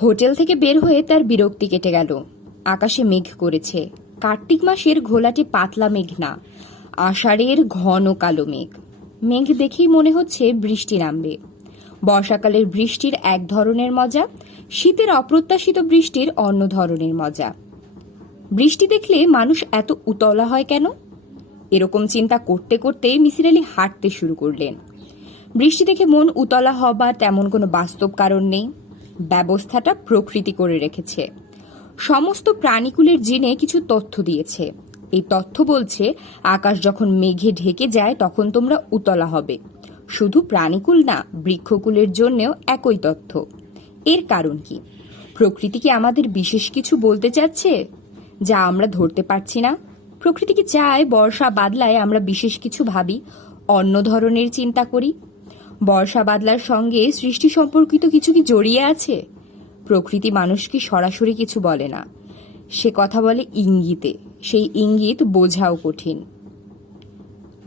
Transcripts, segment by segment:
Hotel থেকে বের হয়ে তার বিরক্তি কেটে গেল। আকাশে মেঘ করেছে। কার্তিক মাসের ঘোলাটে পাতলা মেঘ না, আষাঢ়ের ঘন কালো মেঘ। মেঘ দেখেই মনে হচ্ছে বৃষ্টি নামবে। বর্ষাকালের বৃষ্টির এক ধরনের মজা, শীতের অপ্রত্যাশিত বৃষ্টির অন্য ধরনের মজা। বৃষ্টি দেখলে মানুষ এত উতলা হয় কেন? এরকম চিন্তা করতে করতে মিসির আলি হাঁটতে শুরু করলেন। বৃষ্টি দেখে মন উতলা হবার তেমন কোনো বাস্তব কারণ নেই। ব্যবস্থাটা প্রকৃতি করে রেখেছে। সমস্ত প্রাণীকুলের জিনে কিছু তথ্য দিয়েছে। এই তথ্য বলছে, আকাশ যখন মেঘে ঢেকে যায় তখন তোমরা উতলা হবে। শুধু প্রাণীকুল না, বৃক্ষকুলের জন্যেও একই তথ্য। এর কারণ কি? প্রকৃতি কি আমাদের বিশেষ কিছু বলতে চাচ্ছে যা আমরা ধরতে পারছি না? প্রকৃতি কি চায় বর্ষা বাদলায় আমরা বিশেষ কিছু ভাবি, অন্য ধরনের চিন্তা করি? বর্ষা বাদলার সঙ্গে সৃষ্টি সম্পর্কিত কিছু কি জড়িয়ে আছে? প্রকৃতি মানুষকে সরাসরি কিছু বলে না, সে কথা বলে ইঙ্গিতে। সেই ইঙ্গিত বোঝাও কঠিন।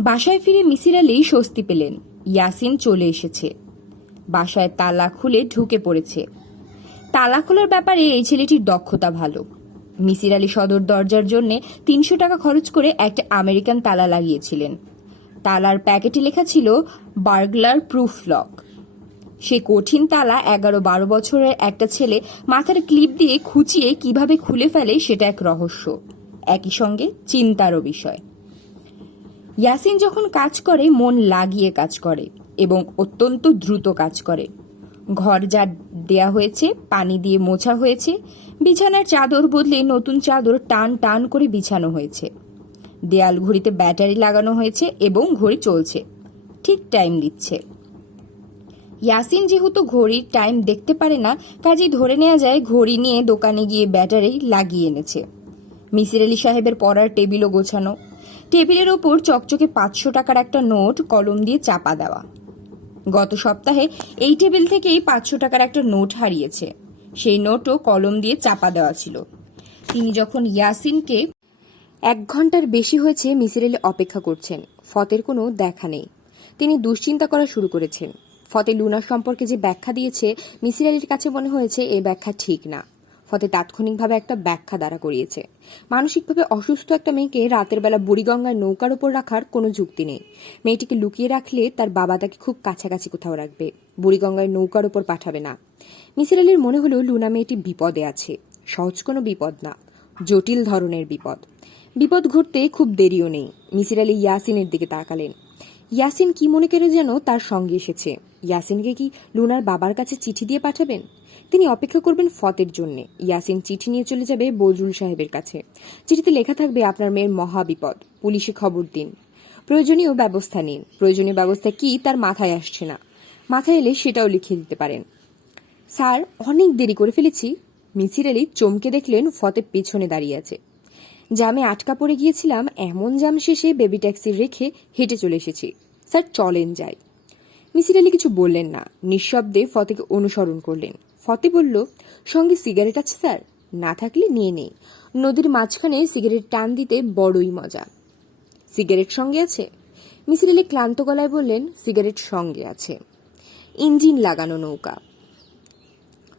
বাসায় ফিরে মিসির আলি স্বস্তি পেলেন। ইয়াসিন চলে এসেছে। বাসায় তালা খুলে ঢুকে পড়েছে। তালা খোলার ব্যাপারে এই ছেলেটির দক্ষতা ভালো। মিসির আলি সদর দরজার জন্য ৩০০ টাকা খরচ করে একটা আমেরিকান তালা লাগিয়েছিলেন। তালার প্যাকেটে লেখা ছিল বার্গলার প্রুফ লক। সেই কঠিন তালা ১১-১২ বছরের একটা ছেলে মাথার ক্লিপ দিয়ে খুঁচিয়ে কিভাবে খুলে ফেলে সেটা এক রহস্য, একই সঙ্গে চিন্তারও বিষয়। ইয়াসিন যখন কাজ করে মন লাগিয়ে কাজ করে এবং অত্যন্ত দ্রুত কাজ করে। ঘর যা দেয়া হয়েছে পানি দিয়ে মোছা হয়েছে, বিছানার চাদর বদলে নতুন চাদর টান টান করে বিছানো হয়েছে, দেয়াল ঘড়িতে ব্যাটারি লাগানো হয়েছে এবং ঘড়ি চলছে, ঠিক টাইম দিচ্ছে। ইয়াসিন যেহেতু ঘড়ির টাইম দেখতে পারে না, কাজেই ধরে নেওয়া যায় ঘড়ি নিয়ে দোকানে গিয়ে ব্যাটারি লাগিয়ে এনেছে। মিসির আলি সাহেবের পড়ার টেবিলও গোছানো। টেবিলের ওপর চকচকে ৫০০ টাকার একটা নোট কলম দিয়ে চাপা দেওয়া। গত সপ্তাহে এই টেবিল থেকেই ৫০০ টাকার একটা নোট হারিয়েছে। সেই নোটও কলম দিয়ে চাপা দেওয়া ছিল। তিনি যখন ইয়াসিনকে ১ ঘন্টার বেশি হয়েছে মিসির আলি অপেক্ষা করছেন, ফতের কোনো দেখা নেই। তিনি দুশ্চিন্তা করা শুরু করেছেন। ফতে লুনার সম্পর্কে যে ব্যাখ্যা দিয়েছে মিসির আলির কাছে মনে হয়েছে এই ব্যাখ্যা ঠিক না। ফতে তাৎক্ষণিকভাবে একটা ব্যাখ্যা দাঁড়া করিয়েছে। মানসিকভাবে অসুস্থ একটা মেয়েকে রাতের বেলা বুড়িগঙ্গার নৌকার ওপর রাখার কোনো যুক্তি নেই। মেয়েটিকে লুকিয়ে রাখলে তার বাবা তাকে খুব কাছাকাছি কোথাও রাখবে, বুড়িগঙ্গার নৌকার ওপর পাঠাবে না। মিসির আলির মনে হলো লুনা মেয়েটি বিপদে আছে। সহজ কোনো বিপদ না, জটিল ধরনের বিপদ। বিপদ ঘটতে খুব দেরিও নেই। মিসির আলি ইয়াসিনের দিকে তাকালেন। ইয়াসিন কি মনে করে যেন তার সঙ্গে এসেছে। ইয়াসিনকে কি লুনার বাবার কাছে চিঠি দিয়ে পাঠাবেন? তিনি অপেক্ষা করবেন ফতের জন্য। ইয়াসিন চিঠি নিয়ে চলে যাবে বজরুল সাহেবের কাছে। চিঠিতে লেখা থাকবে, আপনার মেয়ের মহা বিপদ, পুলিশে খবর দিন, প্রয়োজনীয় ব্যবস্থা নিন। প্রয়োজনীয় ব্যবস্থা কি তার মাথায় আসছে না। মাথায় এলে সেটাও লিখে দিতে পারেন। স্যার, অনেক দেরি করে ফেলেছি। মিসির আলি চমকে দেখলেন ফতে পেছনে দাঁড়িয়ে আছে। জামে আটকা পড়ে গিয়েছিলাম, এমন জাম শেষে বেবি ট্যাক্সি রেখে হেঁটে চলে এসেছি। স্যার চলেন যাই। মিসির আলি কিছু বললেন না, নিঃশব্দে ফতেকে অনুসরণ করলেন। ফতে বলল, সঙ্গে সিগারেট আছে স্যার? না থাকলে নিয়ে নেই, নদীর মাঝখানে সিগারেট টান দিতে বড়ই মজা। সিগারেট সঙ্গে আছে? মিসির আলি ক্লান্ত গলায় বললেন, সিগারেট সঙ্গে আছে। ইঞ্জিন লাগানো নৌকা,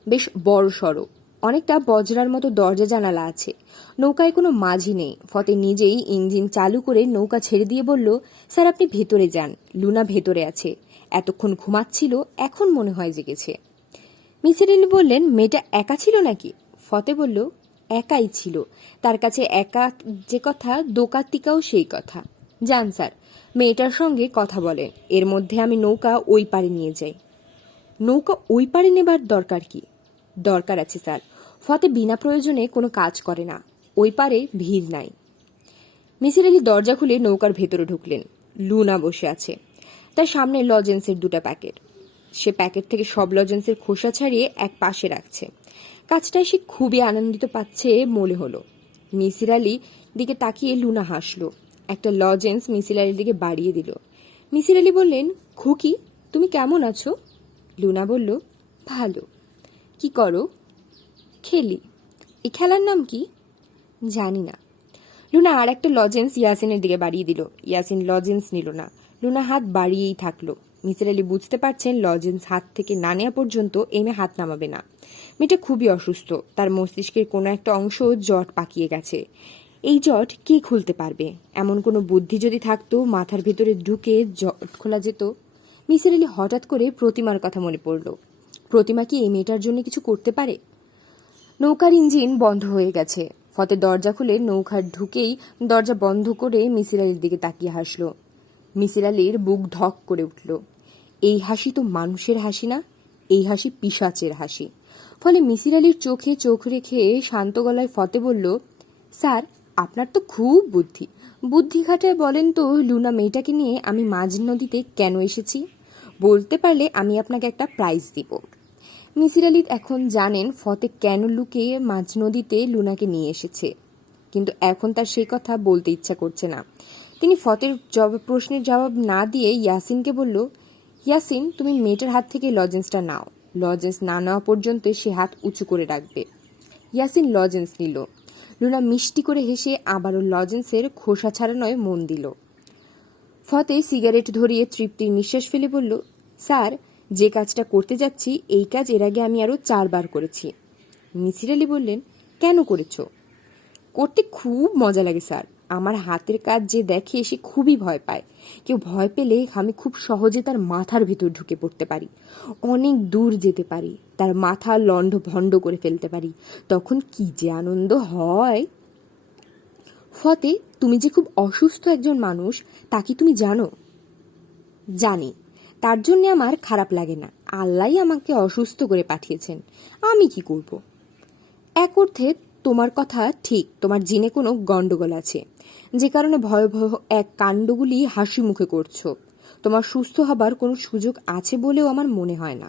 বেশ বড় সড়ো, অনেকটা বজরার মতো দরজা জানালা আছে। নৌকায় কোনো মাঝি নেই। ফতে নিজেই ইঞ্জিন চালু করে নৌকা ছেড়ে দিয়ে বলল, স্যার আপনি ভেতরে যান, লুনা ভেতরে আছে, এতক্ষণ ঘুমাচ্ছিল, এখন মনে হয় জেগেছে। মিসির আলি বললেন, মেয়েটা একা ছিল নাকি? ফতে বলল, একাই ছিল, তার কাছে একা যে কথা দোকাত্তিকাও সেই কথা। যান স্যার, মেয়েটার সঙ্গে কথা বলেন, এর মধ্যে আমি নৌকা ওই পারে নিয়ে যাই। নৌকা ওই পারে নেবার দরকার কি? দরকার আছে স্যার, ফতে বিনা প্রয়োজনে কোনো কাজ করে না, ওই পারে ভিড় নাই। মিসির আলি দরজা খুলে নৌকার ভেতরে ঢুকলেন। লুনা বসে আছে, তার সামনে লজেন্সের 2টা প্যাকেট। সে প্যাকেট থেকে সব লজেন্সের খোসা ছাড়িয়ে এক পাশে রাখছে। কাজটায় সে খুবই আনন্দিত পাচ্ছে মনে হলো। মিসির আলি দিকে তাকিয়ে লুনা হাসলো। একটা লজেন্স মিসির আলির দিকে বাড়িয়ে দিল। মিসির আলি বললেন, খুকি তুমি কেমন আছো? লুনা বলল, ভালো। কি করো? খেলি। এই খেলার নাম কি? জানি না। লুনা আর একটা লজেন্স ইয়াসিনের দিকে বাড়িয়ে দিল। ইয়াসিন লজেন্স নিল না। লুনা হাত বাড়িয়েই থাকলো। মিসির আলি বুঝতে পারছেন লজেন্স হাত থেকে না নেওয়া পর্যন্ত এই মেয়ে হাত নামাবে না। মেয়েটা খুবই অসুস্থ, তার মস্তিষ্কের কোনো একটা অংশ জট পাকিয়ে গেছে। এই জট কে খুলতে পারবে? এমন কোনো বুদ্ধি যদি থাকতো মাথার ভেতরে ঢুকে জট খোলা যেত। মিসির আলি হঠাৎ করে প্রতিমার কথা মনে পড়ল। প্রতিমা কি এই মেয়েটার জন্য কিছু করতে পারে? নৌকার ইঞ্জিন বন্ধ হয়ে গেছে। ফতে দরজা খুলে নৌকার ঢুকেই দরজা বন্ধ করে মিসির আলির দিকে তাকিয়ে হাসল। মিসির আলির বুক ধক করে উঠল। এই হাসি তো মানুষের হাসি না, এই হাসি পিশাচের হাসি। ফলে মিসির আলির চোখে চোখ রেখে শান্ত গলায় ফতে বলল, স্যার, আপনার তো খুব বুদ্ধি। বুদ্ধি খাটায় বলেন তো লুনা মেয়েটাকে নিয়ে আমি মাঝ নদীতে কেন এসেছি? বলতে পারলে আমি আপনাকে একটা প্রাইজ দিব। মিসির আলি এখন জানেন ফতে কেন লুকিয়ে মাঝ নদীতে লুনাকে নিয়ে এসেছে, কিন্তু এখন তার সেই কথা বলতে ইচ্ছা করছে না। তিনি ফতের প্রশ্নের জবাব না দিয়ে ইয়াসিনকে বলল, ইয়াসিন, তুমি মেয়েটার হাত থেকে লজেন্সটা নাও। লজেন্স না নেওয়া পর্যন্ত সে হাত উঁচু করে রাখবে। ইয়াসিন লজেন্স নিল। লুনা মিষ্টি করে হেসে আবারও লজেন্সের খোসা ছাড়ানোয় মন দিল। ফতে সিগারেট ধরিয়ে তৃপ্তির নিঃশ্বাস ফেলে বলল, স্যার, যে কাজটা করতে যাচ্ছি এই কাজ এর আগে আমি আরো 4 বার করেছি। মিসির আলি বললেন, কেন করেছ? করতে খুব মজা লাগে স্যার। আমার হাতের কাজ যে দেখে সে খুবই ভয় পায়। কেউ ভয় পেলে আমি খুব সহজে তার মাথার ভিতর ঢুকে পড়তে পারি, অনেক দূর যেতে পারি, তার মাথা লণ্ড ভণ্ড করে ফেলতে পারি। তখন কি যে আনন্দ হয়! ফতে, তুমি যে খুব অসুস্থ একজন মানুষ তা কি তুমি জানো? জানি, তার জন্য আমার খারাপ লাগে না। আল্লাহই আমাকে অসুস্থ করে পাঠিয়েছেন, আমি কি করব? এক অর্থে তোমার কথা ঠিক, তোমার জিনে কোনো গন্ডগোল আছে, যে কারণে ভয়াবহ এক কাণ্ডগুলি হাসি মুখে করছো। তোমার সুস্থ হবার কোনো সুযোগ আছে বলেও আমার মনে হয় না।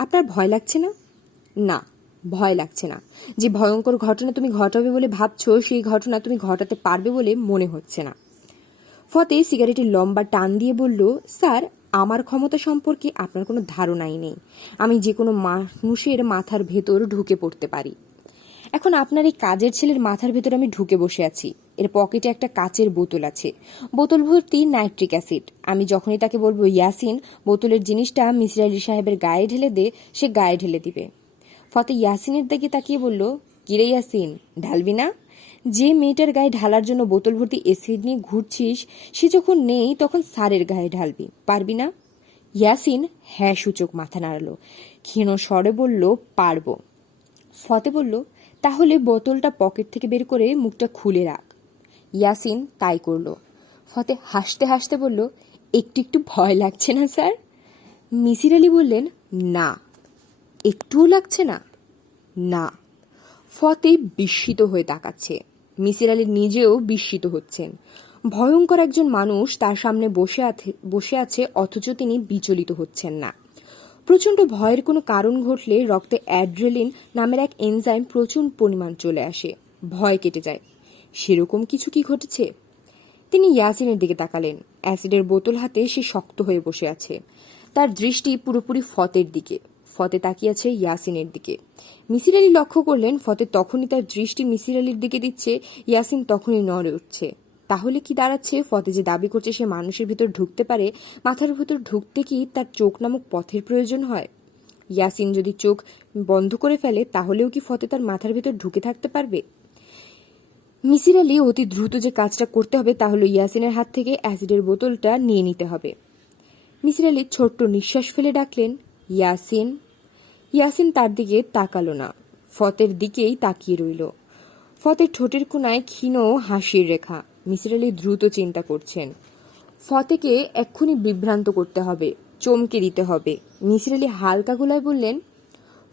আপনার ভয় লাগছে না? না, ভয় লাগছে না। যে ভয়ঙ্কর ঘটনা তুমি ঘটাবে বলে ভাবছো সেই ঘটনা তুমি ঘটাতে পারবে বলে মনে হচ্ছে না। ফতে সিগারেটের লম্বা টান দিয়ে বলল, স্যার, আমার ক্ষমতা সম্পর্কে আপনার কোনো ধারণাই নেই। আমি যে কোনো মানুষের মাথার ভেতর ঢুকে পড়তে পারি। এখন আপনার এই কাজের ছেলের মাথার ভেতর আমি ঢুকে বসে আছি। এর পকেটে একটা কাচের বোতল আছে, বোতল ভর্তি নাইট্রিক অ্যাসিড। আমি যখনই তাকে বলবো, ইয়াসিন, বোতলের জিনিসটা মিসির আলি সাহেবের গায়ে ঢেলে দে, সে গায়ে ঢেলে দিবে। ফতে ইয়াসিনের দিকে তাকিয়ে বলল, কিরে ইয়াসিন, ঢালবি না? যে মেয়েটার গায়ে ঢালার জন্য বোতল ভর্তি অ্যাসিড নিয়ে ঘুরছিস, সে যখন নেই তখন স্যারের গায়ে ঢালবি, পারবি না? ইয়াসিন হ্যাঁ সূচক মাথা নাড়ালো, ক্ষীণ স্বরে বলল, পারবো। ফতে বলল, তাহলে বোতলটা পকেট থেকে বের করে মুখটা খুলে রাখ। ইয়াসিন তাই করল। ফতে হাসতে হাসতে বলল, একটু একটু ভয় লাগছে না স্যার? মিসির আলি বললেন, না। একটুও লাগছে না? না। ফতে বিস্মিত হয়ে তাকাচ্ছে। মিসির আলি নিজেও বিস্মিত হচ্ছেন। ভয়ঙ্কর একজন মানুষ তার সামনে বসে আছে, অথচ তিনি বিচলিত হচ্ছেন না। প্রচণ্ড ভয়ের কোনো কারণ ঘটলে রক্তে অ্যাড্রেলিন নামের এক এনজাইম প্রচুর পরিমাণ চলে আসে, ভয় কেটে যায়। সেরকম কিছু কি ঘটেছে? তিনি ইয়াসিনের দিকে তাকালেন। অ্যাসিডের বোতল হাতে সে শক্ত হয়ে বসে আছে। তার দৃষ্টি পুরোপুরি ফতের দিকে। ফতে তাকিয়ে আছে ইয়াসিনের দিকে। মিসির আলি লক্ষ্য করলেন ফতে তখনই তার দৃষ্টি মিসির আলির দিকে দিচ্ছে, ইয়াসিন তখনই নড়ে উঠছে। তাহলে কি দাঁড়াচ্ছে? ফতে যে দাবি করছে সে মানুষের ভিতর ঢুকতে পারে, মাথার ভিতর ঢুকতে কি তার চোখ নামক পথের প্রয়োজন হয়? ইয়াসিন যদি চোখ বন্ধ করে ফেলে তাহলেও কি ফতে তার মাথার ভিতর ঢুকে থাকতে পারবে? মিসির আলি অতি দ্রুত যে কাজটা করতে হবে তা হলো ইয়াসিনের হাত থেকে অ্যাসিডের বোতলটা নিয়ে নিতে হবে। মিসির আলি ছোট্ট নিঃশ্বাস ফেলে ডাকলেন, ইয়াসিন। ইয়াসিন তার দিকে তাকালো না, ফতের দিকেই তাকিয়ে রইল। ফতের ঠোঁটের কোনায় ক্ষীণ হাসির রেখা। মিসির আলি দ্রুত চিন্তা করছেন। ফতেকে এক্ষুনি বিভ্রান্ত করতে হবে, চমকে দিতে হবে। মিসির আলি হালকা গলায় বললেন,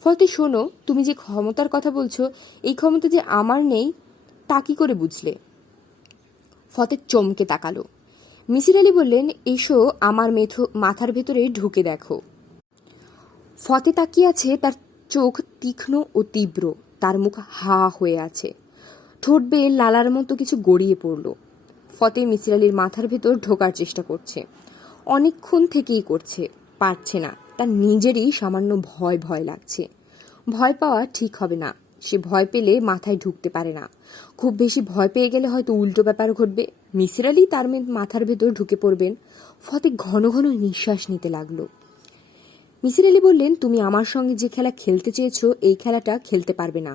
ফতে শোনো, তুমি যে ক্ষমতার কথা বলছো এই ক্ষমতা যে আমার নেই তা কি করে বুঝলে? ফতে চমকে তাকালো। মিসির আলি বললেন, এসো আমার মাথার ভেতরে ঢুকে দেখো। ফতে তাকিয়ে আছে, তার চোখ তীক্ষ্ণ ও তীব্র, তার মুখ হা হয়ে আছে, ঠোঁট বেয়ে লালার মতো কিছু গড়িয়ে পড়ল। ফতে মিসির আলির মাথার ভেতর ঢোকার চেষ্টা করছে, অনেকক্ষণ থেকেই করছে, পারছে না। তার নিজেরই সামান্য ভয় ভয় লাগছে। ভয় পাওয়া ঠিক হবে না, সে ভয় পেলে মাথায় ঢুকতে পারে না। খুব বেশি ভয় পেয়ে গেলে হয়তো উল্টো ব্যাপার ঘটবে, মিসির আলি তার মাথার ভেতর ঢুকে পড়বেন। ফতে ঘন ঘন নিঃশ্বাস নিতে লাগলো। মিসির আলী বললেন, তুমি আমার সঙ্গে যে খেলা খেলতে চেয়েছো এই খেলাটা খেলতে পারবে না।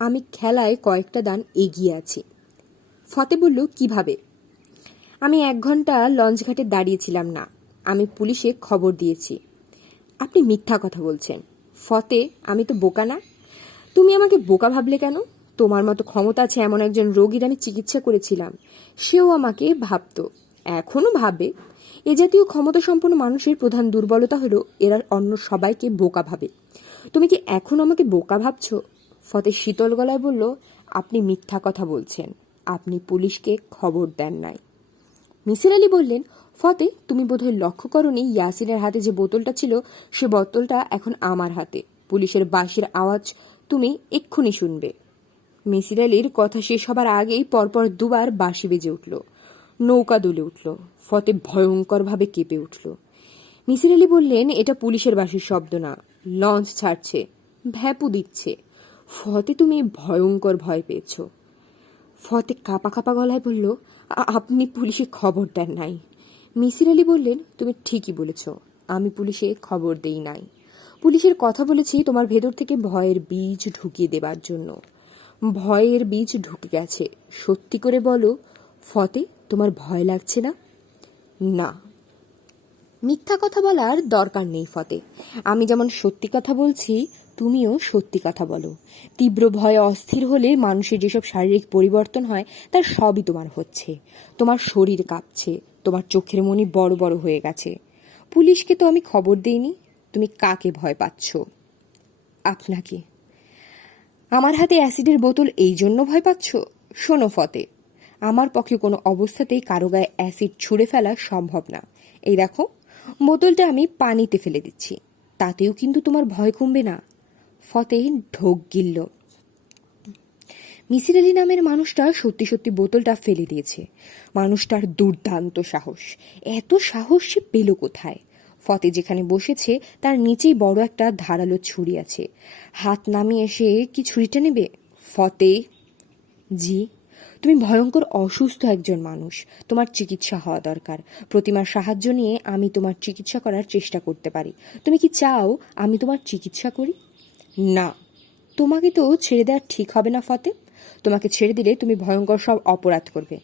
আমি খেলায় কয়েকটা দান এগিয়ে আছি। ফতে বলল, কিভাবে? আমি 1 ঘন্টা লঞ্চ ঘাটে দাঁড়িয়েছিলাম না, আমি পুলিশে খবর দিয়েছি। আপনি মিথ্যা কথা বলছেন। ফতে, আমি তো বোকা না। তুমি আমাকে বোকা ভাবলে কেন? তোমার মতো ক্ষমতা আছে এমন একজন রোগীর আমি চিকিৎসা করেছিলাম, সেও আমাকে ভাবতো, এখনো ভাবে। এ জাতীয় ক্ষমতা সম্পন্ন মানুষের প্রধান দুর্বলতা হলো এরা অন্য সবাইকে বোকা ভাবে। তুমি কি এখন আমাকে বোকা ভাবছো? ফতে শীতল গলায় বলল, আপনি মিথ্যা কথা বলছেন, আপনি পুলিশকে খবর দেন নাই। মিসির আলী বললেন, ফতে, তুমি বোধহয় লক্ষ্য করনি ইয়াসিনের হাতে যে বোতলটা ছিল সে বোতলটা এখন আমার হাতে। পুলিশের বাঁশির আওয়াজ তুমি এক্ষুনি শুনবে। মিসির আলীর কথা শেষ হবার আগেই পরপর দুবার বাঁশি বেজে উঠল। নৌকা দুলে উঠল। ফতে ভয়ঙ্করভাবে কেঁপে উঠল। মিসির আলী বললেন, এটা পুলিশের বাঁশির শব্দ না, লঞ্চ ছাড়ছে, ভ্যাপু দিচ্ছে। ফতে, তুমি ভয়ঙ্কর ভয় পেয়েছ। ফতে কাঁপা কাঁপা গলায় বলল, আপনি পুলিশে খবর দেন নাই। মিসির আলী বললেন, তুমি ঠিকই বলেছ, আমি পুলিশে খবর দেই নাই। পুলিশের কথা বলেছি তোমার ভেতর থেকে ভয়ের বীজ ঢুকিয়ে দেবার জন্য। ভয়ের বীজ ঢুকে গেছে। সত্যি করে বলো ফতে, তোমার ভয় লাগছে না? না। মিথ্যা কথা বলার দরকার নেই ফতে। আমি যেমন সত্যি কথা বলছি, তুমিও সত্যি কথা বলো। তীব্র ভয়ে অস্থির হলে মানুষের যেসব শারীরিক পরিবর্তন হয় তার সবই তোমার হচ্ছে। তোমার শরীর কাঁপছে, তোমার চোখের মনি বড় বড় হয়ে গেছে। পুলিশকে তো আমি খবর দেইনি। তুমি কাকে ভয় পাচ্ছ? আপনাকে। আমার হাতে অ্যাসিডের বোতল এই জন্য ভয় পাচ্ছ? শোনো ফতে, আমার পক্ষে কোনো অবস্থাতেই কারো গায়ে অ্যাসিড ছুঁড়ে ফেলা সম্ভব না। এই দেখো, বোতলটা আমি পানিতে ফেলে দিচ্ছি, তাতেও কিন্তু তোমার ভয় কমবে না। ফতে ঢোক গিলল। মিসির আলী নামের মানুষটা সত্যি সত্যি বোতলটা ফেলে দিয়েছে। মানুষটার দুর্দান্ত সাহস। এত সাহস সে পেল কোথায়? ফতে যেখানে বসেছে তার নিচেই বড় একটা ধারালো ছুরি আছে। হাত নামিয়ে এসে কি ছুরিটা নেবে? ফতে। জি। তুমি ভয়ঙ্কর অসুস্থ একজন মানুষ, তোমার চিকিৎসা হওয়া দরকার। প্রতিমার সাহায্য নিয়ে আমি তোমার চিকিৎসা করার চেষ্টা করতে পারি। তুমি কি চাও আমি তোমার চিকিৎসা করি? না। তোমাকে তো ছেড়ে দেওয়া ঠিক হবে না ফতে। তোমাকে ছেড়ে দিলে তুমি ভয়ঙ্কর সব অপরাধ করবে,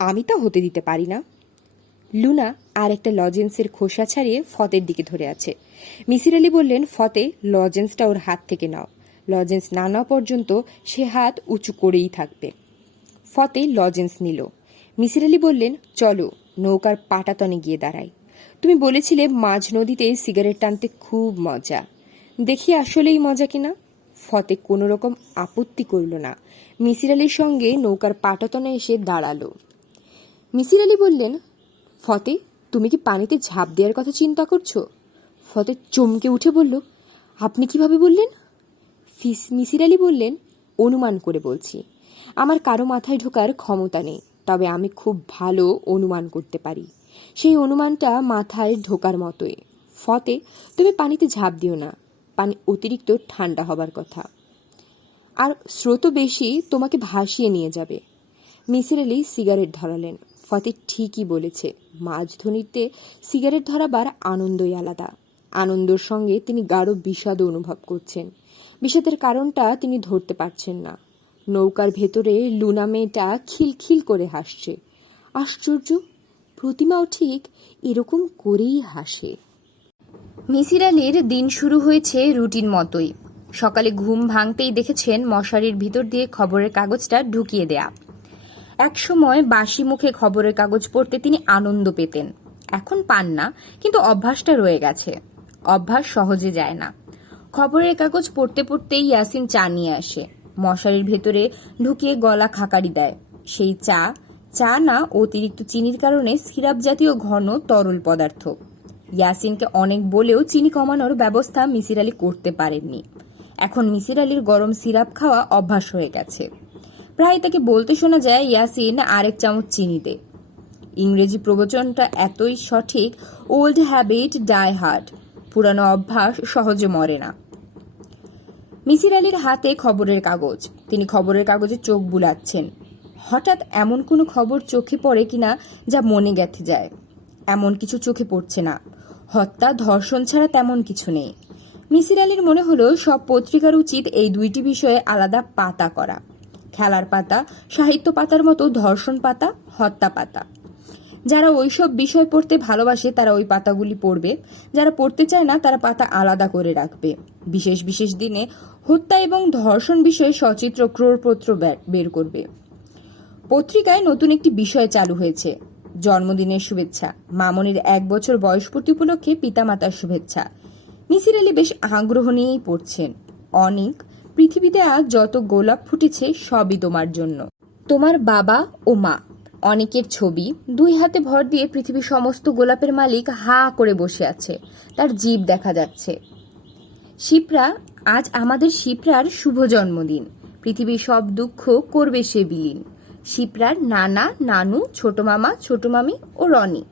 আমি তা হতে দিতে পারি না। লুনা আর একটা লজেন্সের খোসা ছাড়িয়ে ফতের দিকে ধরে আছে। মিসির আলী বললেন, ফতে, লজেন্সটা ওর হাত থেকে নাও। লজেন্স না নেওয়া পর্যন্ত সে হাত উঁচু করেই থাকবে। ফতে লজেন্স নিল। মিসির আলী বললেন, চলো নৌকার পাটাতনে গিয়ে দাঁড়াই। তুমি বলেছিলে মাঝ নদীতে সিগারেট টানতে খুব মজা, দেখি আসলেই মজা কিনা। ফতে কোনো রকম আপত্তি করল না। মিসির আলীর সঙ্গে নৌকার পাটাতনে এসে দাঁড়ালো। মিসির আলী বললেন, ফতে, তুমি কি পানিতে ঝাঁপ দেওয়ার কথা চিন্তা করছো? ফতে চমকে উঠে বলল, আপনি কিভাবে বললেন? মিসির আলী বললেন, অনুমান করে বলছি। আমার কারো মাথায় ঢোকার ক্ষমতা নেই, তবে আমি খুব ভালো অনুমান করতে পারি। সেই অনুমানটা মাথায় ঢোকার মতোই। ফতে, তুমি পানিতে ঝাঁপ দিও না, পানি অতিরিক্ত ঠান্ডা হবার কথা, আর স্রোত বেশি তোমাকে ভাসিয়ে নিয়ে যাবে। মিসির আলী সিগারেট ধরালেন। ফতে ঠিকই বলেছে, মাঝধনিতে সিগারেট ধরাবার আনন্দই আলাদা। আনন্দের সঙ্গে তিনি গাঢ় বিষাদ অনুভব করছেন। বিষাদের কারণটা তিনি ধরতে পারছেন না। নৌকার ভেতরে লুনা মেয়েটা খিলখিল করে হাসছে। আশ্চর্য, প্রতিমাও ঠিক এরকম করেই হাসে। মিসির আলীর দিন শুরু হয়েছে রুটিন মতোই। সকালে ঘুম ভাঙতেই দেখেছেন মশারির ভিতর দিয়ে খবরের কাগজটা ঢুকিয়ে দেয়া। একসময় বাসি মুখে খবরের কাগজ পড়তে তিনি আনন্দ পেতেন, এখন পান না, কিন্তু অভ্যাসটা রয়ে গেছে। অভ্যাস সহজে যায় না। খবরের কাগজ পড়তে পড়তেই ইয়াসিন চা নিয়ে আসে, মশারির ভেতরে ঢুকিয়ে গলা খাকারি দেয়। সেই চা, চা না, অতিরিক্ত চিনির কারণে সিরাপ জাতীয় ঘন তরল পদার্থ। ইয়াসিনকে অনেক বলেও চিনি কমানোর ব্যবস্থা মিসির আলী করতে পারেননি। এখন মিসির আলীর গরম সিরাপ খাওয়া অভ্যাস হয়ে গেছে। প্রায় তাকে বলতে শোনা যায়, ইয়াসিন, আরেক চামচ চিনি দে। ইংরেজি প্রবচনটা এতই সঠিক, ওল্ড হ্যাবিট ডাই হার্ড, পুরানো অভ্যাস সহজে মরে না। মিসির আলীর হাতে খবরের কাগজ, তিনি খবরের কাগজে চোখ বুলাচ্ছেন। হঠাৎ এমন কোনো খবর চোখে পড়ে কিনা যা মনে গেঁথে যায়। এমন কিছু চোখে পড়ছে না। হত্যা ধর্ষণ ছাড়া তেমন কিছু নেই। মিসির আলীর মনে হলো সব পত্রিকার উচিত এই দুইটি বিষয়ে আলাদা পাতা করা। খেলার পাতা, সাহিত্য পাতার মতো ধর্ষণ পাতা, হত্যা পাতা। যারা ওইসব বিষয় পড়তে ভালোবাসে তারা ওই পাতাগুলি পড়বে, যারা পড়তে চায় না তারা পাতা আলাদা করে রাখবে। বিশেষ বিশেষ দিনে হত্যা এবং ধর্ষণ বিষয়ে সচিত্র ক্রোড়পত্র বের করবে। পত্রিকায় নতুন একটি বিষয় চালু হয়েছে, জন্মদিনের শুভেচ্ছা। মামনির 1 বছর বয়সপূর্তি উপলক্ষে পিতামাতার শুভেচ্ছা। মিসির আলী বেশ আগ্রহ নিয়েই পড়ছেন। অনেক, পৃথিবীতে আজ যত গোলাপ ফুটেছে সবই তোমার জন্য। তোমার বাবা ও মা। অনেকের ছবি, 2 হাতে ভর দিয়ে পৃথিবীর সমস্ত গোলাপের মালিক হা করে বসে আছে, তার জিভ দেখা যাচ্ছে। শিপ্রা, আজ আমাদের শিপ্রার শুভ জন্মদিন। পৃথিবীর সব দুঃখ করবে সে বিলীন। শিপ্রার নানা, নানু, ছোট মামা, ছোট মামি ও রনি।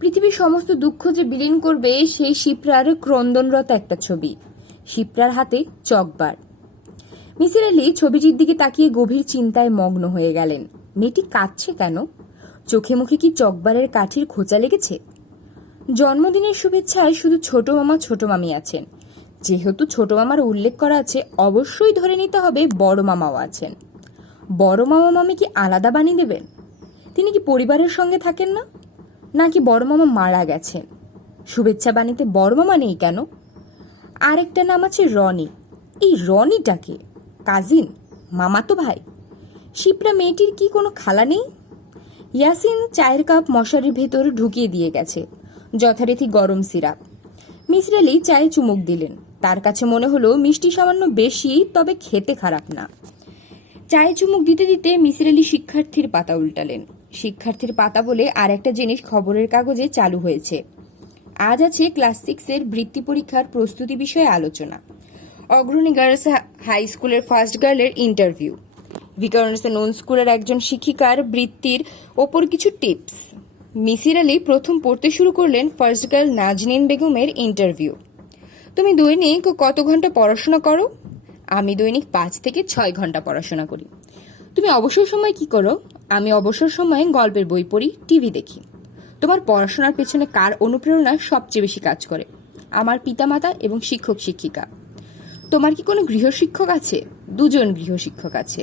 পৃথিবীর সমস্ত দুঃখ যে বিলীন করবে সেই শিপ্রার ক্রন্দনরত একটা ছবি। শিপ্রার হাতে চকবার। মিসির আলী ছবিটির দিকে তাকিয়ে গভীর চিন্তায় মগ্ন হয়ে গেলেন। মেয়েটি কাঁদছে কেন? চোখে মুখে কি চকবারের কাঠির খোঁচা লেগেছে? জন্মদিনের শুভেচ্ছায় শুধু ছোট মামা ছোট মামি আছেন। যেহেতু ছোট মামার উল্লেখ করা আছে, অবশ্যই ধরে নিতে হবে বড় মামাও আছেন। বড় মামা মামি কি আলাদা বানিয়ে দেবেন? তিনি কি পরিবারের সঙ্গে থাকেন না, নাকি বড় মামা মারা গেছেন? শুভেচ্ছা বাণীতে বড় মামা নেই কেন? আরেকটা নাম আছে রনি। এই রনিটাকে কাজিন, মামাতো ভাই? শিপ্রা মেয়েটির কি কোনো খালা নেই? ইয়াসিন চায়ের কাপ মশারির ভেতর ঢুকিয়ে দিয়ে গেছে, যথারীতি গরম সিরাপ। মিসির আলী চায়ে চুমুক দিলেন। তার কাছে মনে হলো মিষ্টি সামান্য বেশি, তবে খেতে খারাপ না। চায়ে চুমুক দিতে দিতে মিসির আলী শিক্ষার্থীর পাতা উল্টালেন। শিক্ষার্থীর পাতা বলে আর একটা জিনিস খবরের কাগজে চালু হয়েছে। আজ আছে ক্লাস 6-এর বৃত্তি পরীক্ষার প্রস্তুতি বিষয়ে আলোচনা। অগ্রণী গার্লস হাই স্কুলের ফার্স্ট গার্লের ইন্টারভিউ। ভিকারুন্নিসা নুন স্কুলের একজন শিক্ষিকার বৃত্তির ওপর কিছু টিপস। মিসির আলী প্রথম পড়তে শুরু করলেন ফার্স্ট গার্ল নাজনীন বেগমের ইন্টারভিউ। তুমি দৈনিক কত ঘন্টা পড়াশোনা করো? আমি দৈনিক 5 থেকে 6 ঘন্টা পড়াশোনা করি। তুমি অবসর সময় কি করো? আমি অবসর সময়ে গল্পের বই পড়ি, টিভি দেখি। তোমার পড়াশোনার পেছনে কার অনুপ্রেরণা সবচেয়ে বেশি কাজ করে? আমার পিতামাতা এবং শিক্ষক শিক্ষিকা। তোমার কি কোনো গৃহশিক্ষক আছে? 2 জন গৃহশিক্ষক আছে।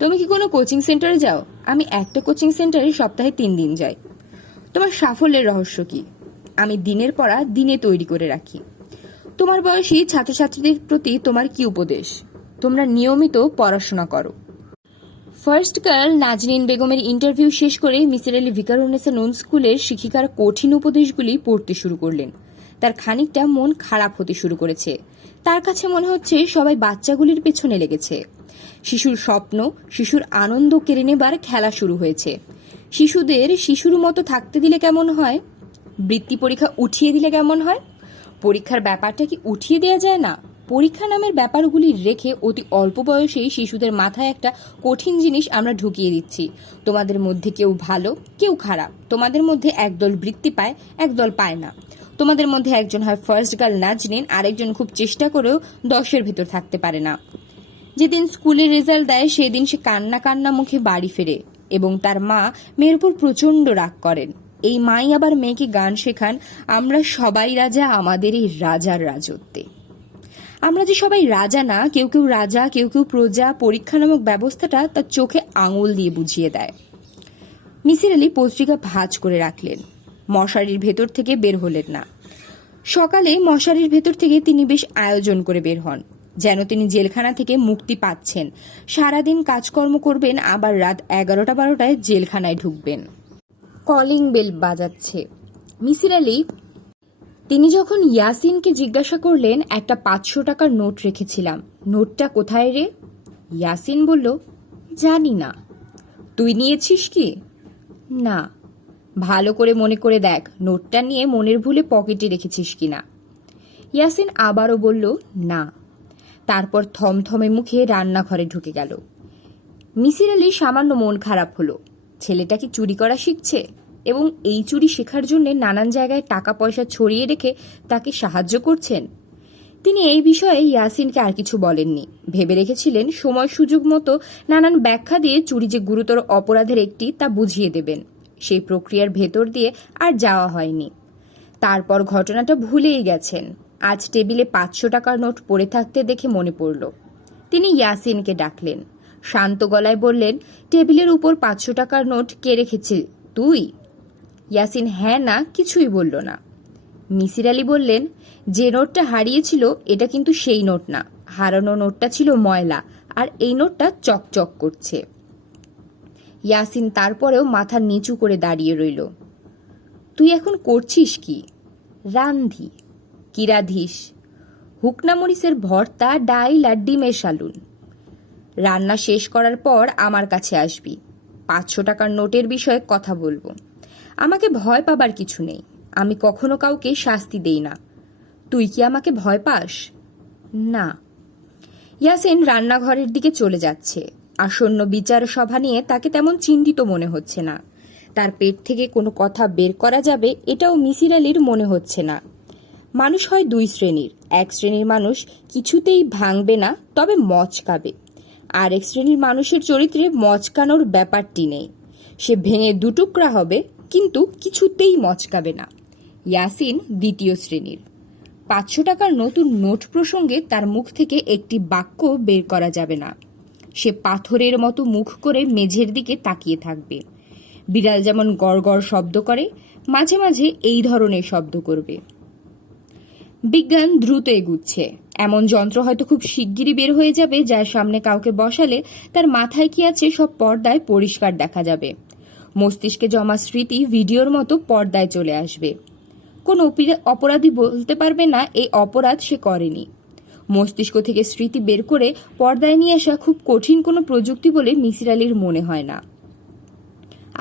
তুমি কি কোনো কোচিং সেন্টারে যাও? আমি একটা কোচিং সেন্টারে সপ্তাহে 3 দিন যাই। তোমার সাফল্যের রহস্য কি? আমি দিনের পড়া দিনে তৈরি করে রাখি। তোমার বয়সী ছাত্রছাত্রীদের প্রতি তোমার কি উপদেশ? তোমরা নিয়মিত পড়াশোনা করো। ফার্স্ট গার্ল নাজনীন বেগমের ইন্টারভিউ শেষ করে মিসির আলী ভিকারুন্নিসা নুন স্কুলের শিক্ষিকার কঠিন উপদেশগুলি পড়তে শুরু করলেন। তার খানিকটা মন খারাপ হতে শুরু করেছে। তার কাছে মনে হচ্ছে সবাই বাচ্চাগুলির পেছনে লেগেছে। শিশুর স্বপ্ন, শিশুর আনন্দ কেড়ে নেবার খেলা শুরু হয়েছে। শিশুদের শিশুর মতো থাকতে দিলে কেমন হয়? বৃত্তি পরীক্ষা উঠিয়ে দিলে কেমন হয়? পরীক্ষার ব্যাপারটা কি উঠিয়ে দেওয়া যায় না? পরীক্ষা নামের ব্যাপারগুলি রেখে অতি অল্প বয়সেই শিশুদের মাথায় একটা কঠিন জিনিস আমরা ঢুকিয়ে দিচ্ছি। তোমাদের মধ্যে কেউ ভালো, কেউ খারাপ। তোমাদের মধ্যে একদল বৃত্তি পায়, একদল পায় না। তোমাদের মধ্যে একজন হয় ফার্স্ট গার্ল নাজনীন, আরেকজন খুব চেষ্টা করেও 10-এর ভেতর থাকতে পারে না। যেদিন স্কুলের রেজাল্ট দেয় সেদিন সে কান্না কান্না মুখে বাড়ি ফেরে এবং তার মা মেয়ের উপর প্রচণ্ড রাগ করেন। এই মাই আবার মেয়েকে গান শেখান, আমরা সবাই রাজা আমাদের এই রাজার রাজত্বে। আমরা যে সবাই রাজা না, কেউ কেউ রাজা, কেউ কেউ প্রজা। পরীক্ষা নামক ব্যবস্থাটা তার চোখে আঙুল দিয়ে বুঝিয়ে দেয়। মিসির আলী পত্রিকা ভাঁজ করে রাখলেন। মশারির ভেতর থেকে বের হলেন না। সকালে মশারির ভেতর থেকে তিনি বেশ আয়োজন করে বের হন, যেন তিনি জেলখানা থেকে মুক্তি পাচ্ছেন। সারাদিন কাজকর্ম করবেন, আবার রাত 11টা-12টায় জেলখানায় ঢুকবেন। কলিং বেল বাজাচ্ছে। মিসির আলী, তিনি যখন ইয়াসিনকে জিজ্ঞাসা করলেন, একটা 500 টাকার নোট রেখেছিলাম, নোটটা কোথায় রে? ইয়াসিন বলল, জানি না। তুই নিয়েছিস কি? না। ভালো করে মনে করে দেখ, নোটটা নিয়ে মনের ভুলে পকেটে রেখেছিস কিনা। ইয়াসিন আবারও বলল, না। তারপর থমথমে মুখে রান্নাঘরে ঢুকে গেল। মিসির আলী সামান্য মন খারাপ হলো। ছেলেটা কি চুরি করা শিখছে এবং এই চুরি শেখার জন্য নানান জায়গায় টাকা পয়সা ছড়িয়ে রেখে তাকে সাহায্য করছেন? তিনি এই বিষয়ে ইয়াসিনকে আর কিছু বলেননি। ভেবে রেখেছিলেন সময় সুযোগ মতো নানান ব্যাখ্যা দিয়ে চুরি যে গুরুতর অপরাধের একটি তা বুঝিয়ে দেবেন। সেই প্রক্রিয়ার ভেতর দিয়ে আর যাওয়া হয়নি। তারপর ঘটনাটা ভুলেই গেছেন। আজ টেবিলে 500 টাকার নোট পড়ে থাকতে দেখে মনে পড়ল। তিনি ইয়াসিনকে ডাকলেন, শান্ত গলায় বললেন, টেবিলের উপর 500 টাকার নোট কে রেখেছে? তুই? ইয়াসিন হ্যাঁ না কিছুই বলল না। মিসির আলী বললেন, যে নোটটা হারিয়েছিল এটা কিন্তু সেই নোট না, হারানো নোটটা ছিল ময়লা, আর এই নোটটা চকচক করছে। ইয়াসিন তারপরেও মাথা নিচু করে দাঁড়িয়ে রইল। তুই এখন করছিস কি? রান্ধি। কি রাধিস? হুকনা মরিচের ভর্তা, ডাইল আর ডিমের সালুন। রান্না শেষ করার পর আমার কাছে আসবি, 500 টাকার নোটের বিষয়ে কথা বলবো। আমাকে ভয় পাবার কিছু নেই, আমি কখনো কাউকে শাস্তি দেই না। তুই কি আমাকে ভয় পাস? না। ইয়াসিন রান্নাঘরের দিকে চলে যাচ্ছে। আসন্ন বিচার সভা নিয়ে তাকে তেমন চিন্তিত মনে হচ্ছে না। তার পেট থেকে কোনো কথা বের করা যাবে এটাও মিসির আলীর মনে হচ্ছে না। মানুষ হয় দুই শ্রেণীর, এক শ্রেণীর মানুষ কিছুতেই ভাঙবে না, তবে মচকাবে। আর এক শ্রেণীর মানুষের চরিত্রে মচকানোর ব্যাপারটি নেই, সে ভেঙে দুটুকরা হবে কিন্তু কিছুতেই মচকাবে না। ইয়াসিন দ্বিতীয় শ্রেণীর। 500 টাকার নতুন নোট প্রসঙ্গে তার মুখ থেকে একটি বাক্য বের করা যাবে না। সে পাথরের মতো মুখ করে মেঝের দিকে তাকিয়ে থাকবে। বিড়াল যেমন গড়গড় শব্দ করে, মাঝে মাঝে এই ধরনের শব্দ করবে। বিজ্ঞান দ্রুত এগুচ্ছে, এমন যন্ত্র হয়তো খুব শিগগিরই বের হয়ে যাবে যার সামনে কাউকে বসালে তার মাথায় কি আছে সব পর্দায় পরিষ্কার দেখা যাবে। মস্তিষ্কে জমা স্মৃতি ভিডিওর মতো পর্দায় চলে আসবে। কোন অপরাধী বলতে পারবে না এই অপরাধ সে করেনি। মস্তিষ্ক থেকে স্মৃতি বের করে পর্দায় নিয়ে আসা খুব কঠিন কোনো প্রযুক্তি বলে মিসির আলীর মনে হয় না।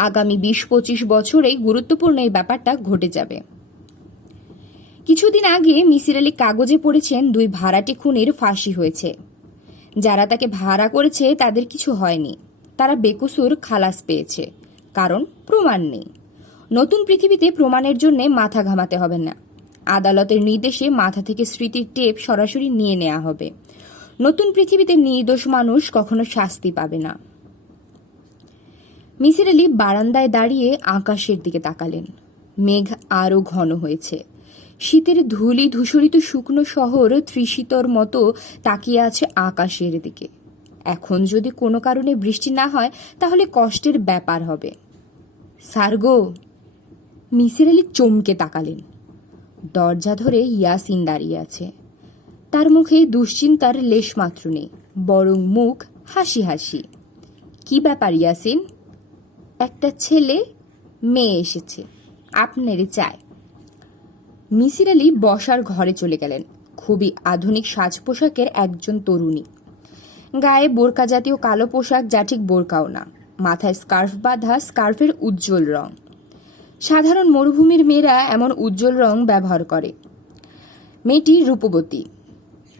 আগামী 20-25 বছরেই গুরুত্বপূর্ণ এই ব্যাপারটা ঘটে যাবে। কিছুদিন আগে মিসির আলী কাগজে পড়েছেন 2 ভাড়াটে খুনির ফাঁসি হয়েছে। যারা তাকে ভাড়া করেছে তাদের কিছু হয়নি, তারা বেকসুর খালাস পেয়েছে, কারণ প্রমাণ নেই। নতুন পৃথিবীতে প্রমাণের জন্য মাথা ঘামাতে হবে না। আদালতের নির্দেশে মাথা থেকে স্মৃতির টেপ সরাসরি নিয়ে নেওয়া হবে। নতুন পৃথিবীতে নির্দোষ মানুষ কখনো শাস্তি পাবে না। মিসির আলী বারান্দায় দাঁড়িয়ে আকাশের দিকে তাকালেন। মেঘ আরও ঘন হয়েছে। শীতের ধূলি ধূসরিত শুকনো শহর ত্রিশীতর মতো তাকিয়ে আছে আকাশের দিকে। এখন যদি কোনো কারণে বৃষ্টি না হয় তাহলে কষ্টের ব্যাপার হবে। সার্গো! মিসির আলী চমকে তাকালেন। দরজা ধরে ইয়াসিন দাঁড়িয়ে আছে। তার মুখে দুশ্চিন্তার লেশমাত্র নেই, বরং মুখ হাসি হাসি। কি ব্যাপার ইয়াসিন? একটা ছেলে মেয়ে এসেছে, আপনারই চায়। মিসির আলী বসার ঘরে চলে গেলেন। খুবই আধুনিক সাজ পোশাকের একজন তরুণী, গায়ে বোরকা জাতীয় কালো পোশাক যা ঠিক বোরকাও না, মাথায় স্কার্ফ বাঁধা, স্কার্ফের উজ্জ্বল রং। সাধারণ মরুভূমির মেয়েরা এমন উজ্জ্বল রং ব্যবহার করে। মেয়েটি রূপবতী।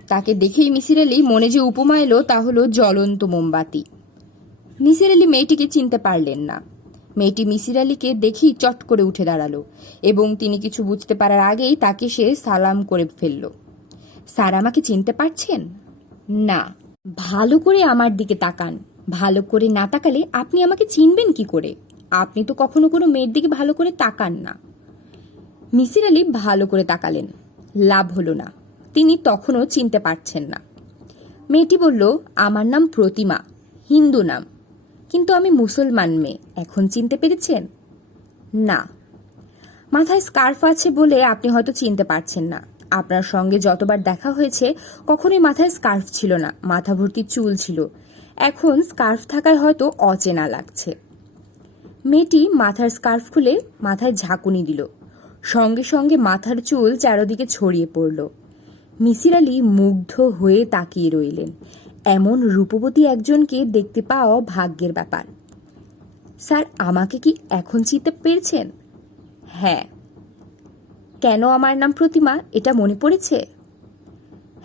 তাকে দেখেই মিসির আলী মনে যে উপমা এলো তা হলো জ্বলন্ত মোমবাতি। মিসির আলী মেয়েটিকে চিনতে পারলেন না। মেয়েটি মিসির আলীকে দেখেই চট করে উঠে দাঁড়ালো এবং তিনি কিছু বুঝতে পারার আগেই তাকে সে সালাম করে ফেলল। স্যার, আমাকে চিনতে পারছেন? না। ভালো করে আমার দিকে তাকান। ভালো করে না তাকালে আপনি আমাকে চিনবেন কি করে? আপনি তো কখনো কোনো মেয়ের দিকে ভালো করে তাকান না। মিসির আলী ভালো করে তাকালেন, লাভ হলো না। তিনি তখনও চিনতে পারছেন না। মেয়েটি বলল, আমার নাম প্রতিমা, হিন্দু নাম, কিন্তু আমি মুসলমান মেয়ে। এখন চিনতে পেরেছেন? না। মাথায় স্কার্ফ আছে বলে আপনি হয়তো চিনতে পারছেন না। আপনার সঙ্গে যতবার দেখা হয়েছে কখনোই মাথায় স্কার্ফ ছিল না, মাথা ভর্তি চুল ছিল। এখন স্কার্ফ থাকায় হয়তো অচেনা লাগছে। মেয়েটি মাথার স্কার্ফ খুলে মাথায় ঝাঁকুনি দিল। সঙ্গে সঙ্গে মাথার চুল চারদিকে ছড়িয়ে পড়ল। মিসির আলী মুগ্ধ হয়ে তাকিয়ে রইলেন। এমন রূপবতী একজনকে দেখতে পাওয়া ভাগ্যের ব্যাপার। স্যার, আমাকে কি এখন চিনতে পেরেছেন? হ্যাঁ। কেন আমার নাম প্রতিমা এটা মনে পড়েছে?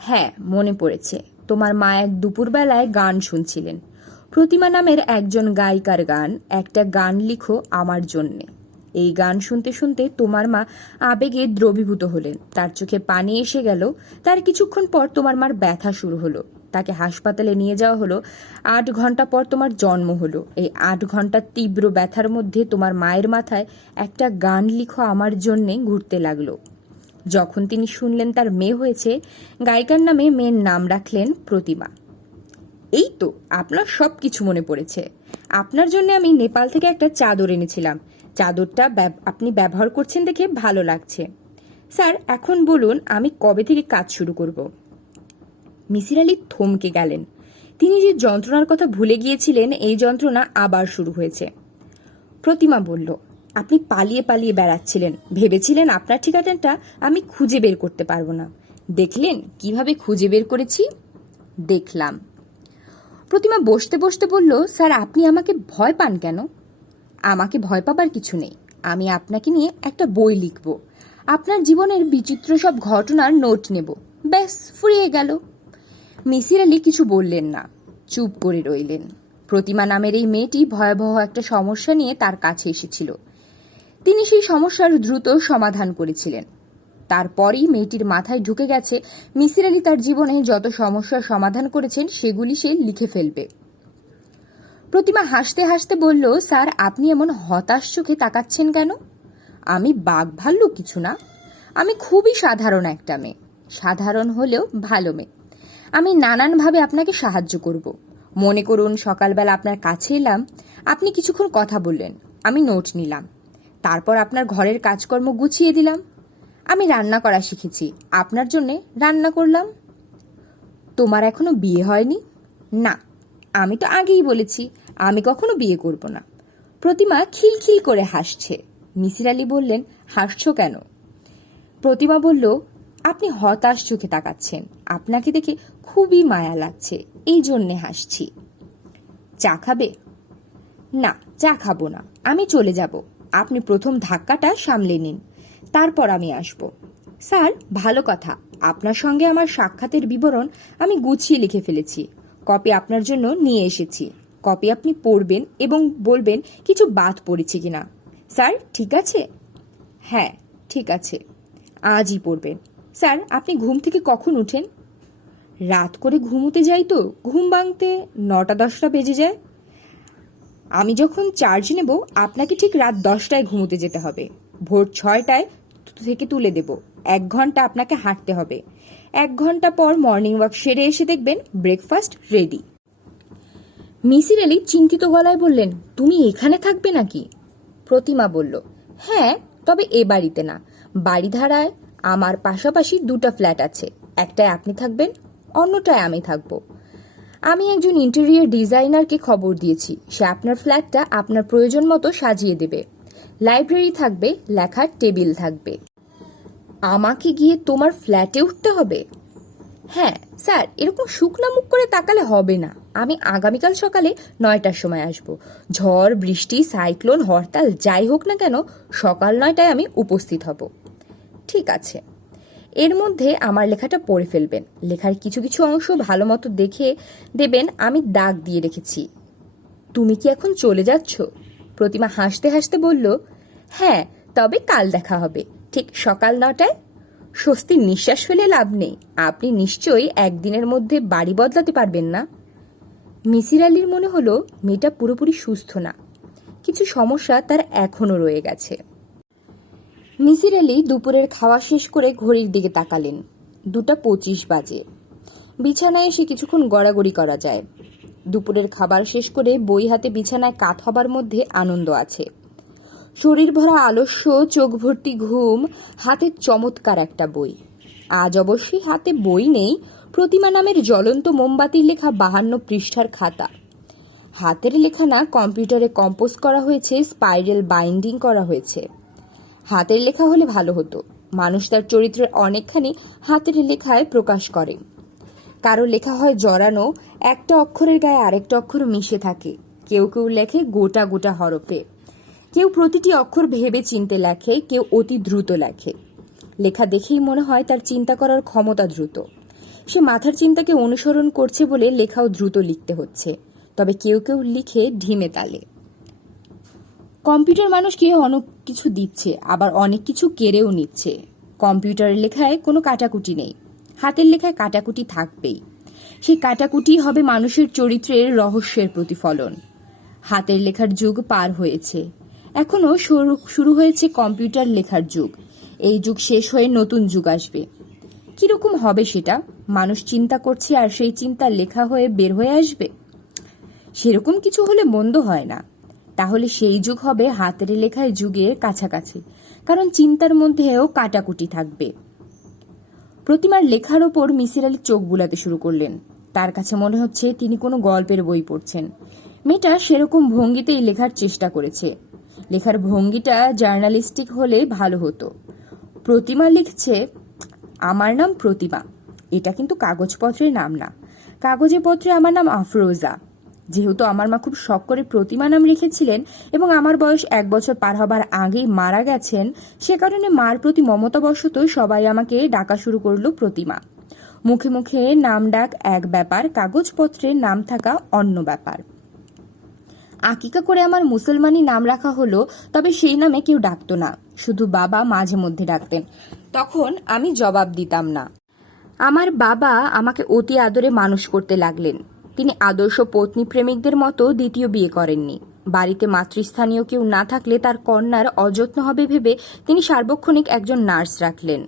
হ্যাঁ, মনে পড়েছে। তোমার মা এক দুপুরবেলায় গান শুনছিলেন। প্রতিমা নামের একজন গায়িকার গান। একটা গান লিখো আমার জন্যে। এই গান শুনতে শুনতে তোমার মা আবেগে দ্রবীভূত হলেন। তার চোখে পানি এসে গেল। তার কিছুক্ষণ পর তোমার মার ব্যথা শুরু হলো। তাকে হাসপাতালে নিয়ে যাওয়া হলো। 8 ঘন্টা পর তোমার জন্ম হলো। এই 8 ঘন্টার তীব্র ব্যথার মধ্যে তোমার মায়ের মাথায় একটা গান লিখো আমার জন্যে ঘুরতে লাগলো। যখন তিনি শুনলেন তার মেয়ে হয়েছে, গায়িকার নামে মেয়ের নাম রাখলেন প্রতিমা। এই তো আপনার সব কিছু মনে পড়েছে। আপনার জন্য আমি নেপাল থেকে একটা চাদর এনেছিলাম। চাদরটা আপনি ব্যবহার করছেন দেখে ভালো লাগছে। স্যার, এখন বলুন আমি কবে থেকে কাজ শুরু করব? মিসির আলি থমকে গেলেন। তিনি যে যন্ত্রণার কথা ভুলে গিয়েছিলেন, এই যন্ত্রণা আবার শুরু হয়েছে। প্রতিমা বলল, আপনি পালিয়ে পালিয়ে বেড়াচ্ছিলেন, ভেবেছিলেন আপনার ঠিকানাটা আমি খুঁজে বের করতে পারবো না। দেখলেন কিভাবে খুঁজে বের করেছি? দেখলাম। প্রতিমা বসতে বসতে বলল, স্যার আপনি আমাকে ভয় পান কেন? আমাকে ভয় পাবার কিছু নেই। আমি আপনাকে নিয়ে একটা বই লিখব, আপনার জীবনের বিচিত্র সব ঘটনার নোট নেব, ব্যাস ফুরিয়ে গেল। মিসির আলি কিছু বললেন না, চুপ করে রইলেন। প্রতিমা নামের এই মেয়েটি ভয়াবহ একটা সমস্যা নিয়ে তার কাছে এসেছিল। তিনি সেই সমস্যার দ্রুত সমাধান করেছিলেন। তারপরই মেয়েটির মাথায় ঢুকে গেছে মিসির আলি তার জীবনে যত সমস্যার সমাধান করেছেন সেগুলি সে লিখে ফেলবে। প্রতিমা হাসতে হাসতে বলল, স্যার আপনি এমন হতাশ চোখে তাকাচ্ছেন কেন? আমি বাঘ ভাল্লুক কিছু না। আমি খুবই সাধারণ একটা মেয়ে, সাধারণ হলেও ভালো মেয়ে। আমি নানানভাবে আপনাকে সাহায্য করব। মনে করুন সকালবেলা আপনার কাছে এলাম, আপনি কিছুক্ষণ কথা বললেন, আমি নোট নিলাম, তারপর আপনার ঘরের কাজকর্ম গুছিয়ে দিলাম। আমি রান্না করা শিখেছি, আপনার জন্যে রান্না করলাম। তোমার এখনো বিয়ে হয়নি? না, আমি তো আগেই বলেছি আমি কখনো বিয়ে করব না। প্রতিমা খিলখিল করে হাসছে। মিসির আলি বললেন, হাসছো কেন? প্রতিমা বলল, আপনি হতাশ চোখে তাকাচ্ছেন, আপনাকে দেখে খুবই মায়া লাগছে, এই জন্যে হাসছি। চা খাবে? না, চা খাবো না, আমি চলে যাব। আপনি প্রথম ধাক্কাটা সামলে নিন, তারপর আমি আসব। স্যার, ভালো কথা, আপনার সঙ্গে আমার সাক্ষাতের বিবরণ আমি গুছিয়ে লিখে ফেলেছি। কপি আপনার জন্য নিয়ে এসেছি। কপি আপনি পড়বেন এবং বলবেন কিছু বাদ পড়েছে কিনা। স্যার ঠিক আছে? হ্যাঁ ঠিক আছে, আজই পড়বেন। স্যার আপনি ঘুম থেকে কখন উঠেন? রাত করে ঘুমোতে যাই তো ঘুম ভাঙতে 9টা-10টা বেজে যায়। আমি যখন চার্জ নেব আপনাকে ঠিক রাত 10টায় ঘুমোতে যেতে হবে। ভোর 6টায় থেকে তুলে দেব। 1 ঘন্টা আপনাকে হাঁটতে হবে। 1 ঘন্টা পর মর্নিং ওয়াক সেরে এসে দেখবেন ব্রেকফাস্ট রেডি। মিসির আলি চিন্তিত গলায় বললেন, তুমি এখানে থাকবে নাকি? প্রতিমা বলল, হ্যাঁ, তবে এ বাড়িতে না। বাড়ি ধারায় আমার পাশাপাশি 2টা ফ্ল্যাট আছে, একটায় আপনি থাকবেন, অন্যটায় আমি থাকব। আমি একজন ইন্টেরিয়র ডিজাইনারকে খবর দিয়েছি, সে আপনার ফ্ল্যাটটা আপনার প্রয়োজন মতো সাজিয়ে দেবে। লাইব্রেরি থাকবে, লেখার টেবিল থাকবে। আমাকে গিয়ে তোমার ফ্ল্যাটে উঠতে হবে? হ্যাঁ স্যার, এরকম শুকনা মুখ করে তাকালে হবে না। আমি আগামীকাল সকালে 9টার সময় আসব। ঝড় বৃষ্টি সাইক্লোন হরতাল যাই হোক না কেন, সকাল 9টায় আমি উপস্থিত হব। ঠিক আছে, এর মধ্যে আমার লেখাটা পড়ে ফেলবেন। লেখার কিছু কিছু অংশ ভালো মতো দেখে দেবেন, আমি দাগ দিয়ে রেখেছি। তুমি কি এখন চলে যাচ্ছ? প্রতিমা হাসতে হাসতে বলল, হ্যাঁ, তবে কাল দেখা হবে ঠিক সকাল 9টায়। স্বস্তির নিঃশ্বাস ফেলে লাভ নেই, আপনি নিশ্চয়ই একদিনের মধ্যে বাড়ি বদলাতে পারবেন না। মিসির আলির মনে হলো মেয়েটা পুরোপুরি সুস্থ না, কিছু সমস্যা তার এখনো রয়ে গেছে। মিসির আলি দুপুরের খাওয়া শেষ করে ঘড়ির দিকে তাকালেন। 2টা 25 বাজে। বিছানায় এসে কিছুক্ষণ গড়াগড়ি করা যায়। দুপুরের খাবার শেষ করে বই হাতে বিছানায় কাত হবার মধ্যে আনন্দ আছে। শরীর ভরা আলস্য, চোখ ভর্তি ঘুম, হাতে চমৎকার একটা বই। আজ অবশ্যই হাতে বই নেই, প্রতিমা নামের জ্বলন্ত মোমবাতির লেখা 52 পৃষ্ঠার খাতা। হাতের লেখা না, কম্পিউটারে কম্পোজ করা হয়েছে, স্পাইরাল বাইন্ডিং করা হয়েছে। হাতের লেখা হলে ভালো হতো। মানুষ তার চরিত্রের অনেকখানি হাতের লেখায় প্রকাশ করে। কারো লেখা হয় জড়ানো, একটা অক্ষরের গায়ে আরেকটা অক্ষর মিশে থাকে। কেউ কেউ লেখে গোটা গোটা হরফে, কেউ প্রতিটি অক্ষর ভেবে চিনতে লেখে, কেউ অতি দ্রুত লেখে। লেখা দেখেই মনে হয় তার চিন্তা করার ক্ষমতা দ্রুত। সে মাথার চিন্তাকে অনুসরণ করছে বলে লেখাও দ্রুত লিখতে হচ্ছে। তবে কেউ কেউ লিখে ঢিমে তালে। কম্পিউটার মানুষকে অনেক কিছু দিচ্ছে, আবার অনেক কিছু কেড়েও নিচ্ছে। কম্পিউটারের লেখায় কোনো কাটাকুটি নেই, হাতের লেখায় কাটাকুটি থাকবেই। সেই কাটাকুটি হবে মানুষের চরিত্রের রহস্যের প্রতিফলন। হাতের লেখার যুগ পার হয়েছে, এখনো শুরু হয়েছে কম্পিউটার লেখার যুগ। এই যুগ শেষ হয়ে নতুন যুগ আসবে। কিরকম হবে সেটা মানুষ চিন্তা করছে, আর সেই চিন্তা লেখা হয়ে বের হয়ে আসবে। সেরকম কিছু হলে মন্দ হয় না। তাহলে সেই যুগ হবে হাতের লেখায় যুগের কাছাকাছি, কারণ চিন্তার মধ্যেও কাটাকুটি থাকবে। প্রতিমার লেখার ওপর মিসির আলী চোখ বুলাতে শুরু করলেন। তার কাছে মনে হচ্ছে তিনি কোনো গল্পের বই পড়ছেন। মেয়েটা সেরকম ভঙ্গিতেই লেখার চেষ্টা করেছে। লেখার ভঙ্গিটা জার্নালিস্টিক হলে ভালো হতো। প্রতিমা লিখছে, আমার নাম প্রতিমা। এটা কিন্তু কাগজপত্রের নাম না। কাগজে পত্রে আমার নাম আফরোজা। যেহেতু আমার মা খুব শখ করে প্রতিমা নাম রেখেছিলেন এবং আমার বয়স 1 বছর পার হবার আগেই মারা গেছেন, সে কারণে মার প্রতি মমতাবশত সবাই আমাকে ডাকা শুরু করলো প্রতিমা। মুখে মুখে নাম ডাক এক ব্যাপার, কাগজপত্রে নাম থাকা অন্য ব্যাপার। আকিকা করে আমার মুসলমানি নাম রাখা হলো, তবে সেই নামে কেউ ডাকতো না, শুধু বাবা মাঝে মধ্যে ডাকতেন। তখন আমি জবাব দিতাম না। আমার বাবা আমাকে অতি আদরে মানুষ করতে লাগলেন। তিনি আদর্শ পত্নী প্রেমিকদের মতো দ্বিতীয় বিয়ে করেননি। বাড়িতে মাতৃস্থানীয় কেউ না থাকলে তার কন্যার অযত্ন হবে ভেবে তিনি সার্বক্ষণিক একজন নার্স রাখলেন।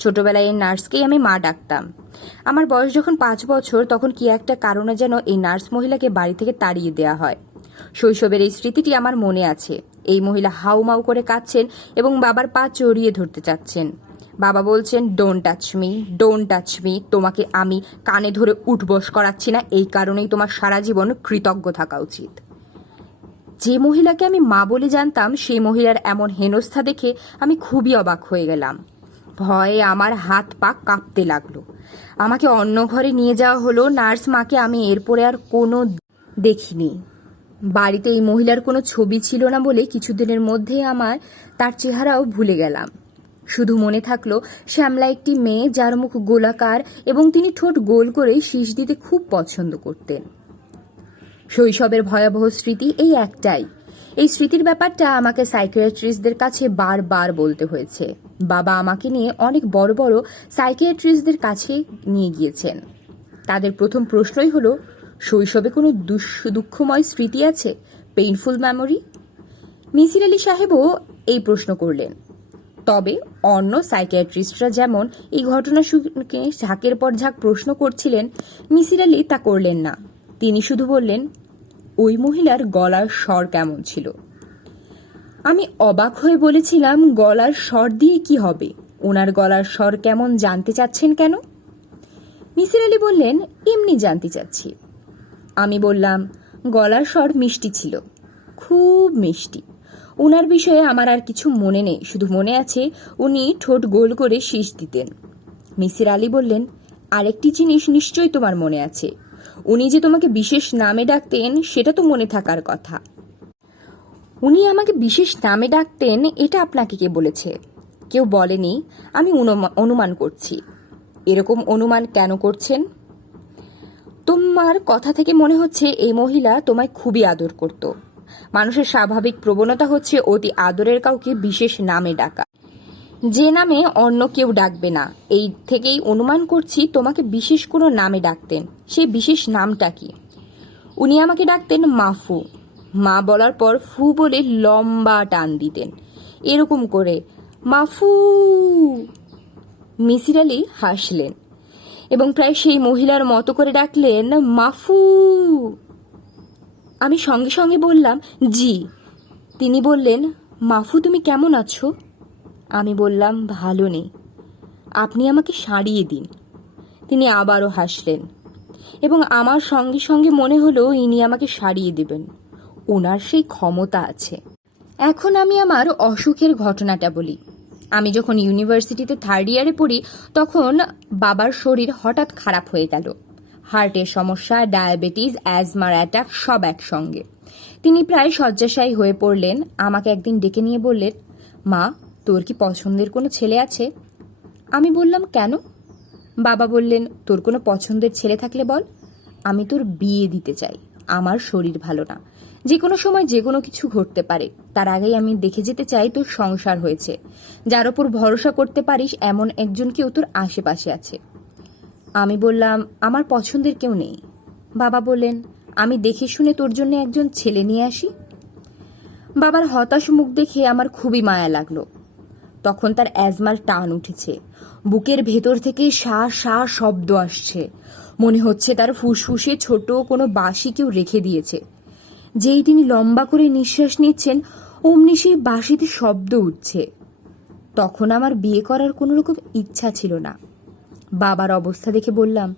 ছোটবেলায় এই নার্সকেই আমি মা ডাকতাম। আমার বয়স যখন 5 বছর, তখন কি একটা কারণে যেন এই নার্স মহিলাকে বাড়ি থেকে তাড়িয়ে দেওয়া হয়। শৈশবের এই স্মৃতিটি আমার মনে আছে। এই মহিলা হাউমাউ করে কাঁদছেন এবং বাবার পা জড়িয়ে ধরতে চাচ্ছেন। বাবা বলছেন, don't touch me, don't touch me. তোমাকে আমি কানে ধরে উঠবস করাচ্ছি না, এই কারণেই তোমার সারা জীবন কৃতজ্ঞ থাকা উচিত। যে মহিলাকে আমি মা বলে জানতাম, সেই মহিলার এমন হেনস্থা দেখে আমি খুবই অবাক হয়ে গেলাম। ভয়ে আমার হাত পা কাঁপতে লাগলো। আমাকে অন্য ঘরে নিয়ে যাওয়া হলো। নার্স মাকে আমি এরপরে আর কোনো দেখিনি। বাড়িতে এই মহিলার কোনো ছবি ছিল না বলে কিছুদিনের মধ্যেই আমার তার চেহারাও ভুলে গেলাম। শুধু মনে থাকলো শ্যামলা একটি মেয়ে, যার মুখ গোলাকার এবং তিনি ঠোঁট গোল করে শীষ দিতে খুব পছন্দ করতেন। শৈশবের ভয়াবহ স্মৃতি এই একটাই। এই স্মৃতির ব্যাপারটা আমাকে সাইকিয়াট্রিস্টদের কাছে বারবার বলতে হয়েছে। বাবা আমাকে নিয়ে অনেক বড় বড় সাইকিয়াট্রিস্টদের কাছে নিয়ে গিয়েছেন। তাদের প্রথম প্রশ্নই হলো, শৈশবে কোনো দুঃখময় স্মৃতি আছে, পেইনফুল মেমোরি? মিসির আলী সাহেবও এই প্রশ্ন করলেন। তবে অন্য সাইকিয়াট্রিস্টরা যেমন এই ঘটনা শুনে ঝাঁকের পর ঝাঁক প্রশ্ন করছিলেন, মিসির আলী তা করলেন না। তিনি শুধু বললেন, ওই মহিলার গলার স্বর কেমন ছিল? আমি অবাক হয়ে বলেছিলাম, গলার স্বর দিয়ে কি হবে? ওনার গলার স্বর কেমন জানতে চাচ্ছেন কেন? মিসির আলী বললেন, এমনি জানতে চাচ্ছি। আমি বললাম, গলার স্বর মিষ্টি ছিল, খুব মিষ্টি। উনার বিষয়ে আমার আর কিছু মনে নেই, শুধু মনে আছে উনি ঠোঁট গোল করে শীষ দিতেন। মিসির আলী বললেন, আরেকটি জিনিস নিশ্চয়ই তোমার মনে আছে, উনি যে তোমাকে বিশেষ নামে ডাকতেন সেটা তো মনে থাকার কথা। উনি আমাকে বিশেষ নামে ডাকতেন এটা আপনাকে কে বলেছে? কেউ বলেনি, আমি অনুমান করছি। এরকম অনুমান কেন করছেন? তোমার কথা থেকে মনে হচ্ছে এই মহিলা তোমায় খুবই আদর করত। মানুষের স্বাভাবিক প্রবণতা হচ্ছে অতি আদরের কাউকে বিশেষ নামে ডাকা, যে নামে অন্য কেউ ডাকবে না। এই থেকেই অনুমান করছি তোমাকে বিশেষ কোনো নামে ডাকতেন। সেই বিশেষ নামটা কি? উনি আমাকে ডাকতেন মাফু। মা বলার পর ফু বলে লম্বা টান দিতেন, এরকম করে, মাফু। মিসির আলী হাসলেন এবং প্রায় সেই মহিলার মতো করে ডাকলেন, মাফু। আমি সঙ্গে সঙ্গে বললাম, জি। তিনি বললেন, মাফু তুমি কেমন আছো? আমি বললাম, ভালো নেই, আপনি আমাকে সারিয়ে দিন। তিনি আবারও হাসলেন এবং আমার সঙ্গে সঙ্গে মনে হলো ইনি আমাকে সারিয়ে দেবেন। ওনার সেই ক্ষমতা আছে। এখন আমি আমার অসুখের ঘটনাটা বলি। আমি যখন ইউনিভার্সিটিতে 3rd ইয়ারে পড়ি, তখন বাবার শরীর হঠাৎ খারাপ হয়ে গেল। হার্টের সমস্যা, ডায়াবেটিস, অ্যাজমার অ্যাটাক সব একসঙ্গে। তিনি প্রায় শয্যাশায়ী হয়ে পড়লেন। আমাকে একদিন ডেকে নিয়ে বললেন, মা, তোর কি পছন্দের কোনো ছেলে আছে? আমি বললাম, কেন? বাবা বললেন, তোর কোনো পছন্দের ছেলে থাকলে বল, আমি তোর বিয়ে দিতে চাই। আমার শরীর ভালো না, যে কোনো সময় যে কোনো কিছু ঘটতে পারে। তার আগেই আমি দেখে যেতে চাই তোর সংসার হয়েছে, যার ওপর ভরসা করতে পারিস এমন একজন কেউ তোর আশেপাশে আছে। আমি বললাম, আমার পছন্দের কেউ নেই। বাবা বললেন, আমি দেখে শুনে তোর জন্য একজন ছেলে নিয়ে আসি। বাবার হতাশ মুখ দেখে আমার খুবই মায়া লাগলো। তখন তার অ্যাজমার টান উঠেছে, বুকের ভেতর থেকে সা সা শব্দ আসছে, মনে হচ্ছে তার ফুসফুসে ছোট কোনো বাঁশি কেউ রেখে দিয়েছে। যেই তিনি লম্বা করে নিঃশ্বাস নিচ্ছেন, অমনি সেই বাঁশিতে শব্দ উঠছে। তখন আমার বিয়ে করার কোনো রকম ইচ্ছা ছিল না। বাবার অবস্থা দেখে বললাম,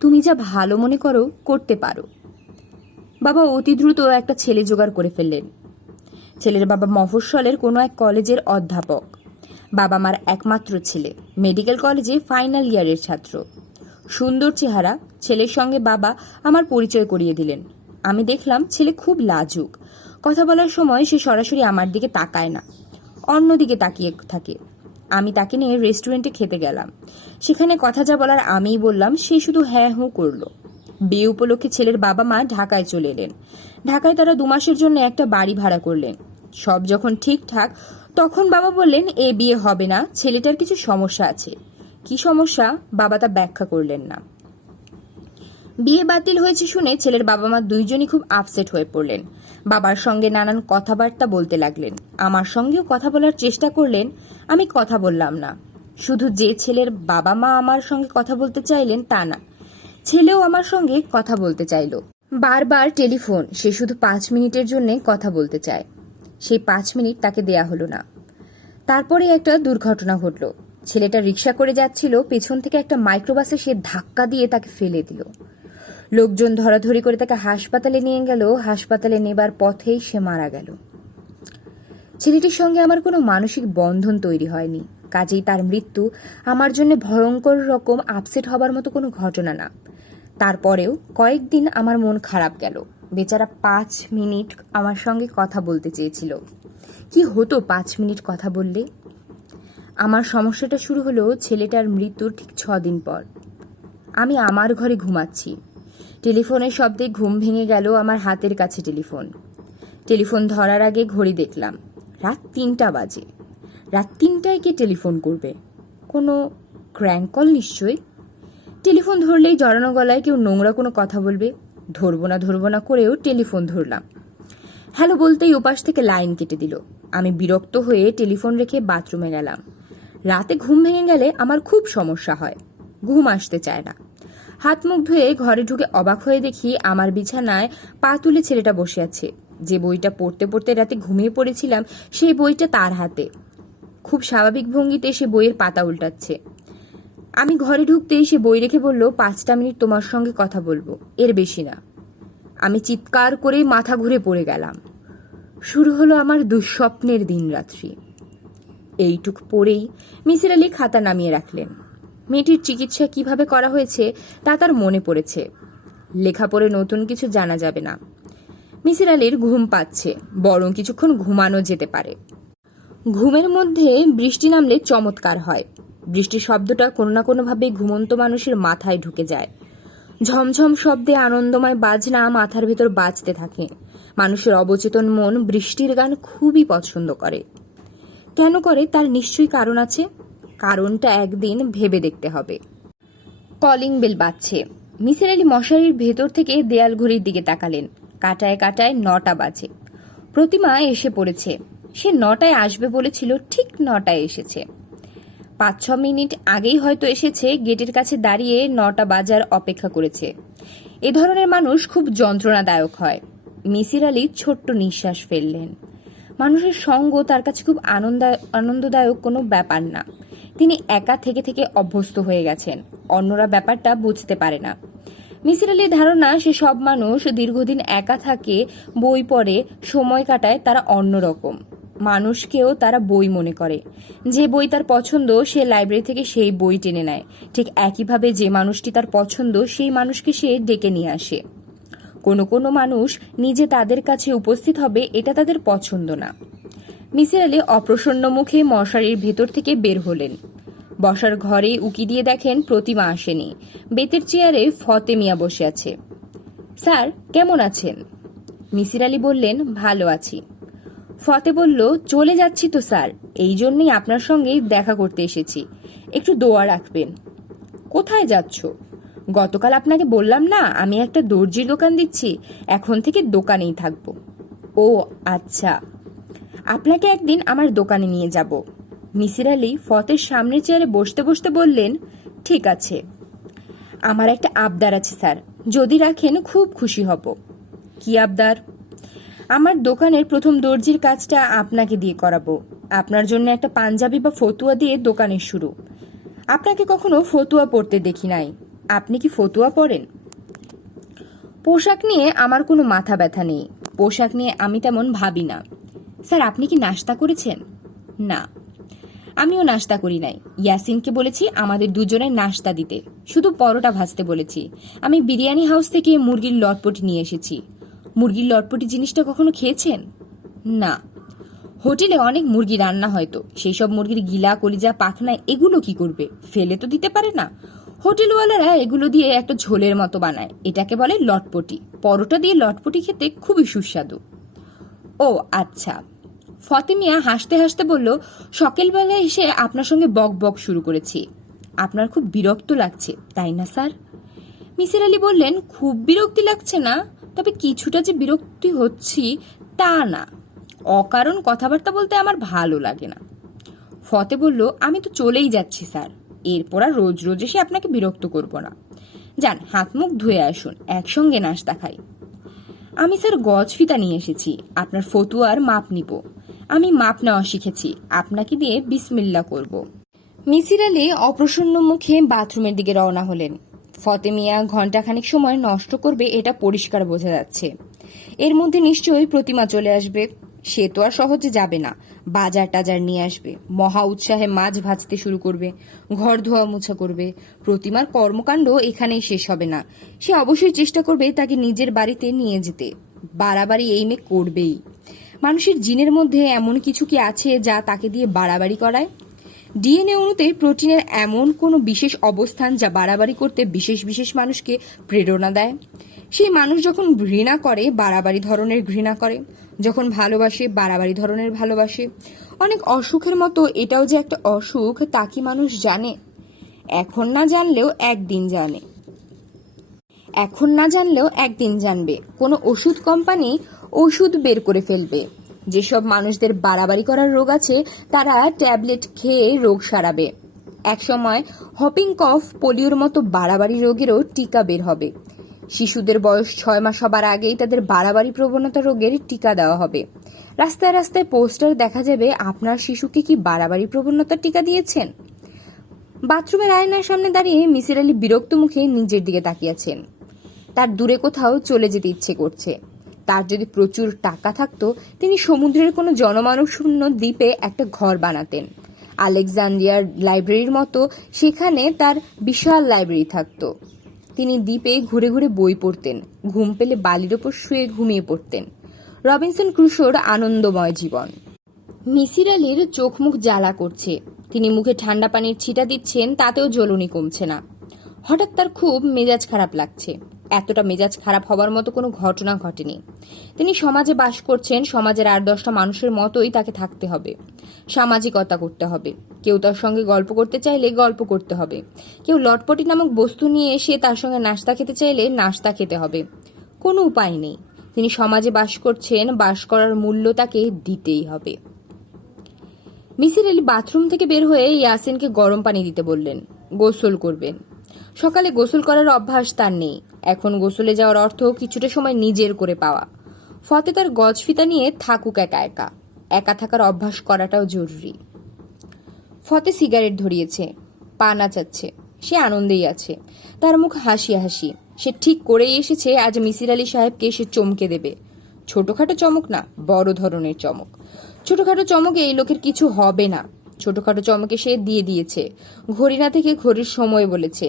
তুমি যা ভালো মনে করো করতে পারো। বাবা অতি দ্রুত একটা ছেলে জোগাড় করে ফেললেন। ছেলের বাবা মফস্বলের কোনো এক কলেজের অধ্যাপক। বাবা মার একমাত্র ছেলে, মেডিকেল কলেজে ফাইনাল ইয়ারের ছাত্র। সুন্দর চেহারা। ছেলের সঙ্গে বাবা আমার পরিচয় করিয়ে দিলেন। আমি দেখলাম ছেলে খুব লাজুক। কথা বলার সময় সে সরাসরি আমার দিকে তাকায় না, অন্যদিকে তাকিয়ে থাকে। আমি তাকে নিয়ে রেস্টুরেন্টে খেতে গেলাম। সেখানে কথা যা বলার আমিই বললাম, সে শুধু হ্যাঁ হুঁ করলো। বিয়ে উপলক্ষে ছেলের বাবা মা ঢাকায় চলে এলেন। ঢাকায় তারা 2 মাসের জন্য একটা বাড়ি ভাড়া করলেন। সব যখন ঠিকঠাক, তখন বাবা বললেন এ বিয়ে হবে না, ছেলেটার কিছু সমস্যা আছে। কি সমস্যা বাবা তা ব্যাখ্যা করলেন না। বিয়ে বাতিল হয়েছে শুনে ছেলের বাবা মা দুইজনই খুব আপসেট হয়ে পড়লেন। বাবার সঙ্গে নানান কথাবার্তা বলতে লাগলেন। আমার সঙ্গেও কথা বলার চেষ্টা করলেন। আমি কথা বললাম না। শুধু যে ছেলের বাবা মা আমার সঙ্গে কথা বলতে চাইলেন তা না, ছেলেও আমার সঙ্গে কথা বলতে চাইল। বারবার টেলিফোন, সে শুধু 5 মিনিটের জন্য কথা বলতে চায়। সেই 5 মিনিট তাকে দেয়া হলো না। তারপরে একটা দুর্ঘটনা ঘটল। ছেলেটা রিক্সা করে যাচ্ছিল, পেছন থেকে একটা মাইক্রোবাসে সে ধাক্কা দিয়ে তাকে ফেলে দিল। লোকজন ধরাধরি করে তাকে হাসপাতালে নিয়ে গেল। হাসপাতালে নেবার পথেই সে মারা গেল। ছেলেটির সঙ্গে আমার কোনো মানসিক বন্ধন তৈরি হয়নি, কাজেই তার মৃত্যু আমার জন্য ভয়ঙ্কর রকম আপসেট হবার মতো কোনো ঘটনা না। তারপরেও কয়েকদিন আমার মন খারাপ গেল। বেচারা 5 মিনিট আমার সঙ্গে কথা বলতে চেয়েছিল। কি হতো 5 মিনিট কথা বললে? আমার সমস্যাটা শুরু হলো ছেলেটার মৃত্যুর ঠিক 6 দিন পর। আমি আমার ঘরে ঘুমাচ্ছি। টেলিফোনের শব্দে ঘুম ভেঙে গেল। আমার হাতের কাছে টেলিফোন ধরার আগে ঘড়ি দেখলাম, রাত 3টা বাজে। রাত 3টায় কে টেলিফোন করবে? কোনো ক্র্যাঙ্ক কল নিশ্চয়ই। টেলিফোন ধরলেই জড়ানো গলায় কেউ নোংরা কোনো কথা বলবে। ধরবো না করেও টেলিফোন ধরলাম। হ্যালো বলতেই ওপাশ থেকে লাইন কেটে দিল। আমি বিরক্ত হয়ে টেলিফোন রেখে বাথরুমে গেলাম। রাতে ঘুম ভেঙে গেলে আমার খুব সমস্যা হয়, ঘুম আসতে চায় না। হাত মুখ ধুয়ে ঘরে ঢুকে অবাক হয়ে দেখি আমার বিছানায় পা তুলে ছেলেটা বসে আছে। যে বইটা পড়তে পড়তে রাতে ঘুমিয়ে পড়েছিলাম, সেই বইটা তার হাতে। খুব স্বাভাবিক ভঙ্গিতে সে বইয়ের পাতা উল্টাচ্ছে। আমি ঘরে ঢুকতেই সে বই রেখে বলল, 5টা মিনিট তোমার সঙ্গে কথা বলবো, এর বেশি না। আমি চিৎকার করে মাথা ঘুরে পড়ে গেলাম। শুরু হলো আমার দুঃস্বপ্নের দিনরাত্রি। এইটুক পরেই মিসির আলী খাতা নামিয়ে রাখলেন। মেয়েটির চিকিৎসা কিভাবে করা হয়েছে তা তার মনে পড়েছে। লেখা পড়ে নতুন কিছু জানা যাবে না। মিসির আলীর ঘুম পাচ্ছে, বরং কিছুক্ষণ ঘুমানো যেতে পারে। ঘুমের মধ্যে বৃষ্টি নামলে চমৎকার হয়। বৃষ্টির শব্দটা কোনো না কোনোভাবে ঘুমন্ত মানুষের মাথায় ঢুকে যায়। ঝমঝম শব্দে আনন্দময় বাজনা মাথার ভেতর বাজতে থাকে। মানুষের অবচেতন মন বৃষ্টির গান খুবই পছন্দ করে। কেন করে তার নিশ্চয়ই কারণ আছে। কারণটা একদিন ভেবে দেখতে হবে। কলিং বেল বাজছে। মিসির আলী মশারির ভেতর থেকে দেয়াল ঘড়ির দিকে তাকালেন। কাটায় কাটায় 9টা বাজে। প্রতিমা এসে পড়েছে। সে 9টায় আসবে বলেছিল, ঠিক 9টায় এসেছে। 5-6 মিনিট আগেই হয়তো এসেছে, গেটের কাছে দাঁড়িয়ে 9টা বাজার অপেক্ষা করেছে। এ ধরনের মানুষ খুব যন্ত্রণাদায়ক হয়। মিসির আলী ছোট্ট নিঃশ্বাস ফেললেন। মানুষের সঙ্গ তার কাছে খুব আনন্দদায়ক কোনো ব্যাপার না। তিনি একা থেকে থেকে অভ্যস্ত হয়ে গেছেন। অন্যরা ব্যাপারটা বুঝতে পারে না। মিসির আলীর ধারণা, সে সব মানুষ দীর্ঘদিন একা থাকে, বই পড়ে, সময় কাটায়, তারা অন্যরকম। মানুষকেও তারা বই মনে করে। যে বই তার পছন্দ, সে লাইব্রেরি থেকে সেই বই টেনে নেয়। ঠিক একইভাবে যে মানুষটি তার পছন্দ, সেই মানুষকে সে ডেকে নিয়ে আসে। কোনো কোনো মানুষ নিজে তাদের কাছে উপস্থিত হবে, এটা তাদের পছন্দ না। মিসির আলী অপ্রসন্ন মুখে মশারির ভেতর থেকে বের হলেন। বসার ঘরে উকি দিয়ে দেখেন প্রতিমা আসেনি। বেতের চেয়ারে ফতে মিয়া বসে আছে। স্যার কেমন আছেন? মিসির আলী বললেন, ভালো আছি। ফতে বলল, চলে যাচ্ছি তো স্যার, এই জন্যই আপনার সঙ্গে দেখা করতে এসেছি, একটু দোয়া রাখবেন। কোথায় যাচ্ছ? গতকাল আপনাকে বললাম না আমি একটা দর্জির দোকান দিচ্ছি, এখন থেকে দোকানেই থাকবো। ও আচ্ছা, আপনাকে একদিন আমার দোকানে নিয়ে যাব। মিসির আলি ফতের সামনের চেয়ারে বসতে বসতে বললেন, ঠিক আছে, আমার একটা আবদার আছে স্যার, যদি রাখেন খুব খুশি হব। কি আবদার? আমার দোকানের প্রথম দর্জির কাজটা আপনাকে দিয়ে করাবো। আপনার জন্য একটা পাঞ্জাবি বা ফতুয়া দিয়ে দোকানের শুরু। আপনাকে কখনো ফতুয়া পরতে দেখি নাই, আপনি কি ফতুয়া পরেন? পোশাক নিয়ে আমার কোনো মাথা ব্যথা নেই, পোশাক নিয়ে আমি তেমন ভাবি না। স্যার, আপনি কি নাস্তা করেছেন? না, আমিও নাস্তা করি নাই। ইয়াসিনকে বলেছি আমাদের দুজনের নাস্তা দিতে, শুধু পরোটা ভাজতে বলেছি। আমি বিরিয়ানি হাউস থেকে মুরগির লটপটি নিয়ে এসেছি। মুরগির লটপটি জিনিসটা কখনো খেয়েছেন? না। হোটেলে অনেক মুরগি রান্না হয়তো, সেই সব মুরগির গিলা, কলিজা, পাখনা এগুলো কি করবে? ফেলে তো দিতে পারে না। হোটেলওয়ালারা এগুলো দিয়ে একটা ঝোলের মতো বানায়, এটাকে বলে লটপটি। পরোটা দিয়ে লটপটি খেতে খুবই সুস্বাদু। ও আচ্ছা। ফতে মিয়া হাসতে হাসতে বলল, সকালবেলায় এসে আপনার সঙ্গে বক বক শুরু করেছি, আপনার খুব বিরক্ত লাগছে তাই না স্যার? মিসির আলি বললেন, খুব বিরক্তি লাগছে না, তবে কিছুটা যে বিরক্তি হচ্ছি তা না, অকারণ কথাবার্তা বলতে আমার ভালো লাগে না। ফতে বলল, আমি তো চলেই যাচ্ছি স্যার, এরপর আর রোজ রোজ এসে আপনাকে বিরক্ত করব না। যান, হাত মুখ ধুয়ে আসুন, একসঙ্গে নাস্তা খাই। আমি স্যার গজ ফিতা নিয়ে এসেছি, আপনার ফতুয়ার মাপ নিব। আমি মাপ নেওয়া শিখেছি, আপনাকে দিয়ে বিসমিল্লা করব। মিসির আলি অপ্রসন্ন মুখে বাথরুমের দিকে রওনা হলেন। ফতে মিয়া ঘণ্টাখানিক সময় নষ্ট করবে এটা পরিষ্কার বোঝা যাচ্ছে। এর মধ্যে নিশ্চয়ই প্রতিমা চলে আসবে। সে তো আর সহজে যাবে না, বাজার টাজার নিয়ে আসবে, মহা উৎসাহে মাছ ভাজতে শুরু করবে, ঘর ধোয়া মোছা করবে। প্রতিমার কর্মকাণ্ড এখানেই শেষ হবে না, সে অবশ্যই চেষ্টা করবে তাকে নিজের বাড়িতে নিয়ে যেতে। বাড়াবাড়ি এই মেয়ে করবেই। মানুষের জিনের মধ্যে এমন কিছু কি আছে যা তাকে দিয়ে বাড়াবাড়ি করায়? ডিএনএ অণুতে প্রোটিনের এমন কোনো বিশেষ অবস্থান যা বাড়াবাড়ি করতে বিশেষ বিশেষ মানুষকে প্রেরণা দেয়। সেই মানুষ যখন ঘৃণা করে বাড়াবাড়ি ধরনের ঘৃণা করে, যখন ভালোবাসে বাড়াবাড়ি ধরনের ভালোবাসে। অনেক অসুখের মতো এটাও যে একটা অসুখ তা কি মানুষ জানে? এখন না জানলেও একদিন জানে, এখন না জানলেও একদিন জানবে। কোনো ওষুধ কোম্পানি ওষুধ বের করে ফেলবে। যেসব মানুষদের বাড়াবাড়ি করার রোগ আছে তারা ট্যাবলেট খেয়ে রোগ সারাবে। একসময় হপিং কফ, পোলিওর মতো বাড়াবাড়ি রোগেরও টিকা বের হবে। শিশুদের বয়স 6 মাস হবার আগেই তাদের বাড়াবাড়ি প্রবণতা রোগের টিকা দেওয়া হবে। রাস্তায় রাস্তায় পোস্টার দেখা যাবে, আপনার শিশুকে কি বাড়াবাড়ি প্রবণতার টিকা দিয়েছেন? বাথরুমের আয়নার সামনে দাঁড়িয়ে মিসির আলি বিরক্ত মুখে নিজের দিকে তাকিয়েছেন। তার দূরে কোথাও চলে যেতে ইচ্ছে করছে। তার যদি প্রচুর টাকা থাকতো তিনি সমুদ্রের কোনো জনমানবশূন্য দ্বীপে একটা ঘর বানাতেন। আলেকজান্দ্রিয়ার লাইব্রেরির মতো সেখানে তার বিশাল লাইব্রেরি থাকতো। তিনি দ্বীপে ঘুরে ঘুরে বই পড়তেন, ঘুম পেলে বালির ওপর শুয়ে ঘুমিয়ে পড়তেন। রবিনসন ক্রুশোর আনন্দময় জীবন। মিসির আলির চোখ মুখ জ্বালা করছে। তিনি মুখে ঠান্ডা পানির ছিটা দিচ্ছেন, তাতেও জ্বলুনি কমছে না। হঠাৎ তার খুব মেজাজ খারাপ লাগছে। এতটা মেজাজ খারাপ হবার মতো কোনো ঘটনা ঘটেনি। তিনি সমাজে বাস করছেন, সমাজের 8-10টা মানুষের মতোই তাকে থাকতে হবে। সামাজিকতা করতে হবে। কেউ তার সঙ্গে গল্প করতে চাইলে গল্প করতে হবে। কেউ লটপটি নামক বস্তু নিয়ে এসে তার সঙ্গে নাস্তা খেতে চাইলে নাস্তা খেতে হবে। কোনো উপায় নেই। তিনি সমাজে বাস করছেন, বাস করার মূল্য তাকে দিতেই হবে। মিসির আলি বাথরুম থেকে বের হয়ে ইয়াসিনকে গরম পানি দিতে বললেন। গোসল করবেন। সকালে গোসল করার অভ্যাস তার নেই। এখন গোসলে যাওয়ার অর্থ কিছুটা সময় নিজের করে পাওয়া। ফতে তার গজ ফিতা নিয়ে থাকুক একা একা। একা থাকার অভ্যাস করাটাও জরুরি। ফতে সিগারেট ধরিয়েছে, পা নাচাচ্ছে। সে আনন্দেই আছে। তার মুখ হাসি হাসি। সে ঠিক করেই এসেছে আজ মিসির আলি সাহেবকে সে চমকে দেবে। ছোটখাটো চমক না, বড় ধরনের চমক। ছোটখাটো চমকে এই লোকের কিছু হবে না। ছোটখাটো চমকে সে দিয়ে দিয়েছে। ঘড়ি না থেকে ঘড়ির সময় বলেছে।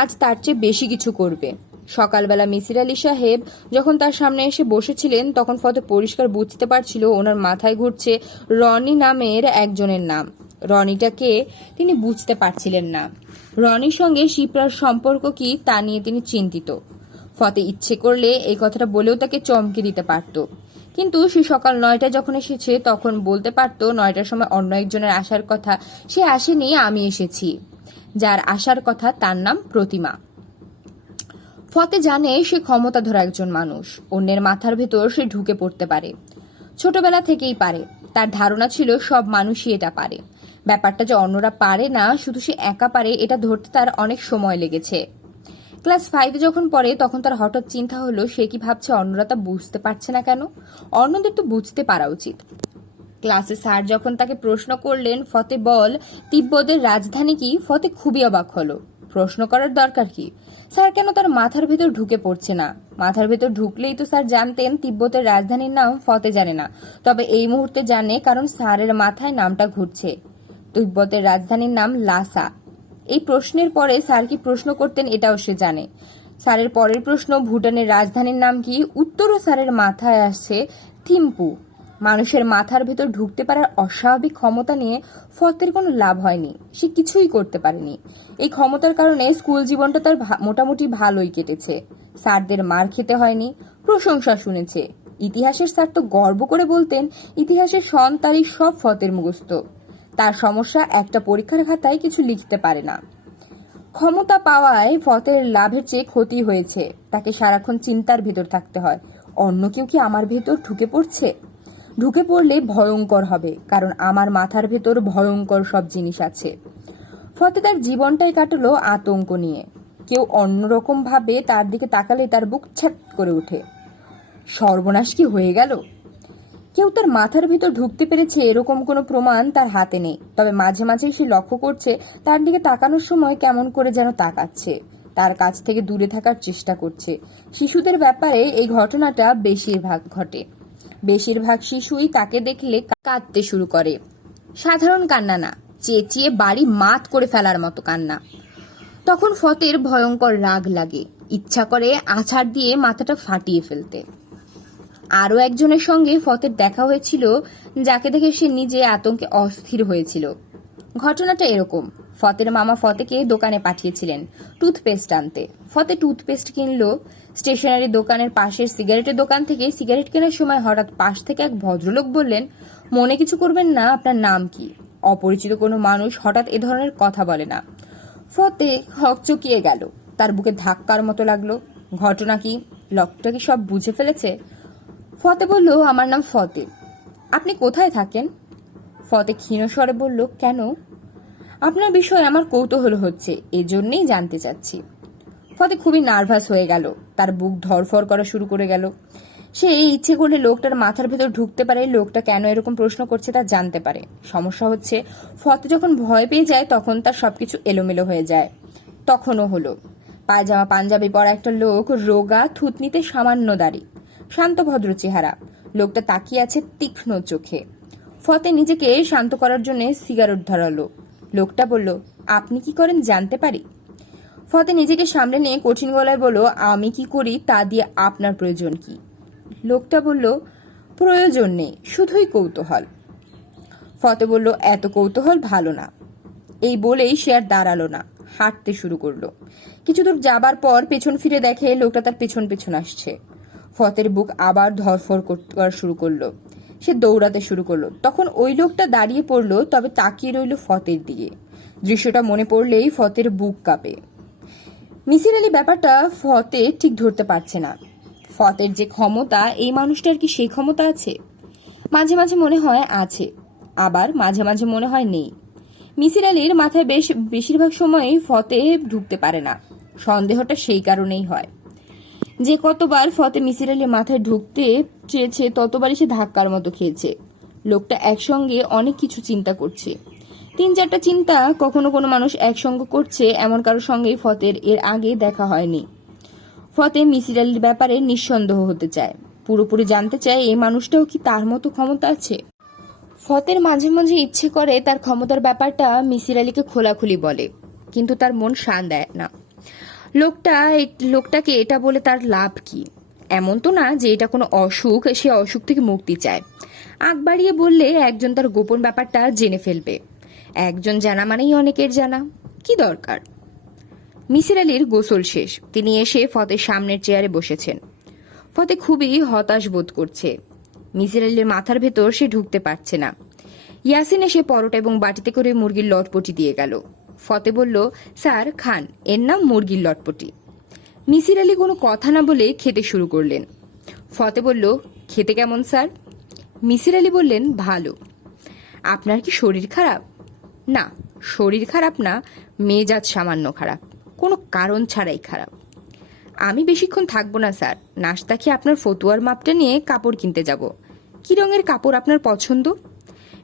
আজ তার চেয়ে বেশি কিছু করবে। সকালবেলা মিসির আলি সাহেব যখন তার সামনে এসে বসেছিলেন তখন ফতে পরিষ্কার বুঝতে পারছিল ওনার মাথায় ঘুরছে রনি নামের একজনের নাম। রনিটাকে তিনি বুঝতে পারছিলেন না। রনির সঙ্গে শিপ্রার সম্পর্ক কি তা নিয়ে তিনি চিন্তিত। ফতে ইচ্ছে করলে এই কথাটা বলেও তাকে চমকে দিতে পারত, কিন্তু সে সকাল 9টায় যখন এসেছে তখন বলতে পারত 9টার সময় অন্য একজনের আসার কথা। সে আসেনি, আমি এসেছি। যার আসার কথা তার নাম প্রতিমা। ফতে জানে সে ক্ষমতাধর একজন মানুষ, অন্যের মাথার ভেতর সে ঢুকে পড়তে পারে, ছোটবেলা থেকেই পারে। তার ধারণা ছিল সব মানুষই এটা পারে। ব্যাপারটা যে অন্যরা পারে না, শুধু সে একা পারে, এটা ধরতে তার অনেক সময় লেগেছে। ক্লাস 5 যখন পড়ে তখন তার হঠাৎ চিন্তা হলো সে কি ভাবছে অন্যরা তা বুঝতে পারছে না কেন, অন্যদের তো বুঝতে পারা উচিত। ক্লাসে স্যার যখন তাকে প্রশ্ন করলেন, ফতে বল তিব্বতের রাজধানী কি, ফতে খুবই অবাক হলো। প্রশ্ন করার দরকার কি, স্যার কেন তার মাথার ভেতর ঢুকে পড়ছে না? মাথার ভেতর ঢুকলেই তো স্যার জানতেন তিব্বতের রাজধানীর নাম। ফতে জানে না, তবে এই মুহূর্তে জানে, কারণ স্যারের মাথায় নামটা ঘুরছে। তিব্বতের রাজধানীর নাম লাসা। এই প্রশ্নের পরে স্যার কি প্রশ্ন করতেন এটাও সে জানে। স্যারের পরের প্রশ্ন, ভুটানের রাজধানীর নাম কি, উত্তরও স্যারের মাথায় আসছে থিম্পু। মানুষের মাথার ভেতর ঢুকতে পারার অস্বাভাবিক ক্ষমতা নিয়ে ফতের কোনো লাভ হয়নি, সে কিছুই করতে পারেনি। এই ক্ষমতার কারণে স্কুল জীবনটা তার মোটামুটি ভালোই কেটেছে। স্যারদের মার খেতে হয়নি, প্রশংসা শুনেছে। ইতিহাসের স্যার তো গর্ব করে বলতেন ইতিহাসের সন তারিখ সব ফতের মুখস্থ। তার সমস্যা, একটা পরীক্ষার খাতায় কিছু লিখতে পারে না। ক্ষমতা পাওয়ায় ফতের লাভের চেয়ে ক্ষতি হয়েছে। তাকে সারাক্ষণ চিন্তার ভেতর থাকতে হয়, অন্য কেউ কি আমার ভেতর ঢুকে পড়ছে? ঢুকে পড়লে ভয়ঙ্কর হবে, কারণ আমার মাথার ভেতর ভয়ঙ্কর সব জিনিস আছে। ফতে তার জীবনটাই কাটলো আতঙ্ক নিয়ে। কেউ অন্যরকম ভাবে তার দিকে তাকালে তার বুক ছ্যাপ করে ওঠে। সর্বনাশ কি হয়ে গেল? কেউ তার মাথার ভিতর ঢুকতে পেরেছে এরকম কোনো প্রমাণ তার হাতে নেই, তবে মাঝে মাঝেই সে লক্ষ্য করছে তার দিকে তাকানোর সময় কেমন করে যেন তাকাচ্ছে, তার কাছ থেকে দূরে থাকার চেষ্টা করছে। শিশুদের ব্যাপারে এই ঘটনাটা বেশিরভাগ ঘটে। বেশিরভাগ শিশুই তাকে দেখলে কাঁদতে শুরু করে। সাধারণ কান্না না, চেঁচিয়ে বাড়ি মাত করে ফেলার মতো কান্না। তখন ফতের ভয়ঙ্কর রাগ লাগে, ইচ্ছা করে আছাড় দিয়ে মাথাটা ফাটিয়ে ফেলতে। আরও একজনের সঙ্গে ফতের দেখা হয়েছিল, যাকে দেখে সে নিজে আতঙ্কে অস্থির হয়েছিল। ঘটনাটা এরকম, ফতের মামা ফতেকে দোকানে পাঠিয়েছিলেন টুথপেস্ট আনতে। ফতে টুথপেস্ট কিনলো। স্টেশনারি দোকানের পাশের সিগারেটের দোকান থেকে সিগারেট কেনার সময় হঠাৎ পাশ থেকে এক ভদ্রলোক বললেন, মনে কিছু করবেন না, আপনার নাম কি? অপরিচিত কোনো মানুষ হঠাৎ এ ধরনের কথা বলে না। ফতে হকচকিয়ে গেল, তার বুকে ধাক্কার মতো লাগলো। ঘটনা কি? লোকটা কি সব বুঝে ফেলেছে? ফতে বলল, আমার নাম ফতে। আপনি কোথায় থাকেন? ফতে ক্ষীণ স্বরে বলল, কেন? আপনার বিষয়ে আমার কৌতূহল হচ্ছে, এজন্যই জানতে চাচ্ছি। ফতে খুবই নার্ভাস হয়ে গেল, তার বুক ধরফর করা শুরু করে গেল। সে ইচ্ছে করলে লোকটার মাথার ভেতর ঢুকতে পারে, লোকটা কেন এরকম প্রশ্ন করছে তা জানতে পারে। সমস্যা হচ্ছে, ফতে যখন ভয় পেয়ে যায় তখন তার সবকিছু এলোমেলো হয়ে যায়। তখনও হলো। পায়জামা পাঞ্জাবি পরা একটা লোক, রোগা, থুতনিতে সামান্য দাড়ি, শান্ত ভদ্র চেহারা। লোকটা তাকিয়ে আছে তীক্ষ্ণ চোখে। ফতে নিজেকে শান্ত করার জন্য সিগারেট ধরালো। লোকটা বলল, আপনি কি করেন জানতে পারি? ফতে নিজেকে সামলে নিয়ে কঠিন গলায় বলল, আমি কি করি তা দিয়ে আপনার প্রয়োজন কি? লোকটা বলল, প্রয়োজন নেই, শুধুই কৌতূহল। ফতে বলল, এত কৌতূহল ভালো না। এই বলেই সে আর দাঁড়ালো না, হাঁটতে শুরু করলো। কিছু দূর যাবার পর পেছন ফিরে দেখে লোকটা তার পেছন পেছন আসছে। ফতের বুক আবার ধরফর করা শুরু করলো। সে দৌড়াতে শুরু করলো। তখন ওই লোকটা দাঁড়িয়ে পড়লো, তবে তাকিয়ে রইল ফতের দিকে। দৃশ্যটা মনে পড়লেই ফতের বুক কাঁপে। মিসির আলী ব্যাপারটা ফতে ঠিক ধরতে পারছে না। ফতের যে ক্ষমতা, এই মানুষটার কি সেই ক্ষমতা আছে? মাঝে মাঝে মনে হয় আছে, আবার মাঝে মাঝে মনে হয় নেই। মিসির আলীর মাথায় বেশিরভাগ সময়ই ফতে ঢুকতে পারে না। সন্দেহটা সেই কারণেই হয়। যে কতবার ফতে মিসির আলীর মাথায় ঢুকতে চেয়েছে ততবারই সে ধাক্কার মতো খেয়েছে। লোকটা একসঙ্গে অনেক কিছু চিন্তা করছে, 3-4টা চিন্তা কখনো কোনো মানুষ একসঙ্গে করছে, এমন কারোর সঙ্গেই ফতের এর আগে দেখা হয়নি। ফতে মিসির আলীর ব্যাপারে নিঃসন্দেহ হতে চায়, পুরোপুরি জানতে চায় এই মানুষটাও কি তার মতো ক্ষমতা আছে। ফতের মাঝে মাঝে ইচ্ছে করে তার ক্ষমতার ব্যাপারটা মিসির আলীকে খোলাখুলি বলে, কিন্তু তার মন শান দেয় না। লোকটাকে এটা বলে তার লাভ কি? এমন তো না যে এটা কোনো অসুখ, সে অসুখ থেকে মুক্তি চায়। আগ বাড়িয়ে বললে একজন তার গোপন ব্যাপারটা জেনে ফেলবে। একজন জানা মানেই অনেকের জানা, কি দরকার? মিসির আলীর গোসল শেষ, তিনি এসে ফতের সামনের চেয়ারে বসেছেন। ফতে খুবই হতাশ বোধ করছে। মিসির আলীর মাথার ভেতর সে ঢুকতে পারছে না। ইয়াসিন এসে পরোটা এবং বাটিতে করে মুরগির লটপটি দিয়ে গেল। ফতে বলল, স্যার খান, এর নাম মুরগির লটপটি। মিসির আলী কোনো কথা না বলে খেতে শুরু করলেন। ফতে বলল, খেতে কেমন স্যার? মিসির আলী বললেন, ভালো। আপনার কি শরীর খারাপ? না, শরীর খারাপ না, মেজাজ সামান্য খারাপ, কোনো কারণ ছাড়াই খারাপ। আমি বেশিক্ষণ থাকবো না স্যার, নাস্তা খেয়ে আপনার ফতুয়ার মাপটা নিয়ে কাপড় কিনতে যাব। কি রঙের কাপড় আপনার পছন্দ?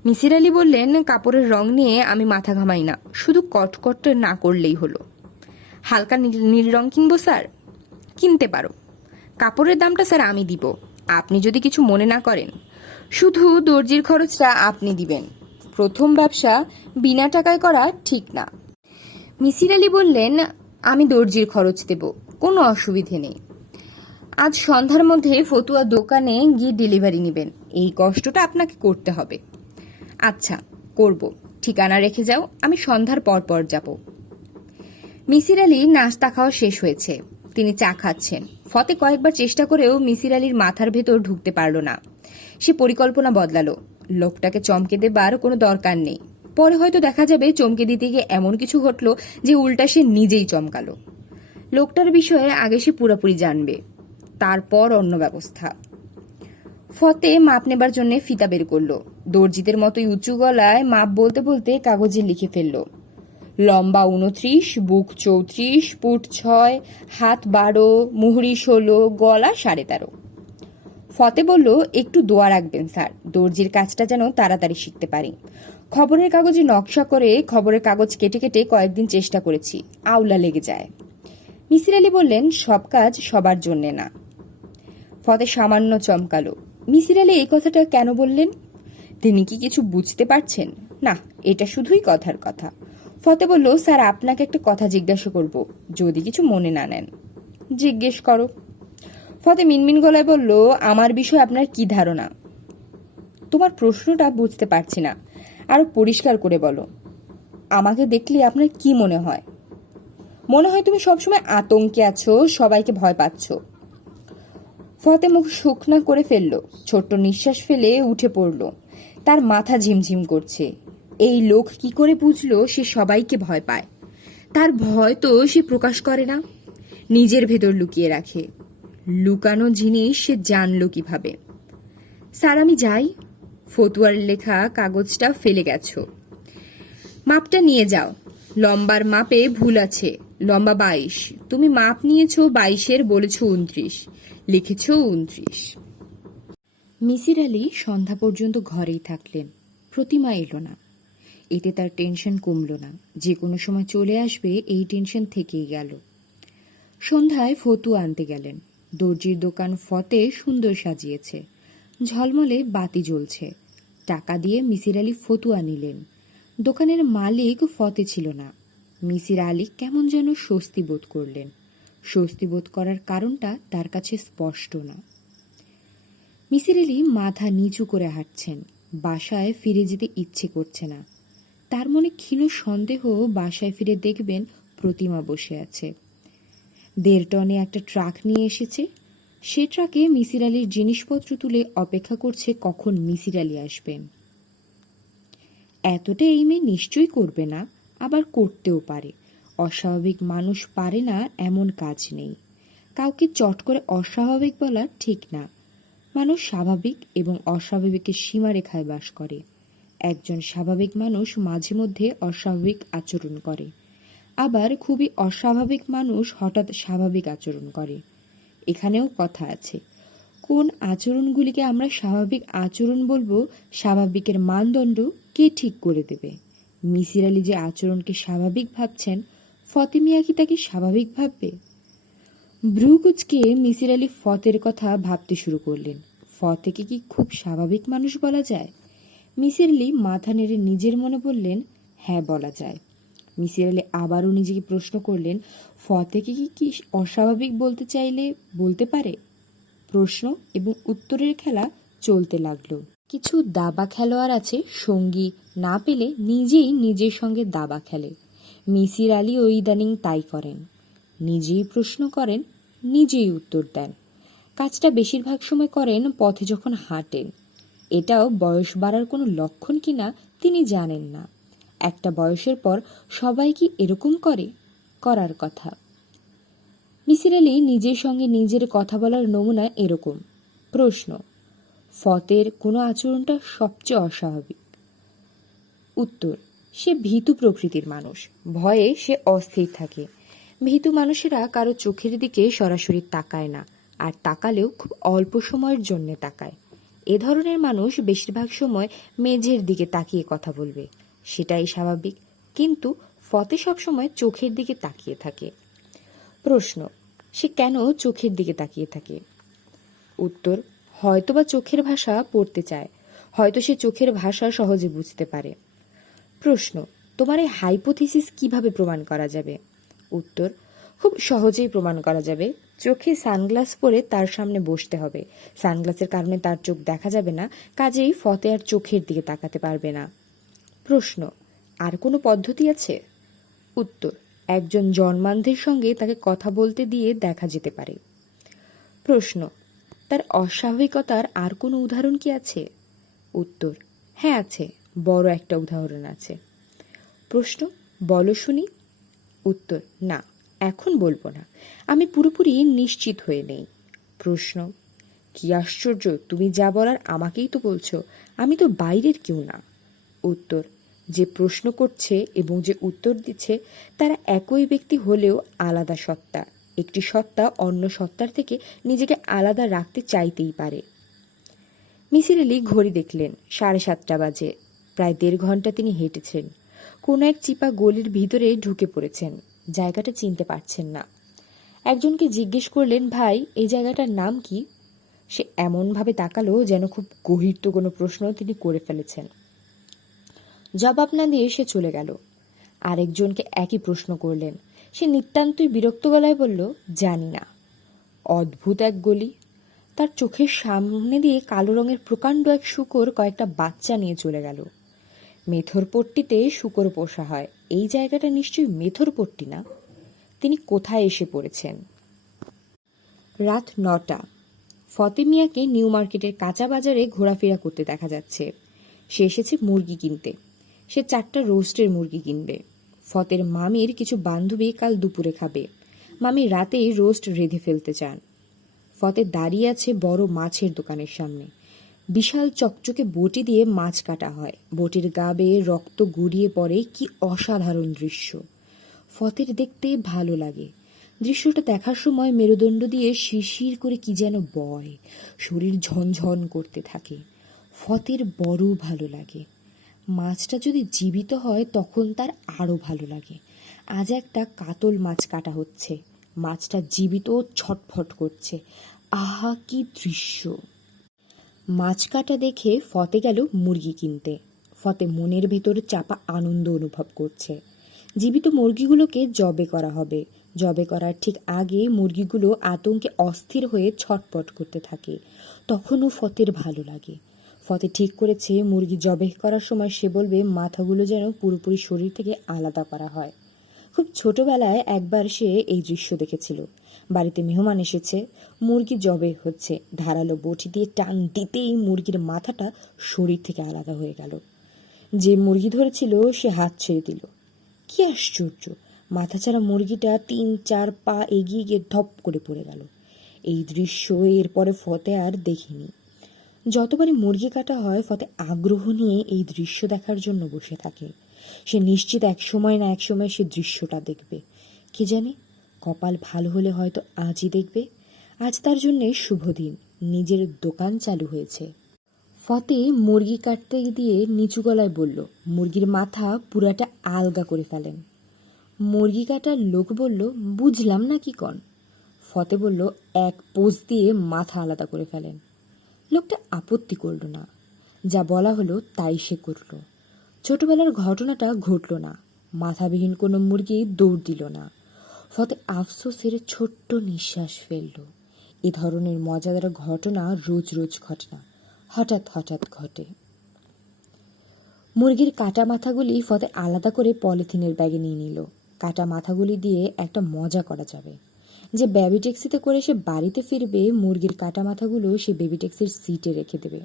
মিসির আলী বললেন, কাপড়ের রং নিয়ে আমি মাথা ঘামাই না, শুধু কটকট না করলেই হলো। হালকা নীল নীল রং কিনবো স্যার? কিনতে পারো। কাপড়ের দামটা স্যার আমি দিব, আপনি যদি কিছু মনে না করেন। শুধু দর্জির খরচটা আপনি দিবেন। প্রথম ব্যবসা বিনা টাকায় করা ঠিক না। মিসির আলী বললেন, আমি দর্জির খরচ দেব, কোনো অসুবিধে নেই। আজ সন্ধ্যার মধ্যে ফতুয়া দোকানে গিয়ে ডেলিভারি নেবেন, এই কষ্টটা আপনাকে করতে হবে। আচ্ছা, করব। ঠিকানা রেখে যাও, আমি সন্ধ্যার পর পর যাব। মিসির আলীর নাস্তা খাওয়া শেষ হয়েছে, তিনি চা খাচ্ছেন। ফতে কয়েকবার চেষ্টা করেও মিসির আলীর মাথার ভেতর ঢুকতে পারল না। সে পরিকল্পনা বদলালো, লোকটাকে চমকে দেবার কোনো দরকার নেই। পরে হয়তো দেখা যাবে চমকে দিতে গিয়ে এমন কিছু ঘটলো যে উল্টা সে নিজেই চমকালো। লোকটার বিষয়ে আগে সে পুরোপুরি জানবে, তারপর অন্য ব্যবস্থা। ফতে মাপ নেবার জন্য ফিতা বের করলো। দর্জিদের মতোই উঁচু গলায় মাপ বলতে বলতে কাগজে লিখে ফেললো, লম্বা 29, বুক 34, পুট 6, হাত 12, মুহুরি 16, গলা 13.5। ফতে বলল, একটু দোয়া রাখবেন স্যার, দর্জির কাজটা যেন তাড়াতাড়ি শিখতে পারি। খবরের কাগজে নকশা করে খবরের কাগজ কেটে কেটে কয়েকদিন চেষ্টা করেছি, আউলা লেগে যায়। মিসির আলী বললেন, সব কাজ সবার জন্যে না। ফতে সামান্য চমকালো। মিসির আলী এই কথাটা কেন বললেন? তিনি কি কিছু বুঝতে পারছেন? না, এটা শুধুই কথার কথা। ফতে বলল, স্যার আপনাকে একটা কথা জিজ্ঞাসা করব, যদি কিছু মনে না নেন। জিজ্ঞেস করো। ফতে মিনমিন গলায় বলল, আমার বিষয়ে আপনার কি ধারণা? তোমার প্রশ্নটা বুঝতে পারছি না, আরো পরিষ্কার করে বলো। আমাকে দেখলে আপনার কি মনে হয়? মনে হয় তুমি সবসময় আতঙ্কে আছো, সবাইকে ভয় পাচ্ছ। ফতে মুখ শুকনা করে ফেলল, ছোট্ট নিঃশ্বাস ফেলে উঠে পড়ল। তার মাথা ঝিমঝিম করছে। এই লোক কি করে বুঝলো সে সবাইকে ভয় পায়? তার ভয় তো সে প্রকাশ করে না, নিজের ভেতর লুকিয়ে রাখে। লুকানো জিনিস সে জানলো কিভাবে? স্যার আমি যাই, ফতুয়ার লেখা কাগজটা ফেলে গেছো। মাপটা নিয়ে যাও, লম্বার মাপে ভুল আছে, লম্বা 22, তুমি মাপ নিয়েছো 22-এর, বলেছো 29, লিখেছো 29। মিসির আলী সন্ধ্যা পর্যন্ত ঘরেই থাকলেন, প্রতিমা এলো না। এতে তার টেনশন কমল না, যে কোনো সময় চলে আসবে এই টেনশন থেকেই গেল। সন্ধ্যায় ফতুয়া আনতে গেলেন। দর্জির দোকান ফতে সুন্দর সাজিয়েছে, ঝলমলে বাতি জ্বলছে। টাকা দিয়ে মিসির আলী ফতুয়া নিলেন। দোকানের মালিক ফতে ছিল না। মিসির আলী কেমন যেন স্বস্তি বোধ করলেন। স্বস্তি বোধ করার কারণটা তার কাছে স্পষ্ট না। মিসির আলী মাথা নিচু করে হাঁটছেন, বাসায় ফিরে যেতে ইচ্ছে করছে না। তার মনে ক্ষীণ সন্দেহ, বাসায় ফিরে দেখবেন প্রতিমা বসে আছে। 1.5 টনে একটা ট্রাক নিয়ে এসেছে। সে ট্রাকে মিসির আলীর জিনিসপত্র তুলে অপেক্ষা করছে কখন মিসির আলী আসবেন। এতটা এই মেয়ে নিশ্চয়ই করবে না, আবার করতেও পারে। অস্বাভাবিক মানুষ পারে না এমন কাজ নেই। কাউকে চট করে অস্বাভাবিক বলা ঠিক না। মানুষ স্বাভাবিক এবং অস্বাভাবিকের সীমারেখায় বাস করে। একজন স্বাভাবিক মানুষ মাঝে মধ্যে অস্বাভাবিক আচরণ করে, আবার খুবই অস্বাভাবিক মানুষ হঠাৎ স্বাভাবিক আচরণ করে। এখানেও কথা আছে, কোন আচরণগুলিকে আমরা স্বাভাবিক আচরণ বলবো, স্বাভাবিকের মানদণ্ড কে ঠিক করে দেবে? মিসির আলী যে আচরণকে স্বাভাবিক ভাবছেন, ফতে মিয়া কি তাকে স্বাভাবিক ভাববে? ভ্রুকুচকে মিসির আলী ফতের কথা ভাবতে শুরু করলেন। ফতেকে কি খুব স্বাভাবিক মানুষ বলা যায়? মিসির আলী মাথা নেড়ে নিজের মনে বললেন, হ্যাঁ বলা যায়। মিসির আলী আবারও নিজেকে প্রশ্ন করলেন, ফতেকে কি অস্বাভাবিক বলতে চাইলে বলতে পারে? প্রশ্ন এবং উত্তরের খেলা চলতে লাগলো। কিছু দাবা খেলোয়াড় আছে, সঙ্গী না পেলে নিজেই নিজের সঙ্গে দাবা খেলে। মিসির আলীও ইদানিং তাই করেন। নিজেই প্রশ্ন করেন, নিজেই উত্তর দেন। কাজটা বেশিরভাগ সময় করেন পথে যখন হাঁটেন। এটাও বয়স বাড়ার কোনো লক্ষণ কিনা তিনি জানেন না। একটা বয়সের পর সবাই কি এরকম করে? করার কথা। মিসির আলি নিজের সঙ্গে নিজের কথা বলার নমুনা এরকম। প্রশ্ন: ফতের কোনো আচরণটা সবচেয়ে অস্বাভাবিক? উত্তর: সে ভীতু প্রকৃতির মানুষ, ভয়ে সে অস্থির থাকে। ভীতু মানুষেরা কারো চোখের দিকে সরাসরি তাকায় না, আর তাকালেও খুব অল্প সময়ের জন্য তাকায়। এ ধরনের মানুষ বেশিরভাগ সময় মেঝের দিকে তাকিয়ে কথা বলবে, সেটাই স্বাভাবিক, কিন্তু ফতে সবসময় চোখের দিকে তাকিয়ে থাকে। প্রশ্ন: সে কেন চোখের দিকে তাকিয়ে থাকে? উত্তর: হয়তোবা চোখের ভাষা পড়তে চায়, হয়তো সে চোখের ভাষা সহজে বুঝতে পারে। প্রশ্ন: তোমার এই হাইপোথিসিস কিভাবে প্রমাণ করা যাবে? উত্তর: খুব সহজেই প্রমাণ করা যাবে। চোখে সানগ্লাস পরে তার সামনে বসতে হবে, সানগ্লাসের কারণে তার চোখ দেখা যাবে না, কাজেই ফতে আর চোখের দিকে তাকাতে পারবে না। প্রশ্ন: আর কোনো পদ্ধতি আছে? উত্তর: একজন জন্মান্ধের সঙ্গে তাকে কথা বলতে দিয়ে দেখা যেতে পারে। প্রশ্ন: তার অস্বাভাবিকতার আর কোনো উদাহরণ কি আছে? উত্তর: হ্যাঁ আছে, বড় একটা উদাহরণ আছে। প্রশ্ন: বলো শুনি। উত্তর: না, এখন বলবো না, আমি পুরোপুরি নিশ্চিত হয়ে নেই। প্রশ্ন: কি আশ্চর্য, তুমি যা বলার আমাকেই তো বলছো, আমি তো বাইরের কেউ না। উত্তর: যে প্রশ্ন করছে এবং যে উত্তর দিচ্ছে তারা একই ব্যক্তি হলেও আলাদা সত্তা। একটি সত্তা অন্য সত্তার থেকে নিজেকে আলাদা রাখতে চাইতেই পারে। মিসির আলি ঘড়ি দেখলেন, 7:30 বাজে। প্রায় 1.5 ঘন্টা তিনি হেঁটেছেন, কোনো এক চিপা গলির ভিতরে ঢুকে পড়েছেন, জায়গাটা চিনতে পারছেন না। একজনকে জিজ্ঞেস করলেন, ভাই এই জায়গাটার নাম কি? সে এমনভাবে তাকালো যেন খুব গভীর কোনো প্রশ্ন তিনি করে ফেলেছেন। জবাব না দিয়ে সে চলে গেল। আরেকজনকে একই প্রশ্ন করলেন। সে নিতান্তই বিরক্ত গলায় বলল, জানি না। অদ্ভুত এক গলি। তার চোখের সামনে দিয়ে কালো রঙের প্রকাণ্ড এক শূকর কয়েকটা বাচ্চা নিয়ে চলে গেল। মেথরপট্টিতে শূকর পোষা হয়, এই জায়গাটা নিশ্চয়ই মেথরপট্টি না? তিনি কোথায় এসে পড়েছেন? রাত 9টা। ফতে মিয়াকে নিউ মার্কেটের কাঁচা বাজারে ঘোরাফেরা করতে দেখা যাচ্ছে। সে এসেছে মুরগি কিনতে। সে 4টা রোস্টের মুরগি কিনবে। ফতের মামির কিছু বান্ধবী কাল দুপুরে খাবে। মামি রাতেই রোস্ট রেঁধে ফেলতে চান। ফতে দাঁড়িয়ে আছে বড় মাছের দোকানের সামনে। বিশাল চকচকে বটি দিয়ে মাছ কাটা হয়, বটির গা বেয়ে রক্ত গড়িয়ে পড়ে। কি অসাধারণ দৃশ্য! ফতের দেখতে ভালো লাগে। দৃশ্যটা দেখার সময় মেরুদণ্ড দিয়ে শিরশির করে কি যেন বয়, শরীর ঝনঝন করতে থাকে। ফতের বড় ভালো লাগে। মাছটা যদি জীবিত হয় তখন তার আরও ভালো লাগে। আজ একটা কাতল মাছ কাটা হচ্ছে, মাছটা জীবিত, ছটফট করছে। আহা কি দৃশ্য! মাছ কাটা দেখে ফতে গেল মুরগি কিনতে। ফতে মনের ভেতর চাপা আনন্দ অনুভব করছে। জীবিত মুরগিগুলোকে জবে করা হবে। জবে করার ঠিক আগে মুরগিগুলো আতঙ্কে অস্থির হয়ে ছটপট করতে থাকে। তখনও ফতের ভালো লাগে। ফতে ঠিক করেছে মুরগি জবে করার সময় সে বলবে মাথাগুলো যেন পুরোপুরি শরীর থেকে আলাদা করা হয়। খুব ছোটবেলায় একবার সে এই দৃশ্য দেখেছিল। বাড়িতে মেহমান এসেছে, মুরগি জবে হচ্ছে, ধারালো বটি দিয়ে টান দিতেই মুরগির মাথাটা শরীর থেকে আলাদা হয়ে গেল। যে মুরগি ধরেছিল সে হাত ছেড়ে দিল। কি আশ্চর্য! মাথাছাড়া মুরগিটা 3-4 পা এগিয়ে গিয়ে ধপ করে পড়ে গেল। এই দৃশ্য এরপরে ফতে আর দেখিনি। যতবারই মুরগি কাটা হয় ফতে আগ্রহ নিয়ে এই দৃশ্য দেখার জন্য বসে থাকে। সে নিশ্চিত এক সময় না এক সময় সে দৃশ্যটা দেখবে। কে জানে, কপাল ভালো হলে হয়তো আজই দেখবে। আজ তার জন্যে শুভ দিন, নিজের দোকান চালু হয়েছে। ফতে মুরগি কাটতে দিয়ে নিচু গলায় বলল, মুরগির মাথা পুরাটা আলগা করে ফেলেন। মুরগি কাটার লোক বলল, বুঝলাম না কি কন। ফতে বলল, এক পোজ দিয়ে মাথা আলাদা করে ফেলেন। লোকটা আপত্তি করল না। যা বলা হলো তাই সে করল। ছোটবেলার ঘটনাটা ঘটল না। মাথাবিহীন কোনো মুরগি দৌড় দিল না। ফতে আফসোসের ছোট্ট নিঃশ্বাস ফেলল। এ ধরনের মজাদার ঘটনা রোজ রোজ ঘটে না, হঠাৎ হঠাৎ ঘটে। মুরগির কাটা মাথাগুলি ফতে আলাদা করে পলিথিনের ব্যাগে নিয়ে নিল। কাটা মাথাগুলি দিয়ে একটা মজা করা যাবে। যে বেবি ট্যাক্সিতে করে সে বাড়িতে ফিরবে, মুরগির কাটা মাথাগুলো সে বেবি ট্যাক্সির সিটে রেখে দেবে।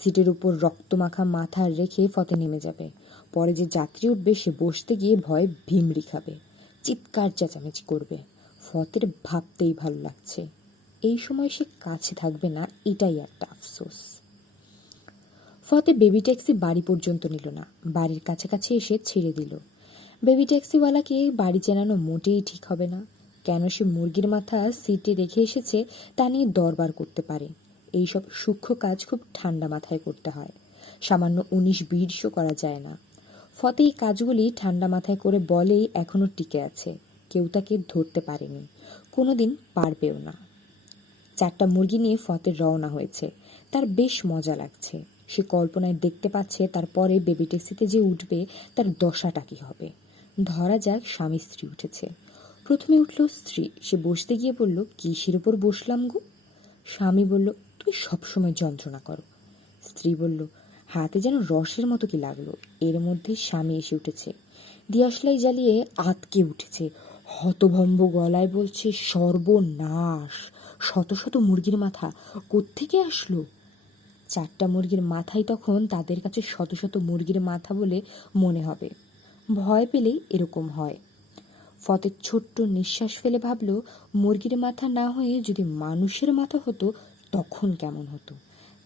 সিটের উপর রক্তমাখা মাথা রেখে ফতে নেমে যাবে। পরে যে যাত্রী উঠবে সে বসতে গিয়ে ভয়ে ভিমড়ি খাবে, চিৎকার চেঁচামেচি করবে। ফতের ভাবতেই ভালো লাগছে, এই সময় সে কাছে থাকবে না, এটাই একটা আফসোস। ফতে বেবি ট্যাক্সি বাড়ি পর্যন্ত নিল না, বাড়ির কাছাকাছি এসে ছেড়ে দিল। বেবি ট্যাক্সিওয়ালাকে বাড়ি চেনানো মোটেই ঠিক হবে না। কেন সে মুরগির মাথা সিটে রেখে এসেছে তা নিয়ে দরবার করতে পারে। এইসব সূক্ষ্ম কাজ খুব ঠান্ডা মাথায় করতে হয়, সামান্য 19-20 করা যায় না। ফতে এই কাজগুলি ঠান্ডা মাথায় করে বলেই এখনও টিকে আছে। কেউ তাকে ধরতে পারেনি, কোনোদিন পারবেও না। 4টা মুরগি নিয়ে ফতের রওনা হয়েছে। তার বেশ মজা লাগছে। সে কল্পনায় দেখতে পাচ্ছে তারপরে বেবি ট্যাক্সিতে যে উঠবে তার দশাটা কী হবে। ধরা যাক স্বামী স্ত্রী উঠেছে। প্রথমে উঠল স্ত্রী। সে বসতে গিয়ে বলল, কিসের ওপর বসলাম গো? স্বামী বলল, তুমি সবসময় যন্ত্রণা করো। স্ত্রী বলল, হাতে যেন রসের মতো কি লাগলো। এর মধ্যে স্বামী এসে উঠেছে, দিয়াশলাই জ্বালিয়ে আতকে উঠেছে, হতভম্ব গলায় বলছে, সর্বনাশ, শত শত মুরগির মাথা কোত্থেকে আসলো? 4টা মুরগির মাথাই তখন তাদের কাছে শত শত মুরগির মাথা বলে মনে হবে। ভয় পেলেই এরকম হয়। ফতের ছোট্ট নিঃশ্বাস ফেলে ভাবল, মুরগির মাথা না হয়ে যদি মানুষের মাথা হতো তখন কেমন হতো।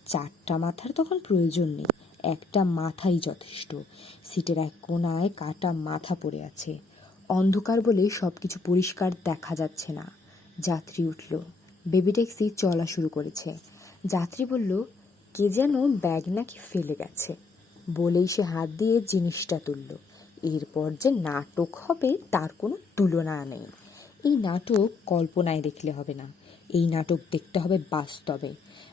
4টা মাথার তখন প্রয়োজন নেই, একটা মাথাই যথেষ্ট। সিটের এক কোণায় কাটা মাথা পড়ে আছে। অন্ধকার বলে সব কিছু পরিষ্কার দেখা যাচ্ছে না। যাত্রী উঠল। বেবি ট্যাক্সি চলা শুরু করেছে। যাত্রী বলল, কে যেন ব্যাগ নাকি ফেলে গেছে। বলেই সে হাত দিয়ে জিনিসটা তুলল। এরপর যে নাটক হবে তার কোনো তুলনা নেই। এই নাটক কল্পনায় দেখলে হবে না, এই নাটক দেখতে হবে বাস্তবে।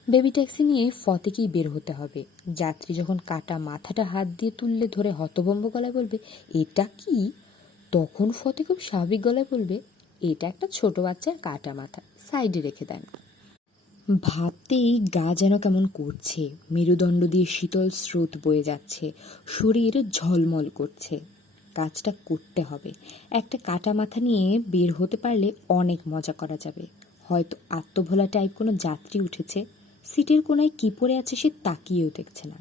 বেবি ট্যাক্সি নিয়ে ফতেকেই বের হতে হবে। যাত্রী যখন কাটা মাথাটা হাত দিয়ে তুললে ধরে হতভম্ব গলায় বলবে, এটা কি? তখন ফতে খুব স্বাভাবিক গলায় বলবে, এটা একটা ছোট বাচ্চার কাটা মাথা, সাইডে রেখে দেন। ভাবতেই গা যেন কেমন করছে, মেরুদণ্ড দিয়ে শীতল স্রোত বয়ে যাচ্ছে, শরীর ঝলমল করছে। কাজটা করতে হবে। একটা কাটা মাথা নিয়ে বের হতে পারলে অনেক মজা করা যাবে। হয়তো আত্মভোলা টাইপ কোনো যাত্রী উঠেছে, সিটের কোনায় কী পড়ে আছে সে তাকিয়েও দেখছে না।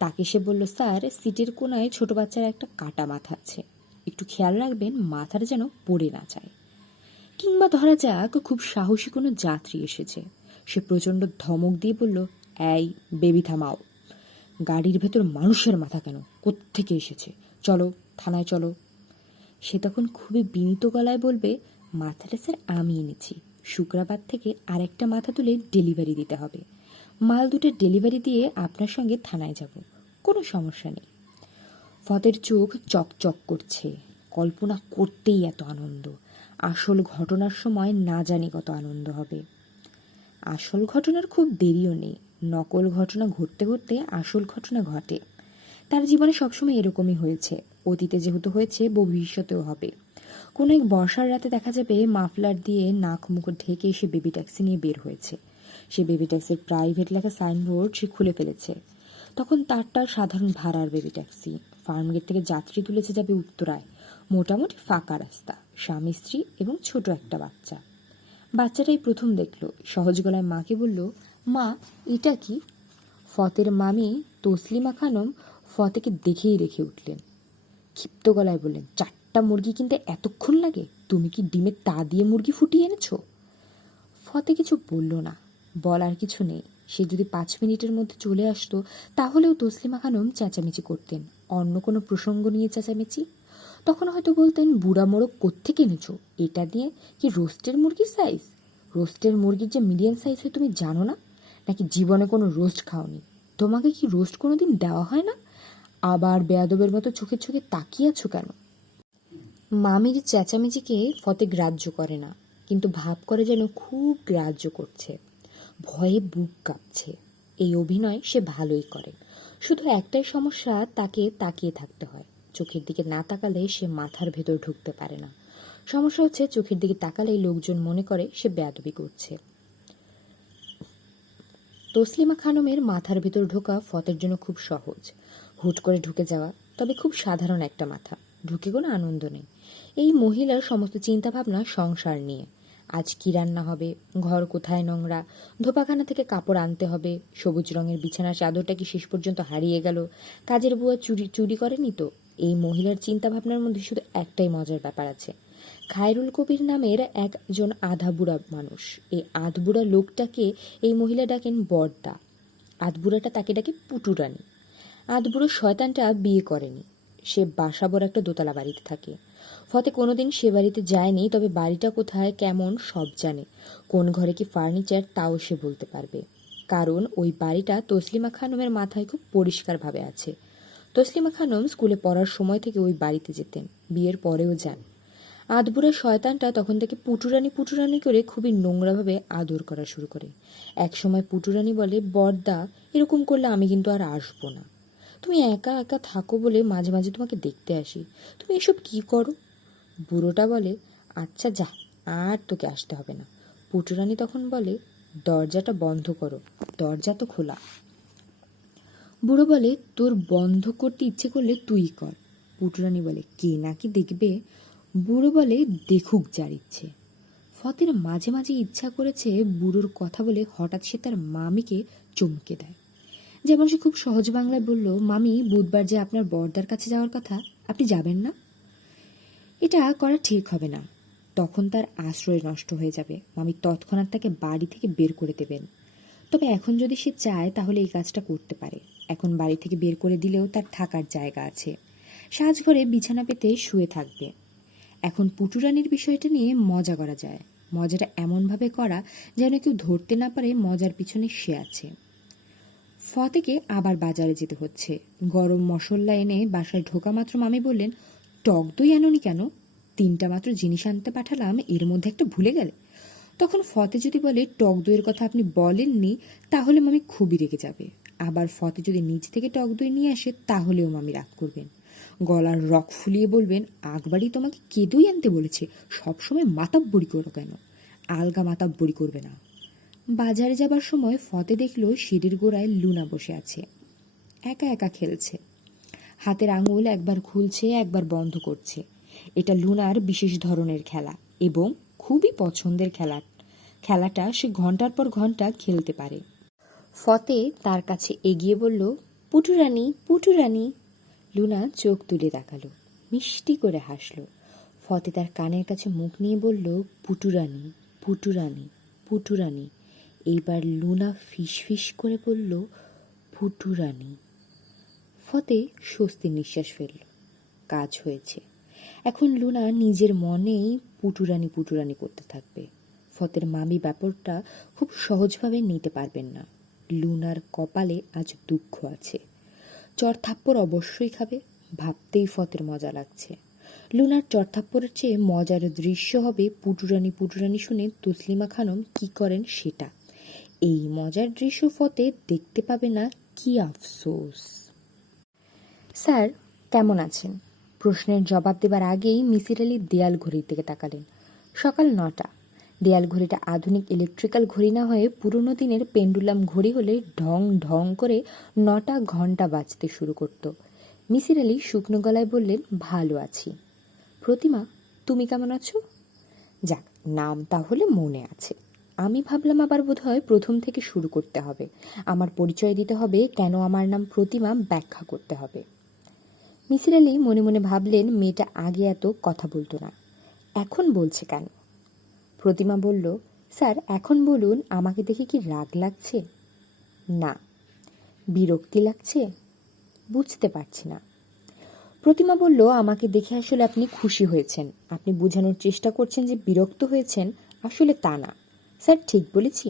তাকে সে বলল, স্যার, সিটের কোনায় ছোট বাচ্চার একটা কাটা মাথা আছে, একটু খেয়াল রাখবেন মাথাটা যেন পড়ে না যায়। কিংবা ধরা যাক খুব সাহসী কোনো যাত্রী এসেছে, সে প্রচণ্ড ধমক দিয়ে বলল, এই বেবি থামাও, গাড়ির ভেতর মানুষের মাথা কেন, কোত্থেকে এসেছে, চলো থানায় চলো। সে তখন খুবই বিনীত গলায় বলবে, মাথাটা স্যার আমি এনেছি, শুক্রবার থেকে আরেকটা মাথা তুলে ডেলিভারি দিতে হবে, মাল দুটো ডেলিভারি দিয়ে আপনার সঙ্গে থানায় যাব, কোনো সমস্যা নেই। ফতের চোখ চকচক করছে। কল্পনা করতেই এত আনন্দ, আসল ঘটনার সময় না জানি কত আনন্দ হবে। আসল ঘটনার খুব দেরিও নেই, নকল ঘটনা ঘটতে ঘটতে আসল ঘটনা ঘটে। তার জীবনে সবসময় এরকমই হয়েছে, অতীতে যেহেতু হয়েছে ভবিষ্যতেও হবে। কোনো এক বর্ষার রাতে দেখা যাবে মাফলার দিয়ে নাক মুখ ঢেকে সে বেবি ট্যাক্সি নিয়ে বের হয়েছে। সে বেবি ট্যাক্সির প্রাইভেট লেখা সাইনবোর্ড সে খুলে ফেলেছে। তখন তারটা সাধারণ ভাড়ার বেবি ট্যাক্সি। ফার্মগেট থেকে যাত্রী তুলেছে যাবে উত্তরায়। মোটামুটি ফাঁকা রাস্তা, স্বামী স্ত্রী এবং ছোট একটা বাচ্চা। বাচ্চাটাই প্রথম দেখলো, সহজ গলায় মাকে বলল, মা, এটা কি? ফতের মামি তসলিমা খানম ফতেকে দেখেই রেখে উঠলেন। ক্ষিপ্ত গলায় বললেন, 4টা মুরগি কিনতে এতক্ষণ লাগে? তুমি কি ডিমের তা দিয়ে মুরগি ফুটিয়ে এনেছো? ফতে কিছু বলল না, বলার কিছু নেই। সে যদি 5 মিনিটের মধ্যে চলে আসতো তাহলেও তসলিমা খানম চেঁচামেচি করতেন, অন্য কোনো প্রসঙ্গ নিয়ে চেঁচামেচি। তখন হয়তো বলতেন, বুড়া মোড়ক কোত্থেকে এনেছো, এটা দিয়ে কি রোস্টের মুরগির সাইজ? রোস্টের মুরগির যে মিডিয়াম সাইজ হয় তুমি জানো না? নাকি জীবনে কোনো রোস্ট খাওনি? তোমাকে কি রোস্ট কোনো দিন দেওয়া হয় না? আবার বেয়াদবের মতো চোখে চোখে তাকিয়ে আছো কেন? মামির চেঁচামেচিকে ফতে গ্রাহ্য করে না, কিন্তু ভাব করে যেন খুব গ্রাহ্য করছে। ভয়ে বুক কাঁপছে। এই অভিনয় সে ভালোই করে, শুধু একটাই সমস্যা, তাকে তাকিয়ে থাকতে হয়। চোখের দিকে না তাকালে সে মাথার ভেতর ঢুকতে পারে না। সমস্যা হচ্ছে চোখের দিকে তাকালেই লোকজন মনে করে সে বেয়াদবি করছে। তসলিমা খানমের মাথার ভেতর ঢোকা ফতের জন্য খুব সহজ, হুট করে ঢুকে যাওয়া। তবে খুব সাধারণ একটা মাথা, ঢুকে কোনো আনন্দ নেই। এই মহিলার সমস্ত চিন্তাভাবনা সংসার নিয়ে। আজ কী রান্না হবে, ঘর কোথায় নোংরা, ধোপাখানা থেকে কাপড় আনতে হবে, সবুজ রঙের বিছানার চাদরটা কি শেষ পর্যন্ত হারিয়ে গেল, কাজের বুয়া চুরি করেনি তো। এই মহিলার চিন্তাভাবনার মধ্যে শুধু একটাই মজার ব্যাপার আছে, খায়রুল কবির নামের একজন আধাবুড়া মানুষ। এই আধবুড়া লোকটাকে এই মহিলা ডাকেন বড়দা। আধবুড়াটা তাকে ডাকে পুটুরানি। আধবুড়ো শয়তানটা বিয়ে করেনি, সে বাসাবর একটা দোতলা বাড়িতে থাকে। ফতে কোনোদিন সে বাড়িতে যায়নি, তবে বাড়িটা কোথায় কেমন সব জানে। কোন ঘরে কি ফার্নিচার তাও সে বলতে পারবে, কারণ ওই বাড়িটা তসলিমা খানমের মাথায় খুব পরিষ্কারভাবে আছে। তসলিমা খানম স্কুলে পড়ার সময় থেকে ওই বাড়িতে যেতেন, বিয়ের পরেও যান। আধবুড়া শয়তানটা তখন থেকে পুটুরানি পুটুরানি করে খুবই নোংরাভাবে আদর করা শুরু করে। একসময় পুটুরানি বলে, বড়দা, এরকম করলে আমি কিন্তু আর আসবো না। তুমি একা একা থাকো বলে মাঝে মাঝে তোমাকে দেখতে আসি, তুমি এসব কি করো? বুড়োটা বলে, আচ্ছা যা, আর তোকে আসতে হবে না। পুটুরানি তখন বলে, দরজাটা বন্ধ করো, দরজা তো খোলা। বুড়ো বলে, তোর বন্ধ করতে ইচ্ছে করলে তুই কর। পুটুরানি বলে, কে নাকি দেখবে? বুড়ো বলে, দেখুক যার ইচ্ছে। ফতের মাঝে মাঝে ইচ্ছা করেছে বুড়োর কথা বলে হঠাৎ সে তার মামিকে চমকে দেয়। যেমন সে খুব সহজ বাংলায় বলল, মামি, বুধবার যে আপনার বড়দার কাছে যাওয়ার কথা, আপনি যাবেন না? এটা করা ঠিক হবে না, তখন তার আশ্রয় নষ্ট হয়ে যাবে। মামি তৎক্ষণাৎ তাকে বাড়ি থেকে বের করে দেবেন। তবে এখন যদি সে চায় তাহলে এই কাজটা করতে পারে। এখন বাড়ি থেকে বের করে দিলেও তার থাকার জায়গা আছে, সাজঘরে বিছানা পেতে শুয়ে থাকবে। এখন পুটুরানির বিষয়টা নিয়ে মজা করা যায়, মজাটা এমনভাবে করা যেন কেউ ধরতে না পারে মজার পিছনে সে আছে। ফতেকে আবার বাজারে যেতে হচ্ছে। গরম মশলা এনে বাসায় ঢোকা মাত্র মামি বললেন, টক দই আনোনি কেন? 3টা মাত্র জিনিস আনতে পাঠালাম, এর মধ্যে একটা ভুলে গেলে। তখন ফতে যদি বলে, টক দইয়ের কথা আপনি বলেননি, তাহলে মামি খুবই রেগে যাবে। আবার ফতে যদি নিজ থেকে টক দই নিয়ে আসে, তাহলেও মামি রাগ করবেন, গলার রক ফুলিয়ে বলবেন, আগবারই তোমাকে কে দই আনতে বলেছে? সবসময় মাতাব্বরি করো কেন? আলগা মাতাব্বরি করবে না। বাজারে যাবার সময় ফতে দেখল সিঁড়ির গোড়ায় লুনা বসে আছে, একা একা খেলছে। হাতের আঙুল একবার খুলছে একবার বন্ধ করছে। এটা লুনার বিশেষ ধরনের খেলা এবং খুবই পছন্দের খেলাটা সে ঘন্টার পর ঘন্টা খেলতে পারে। ফতে তার কাছে এগিয়ে বলল, পুটুরানি, পুটুরানি। লুনা চোখ তুলে তাকালো, মিষ্টি করে হাসলো। ফতে তার কানের কাছে মুখ নিয়ে বলল, পুটুরানি, পুটুরানি, পুটুরানি। এইবার লুনা ফিস ফিস করে বলল, পুটুরানি। ফতে স্বস্তির নিঃশ্বাস ফেলল, কাজ হয়েছে। এখন লুনা নিজের মনেই পুটুরানি পুটুরানি করতে থাকবে। ফতের মামি ব্যাপারটা খুব সহজভাবে নিতে পারবেন না। লুনার কপালে আজ দুঃখ আছে, চড়থাপ্পড় অবশ্যই খাবে। ভাবতেই ফতের মজা লাগছে। লুনার চড়থাপ্পড়ের চেয়ে মজার দৃশ্য হবে পুটুরানি পুটুরানি শুনে তসলিমা খানম কি করেন সেটা। এই মজার দৃশ্য ফতে দেখতে পাবে না, কি আফসোস। স্যার, কেমন আছেন? প্রশ্নের জবাব দেবার আগেই মিসির আলি দেয়াল ঘড়ির দিকে তাকালেন। সকাল 9টা। দেয়াল ঘড়িটা আধুনিক ইলেকট্রিক্যাল ঘড়ি না হয়ে পুরনো দিনের পেন্ডুলাম ঘড়ি হলে ঢং ঢং করে 9টা ঘন্টা বাজতে শুরু করত। মিসির আলি শুকনো গলায় বললেন, ভালো আছি। প্রতিমা, তুমি কেমন আছো? যাক, নাম তাহলে মনে আছে। আমি ভাবলাম আবার বোধহয় প্রথম থেকে শুরু করতে হবে, আমার পরিচয় দিতে হবে, কেন আমার নাম প্রতিমা ব্যাখ্যা করতে হবে। মিসির আলি মনে মনে ভাবলেন, মেয়েটা আগে এত কথা বলতো না, এখন বলছে কেন? প্রতিমা বলল, স্যার এখন বলুন, আমাকে দেখে কি রাগ লাগছে? না। বিরক্তি লাগছে? বুঝতে পারছি না। প্রতিমা বলল, আমাকে দেখে আসলে আপনি খুশি হয়েছেন, আপনি বোঝানোর চেষ্টা করছেন যে বিরক্ত হয়েছেন, আসলে তা না। স্যার ঠিক বলেছি?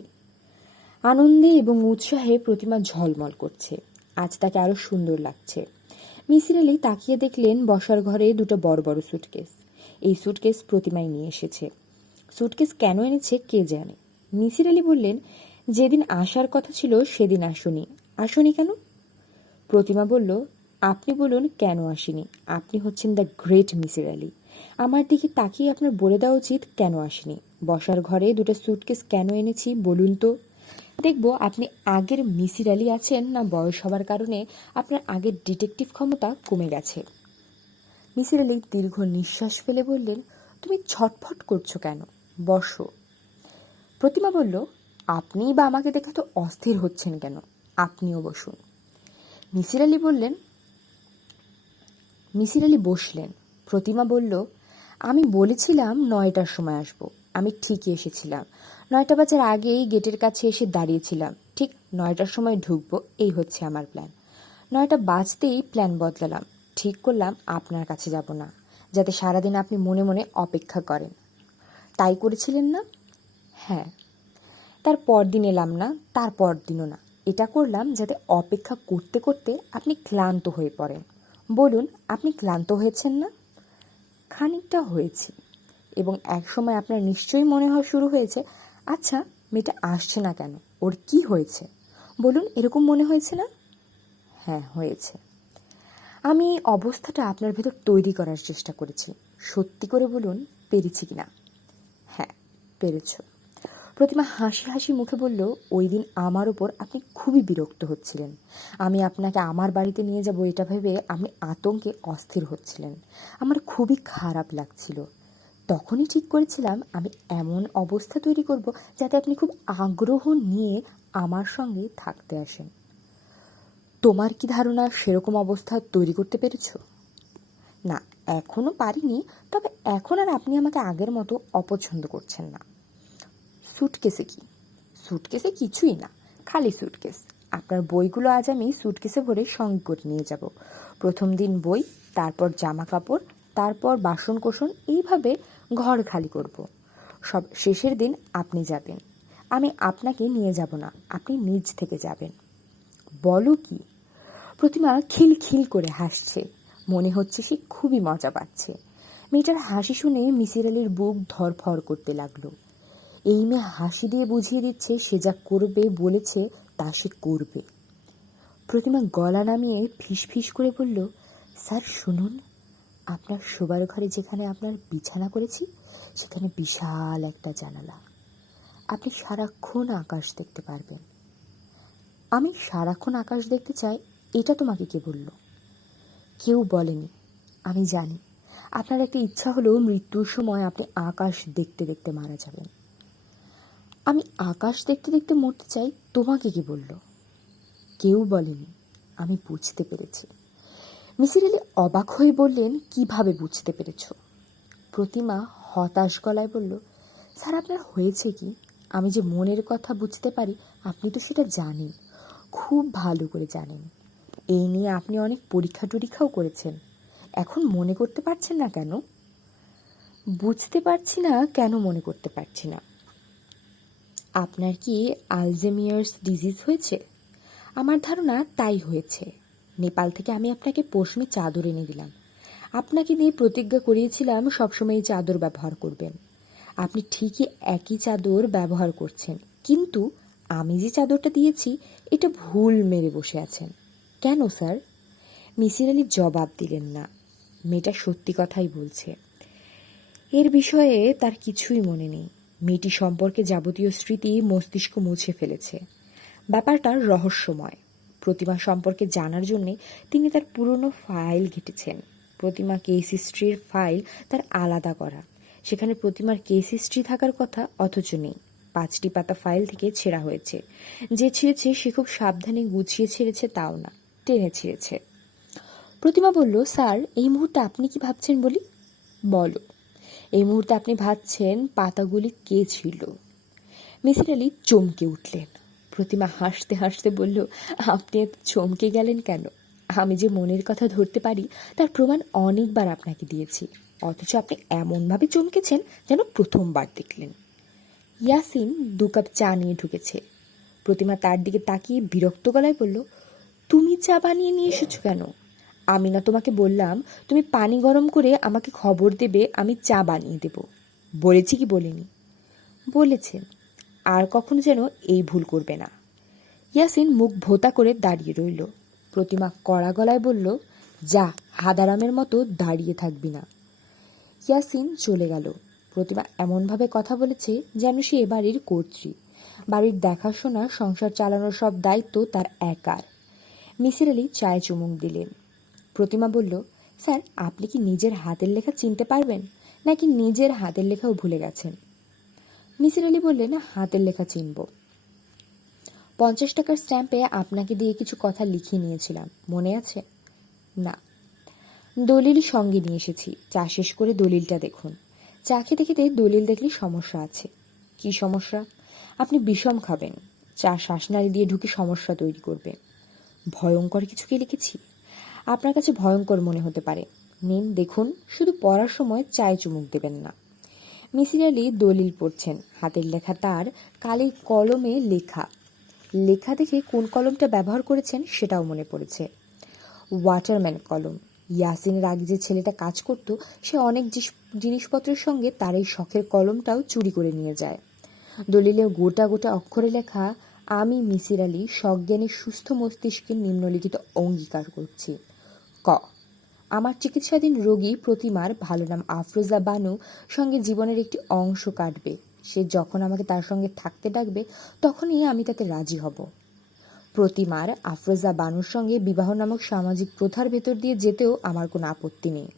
আনন্দে এবং উৎসাহে প্রতিমা ঝলমল করছে, আজ তাকে আরো সুন্দর লাগছে। মিসির আলি তাকিয়ে দেখলেন বসার ঘরে দুটো বড় বড় সুটকেস। এই সুটকেস প্রতিমাই নিয়ে এসেছে। সুটকেস কেন এনেছে কে জানে। মিসির আলি বললেন, যেদিন আসার কথা ছিল সেদিন আসনি। আসনি কেন? প্রতিমা বলল, আপনি বলুন কেন আসেনি। আপনি হচ্ছেন দ্য গ্রেট মিসির আলি। আমার দিকে তাকিয়ে আপনার বলে দেওয়া উচিত কেন আসেনি। বসার ঘরে দুটো সুটকেস কেন এনেছি বলুন তো। দেখব আপনি আগের মিসির আলি আছেন না বয়স হবার কারণে আপনার আগের ডিটেকটিভ ক্ষমতা কমে গেছে। মিসির আলি দীর্ঘ নিঃশ্বাস ফেলে বললেন, তুমি ছটফট করছো কেন? বসো। প্রতিমা বলল, আপনিই বা আমাকে দেখে তো অস্থির হচ্ছেন কেন? আপনিও বসুন। মিসির আলি বসলেন। প্রতিমা বলল, আমি বলেছিলাম 9টার সময় আসব। আমি ঠিকই এসেছিলাম। 9টা বাজার আগেই গেটের কাছে এসে দাঁড়িয়েছিলাম। ঠিক 9টার সময় ঢুকবো, এই হচ্ছে আমার প্ল্যান। 9টা বাজতেই প্ল্যান বদলালাম। ঠিক করলাম আপনার কাছে যাব না, যাতে সারাদিন আপনি মনে মনে অপেক্ষা করেন। তাই করেছিলেন না? হ্যাঁ। তার পরদিন এলাম না, তার পরদিনও না। এটা করলাম যাতে অপেক্ষা করতে করতে আপনি ক্লান্ত হয়ে পড়েন। বলুন, আপনি ক্লান্ত হয়েছেন না? খানিকটা হয়েছি। এবং একসময় আপনার নিশ্চয়ই মনে হওয়া শুরু হয়েছে, আচ্ছা মেয়েটা আসছে না কেন, ওর কি হয়েছে? বলুন, এরকম মনে হয়েছে না? হ্যাঁ, হয়েছে। আমি এই অবস্থাটা আপনার ভেতর তৈরি করার চেষ্টা করেছি। সত্যি করে বলুন, পেরেছি কিনা? হ্যাঁ, পেরেছ। প্রতিমা হাসি হাসি মুখে বলল, ওই দিন আমার ওপর আপনি খুবই বিরক্ত হচ্ছিলেন। আমি আপনাকে আমার বাড়িতে নিয়ে যাব এটা ভেবে আপনি আতঙ্কে অস্থির হচ্ছিলেন। আমার খুবই খারাপ লাগছিল। তখনই ঠিক করেছিলাম আমি এমন অবস্থা তৈরি করব যাতে আপনি খুব আগ্রহ নিয়ে আমার সঙ্গে থাকতে আসেন। তোমার কি ধারণা সেরকম অবস্থা তৈরি করতে পেরেছো? না, এখনও পারিনি। তবে এখন আর আপনি আমাকে আগের মতো অপছন্দ করছেন না। সুটকেসে কি? সুটকেসে কিছুই না, খালি সুটকেস। আপনার বইগুলো আজ আমি সুটকেসে ভরে সঙ্গে করে নিয়ে যাব। প্রথম দিন বই, তারপর জামা কাপড়, তারপর বাসন কোসন, এইভাবে ঘর খালি করব। সব শেষের দিন আপনি যাবেন। আমি আপনাকে নিয়ে যাব না, আপনি নিজ থেকে যাবেন। বলো কি? প্রতিমা খিলখিল করে হাসছে। মনে হচ্ছে সে খুবই মজা পাচ্ছে। মেয়েটার হাসি শুনে মিসির আলির বুক ধড়ফড় করতে লাগলো। এই মেয়ে হাসি দিয়ে বুঝিয়ে দিচ্ছে সে যা করবে বলেছে তা সে করবে। প্রতিমা গলা নামিয়ে ফিস ফিস করে বলল, স্যার শুনুন, আপনার শোবার ঘরে যেখানে আপনার বিছানা করেছি সেখানে বিশাল একটা জানালা। আপনি সারাক্ষণ আকাশ দেখতে পারবেন। আমি সারাক্ষণ আকাশ দেখতে চাই, এটা তোমাকে কে বলল? কেউ বলেনি। আমি জানি আপনার একটা ইচ্ছা হলো মৃত্যুর সময় আপনি আকাশ দেখতে দেখতে মারা যাবেন। আমি আকাশ দেখতে দেখতে মরতে চাই, তোমাকে কি বলল? কেউ বলেনি। আমি বুঝতে পেরেছি। মিসির আলি অবাক হয়ে বললেন, কিভাবে বুঝতে পেরেছ? প্রতিমা হতাশ গলায় বলল, স্যার আপনার হয়েছে কি? আমি যে মনের কথা বুঝতে পারি আপনি তো সেটা জানেন, খুব ভালো করে জানেন। এই নিয়ে আপনি অনেক পরীক্ষা টরীক্ষাও করেছেন। এখন মনে করতে পারছেন না কেন? বুঝতে পারছি না কেন মনে করতে পারছি না। আপনার কি আলজেমিয়ার্স ডিজিজ হয়েছে? আমার ধারণা তাই হয়েছে। নেপাল থেকে আমি আপনাকে পশমি চাদর এনে দিলাম। আপনাকে দিয়ে প্রতিজ্ঞা করিয়েছিলাম সবসময় এই চাদর ব্যবহার করবেন। আপনি ঠিকই একই চাদর ব্যবহার করছেন, কিন্তু আমি যে চাদরটা দিয়েছি এটা ভুল মেরে বসে আছেন। কেন স্যার? মিসির আলি জবাব দিলেন না। মেয়েটা সত্যি কথাই বলছে। এর বিষয়ে তার কিছুই মনে নেই। মেয়েটি সম্পর্কে যাবতীয় স্মৃতি মস্তিষ্ক মুছে ফেলেছে। ব্যাপারটা রহস্যময়। প্রতিমা সম্পর্কে জানার জন্যে তিনি তার পুরনো ফাইল ঘেটেছেন। প্রতিমা কেস হিস্ট্রির ফাইল তার আলাদা করা। সেখানে প্রতিমার কেস হিস্ট্রি থাকার কথা, অথচ নেই। 5টি পাতা ফাইল থেকে ছেঁড়া হয়েছে। যে ছিঁড়েছে সে খুব সাবধানে গুছিয়ে ছেড়েছে তাও না, টেনে ছিঁড়েছে। প্রতিমা বলল, স্যার এই মুহূর্তে আপনি কি ভাবছেন বলি? বলো। এই মুহূর্তে আপনি ভাবছেন পাতাগুলি কে ছিল? মিসির আলি চমকে উঠলেন। প্রতিমা হাসতে হাসতে বলল, আপনি এত চমকে গেলেন কেন? আমি যে মনের কথা ধরতে পারি তার প্রমাণ অনেকবার আপনাকে দিয়েছি, অথচ আপনি এমনভাবে চমকেছেন যেন প্রথমবার দেখলেন। ইয়াসিন 2 কাপ চা নিয়ে ঢুকেছে। প্রতিমা তার দিকে তাকিয়ে বিরক্ত গলায় বলল, তুমি চা বানিয়ে নিয়ে এসেছো কেন? আমি না তোমাকে বললাম তুমি পানি গরম করে আমাকে খবর দেবে, আমি চা বানিয়ে দেব? বলেছি কি বলিনি? বলেছেন। আর কখনো যেন এই ভুল করবে না। ইয়াসিন মুখ ভোঁতা করে দাঁড়িয়ে রইল। প্রতিমা কড়া গলায় বলল, যা, হাদারামের মতো দাঁড়িয়ে থাকবি না। ইয়াসিন চলে গেল। প্রতিমা এমনভাবে কথা বলেছে যেন সে এ বাড়ির কর্ত্রী। বাড়ির দেখাশোনা, সংসার চালানোর সব দায়িত্ব তার একার। মিসির আলি চায়ে চুমুক দিলেন। প্রতিমা বলল, স্যার আপনি কি নিজের হাতের লেখা চিনতে পারবেন, নাকি নিজের হাতের লেখাও ভুলে গেছেন? মিসির আলি বললেন, হাতের লেখা চিনব। 50 টাকার স্ট্যাম্পে আপনাকে দিয়ে কিছু কথা লিখিয়ে নিয়েছিলাম, মনে আছে? না। দলিল সঙ্গে নিয়ে এসেছি, চা শেষ করে দলিলটা দেখুন। চা খেতে খেতে দলিল দেখলে সমস্যা আছে। কি সমস্যা? আপনি বিষম খাবেন, চা শ্বাসনালী দিয়ে ঢুকে সমস্যা তৈরি করবে। ভয়ঙ্কর কিছু কি লিখেছি? আপনার কাছে ভয়ঙ্কর মনে হতে পারে। নিন দেখুন, শুধু পড়ার সময় চায়ে চুমুক দেবেন না। মিসির আলি দলিল পড়ছেন, হাতের লেখা তার কালি কলমে লেখা। লেখা দেখে কোন কলমটা ব্যবহার করেছেন সেটাও মনে পড়েছে। ওয়াটারম্যান কলম। ইয়াসিনের আগে যে ছেলেটা কাজ করত, সে অনেক জিনিসপত্রের সঙ্গে তার এই শখের কলমটাও চুরি করে নিয়ে যায়। দলিলে গোটা গোটা অক্ষরে লেখা, আমি মিসির আলি সজ্ঞানী সুস্থ মস্তিষ্কে নিম্নলিখিত অঙ্গীকার করছি। ক, আমার চিকিৎসাধীন রোগী প্রতিমার, ভালো নাম আফরোজা বানু, সঙ্গে জীবনের একটি অংশ কাটবে। সে যখন আমাকে তার সঙ্গে থাকতে ডাকবে তখনই আমি তাতে রাজি হব। প্রতিমার আফরোজা বানুর সঙ্গে বিবাহ নামক সামাজিক প্রথার ভেতর দিয়ে যেতেও আমার কোনো আপত্তি নেই।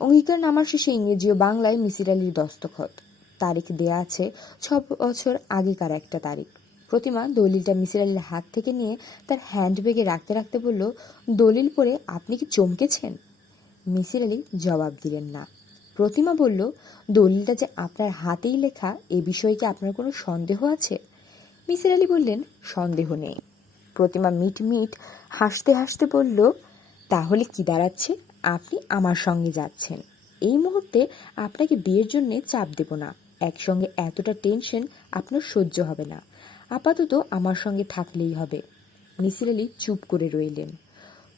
অঙ্গীকার নামার শেষে ইংরেজি ও বাংলায় মিসির আলির দস্তখত। তারিখ দেয়া আছে 6 বছর আগেকার একটা তারিখ। প্রতিমা দলিলটা মিসির আলির হাত থেকে নিয়ে তার হ্যান্ডব্যাগে রাখতে রাখতে বলল, দলিল পড়ে আপনি কি চমকেছেন? মিসির আলি জবাব দিলেন না। প্রতিমা বলল, দলিলটা যে আপনার হাতেই লেখা, এ বিষয়ে কি আপনার কোনো সন্দেহ আছে? মিসির আলি বললেন, সন্দেহ নেই। প্রতিমা মিট মিট হাসতে হাসতে বলল, তাহলে কি দাঁড়াচ্ছে? আপনি আমার সঙ্গে যাচ্ছেন। এই মুহূর্তে আপনাকে বিয়ের জন্য চাপ দেব না। একসঙ্গে এতটা টেনশন আপনার সহ্য হবে না। আপাতত আমার সঙ্গে থাকলেই হবে। মিসির আলি চুপ করে রইলেন।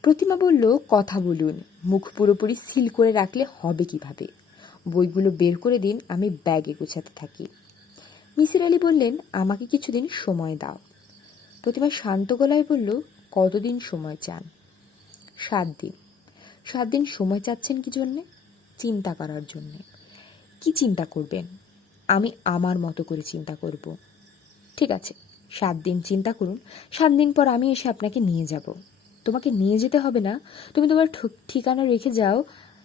প্রতিমা বলল, কথা বলুন, মুখ পুরোপুরি সিল করে রাখলে হবে কিভাবে? বইগুলো বের করে দিন, আমি ব্যাগে গোছাতে থাকি। মিসির আলি বললেন, আমাকে কিছুদিন সময় দাও। প্রতিমা শান্ত গলায় বলল, কতদিন সময় চান? 7 দিন। 7 দিন সময় চাচ্ছেন কি জন্যে? চিন্তা করার জন্যে। কি চিন্তা করবেন? আমি আমার মতো করে চিন্তা করব। ঠিক আছে, 7 দিন চিন্তা করুন। 7 দিন পর আমি এসে আপনাকে নিয়ে যাব। তোমাকে নিয়ে যেতে হবে না, তুমি তোমার ঠিকানা রেখে যাও।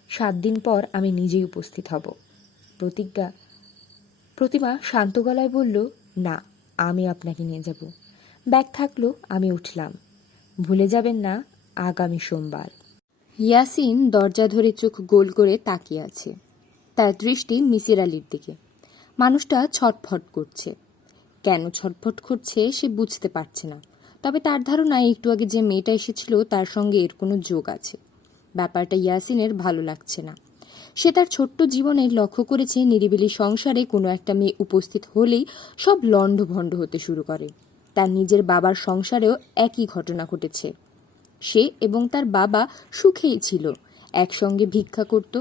7 দিন পর আমি নিজেই উপস্থিত হব। প্রতিজ্ঞা? প্রতিমা শান্ত গলায় বলল, না, আমি আপনাকে নিয়ে যাব। ব্যাগ থাকলো, আমি উঠলাম। ভুলে যাবেন না, আগামী সোমবার। ইয়াসিন দরজা ধরে চোখ গোল করে তাকিয়ে আছে। তার দৃষ্টি মিসির আলির দিকে। মানুষটা ছটফট করছে। কেন ছটফট করছে সে বুঝতে পারছে না। তবে তার ধারণায় একটু আগে যে মেয়েটা এসেছিল তার সঙ্গে এর কোনো যোগ আছে। ব্যাপারটা ইয়াসিনের ভালো লাগছে না। সে তার ছোট্ট জীবনে লক্ষ্য করেছে, নিরিবিলি সংসারে কোনো একটা মেয়ে উপস্থিত হলেই সব লণ্ডভণ্ড হতে শুরু করে। তার নিজের বাবার সংসারেও একই ঘটনা ঘটেছে। সে এবং তার বাবা সুখেই ছিল, একসঙ্গে ভিক্ষা করত।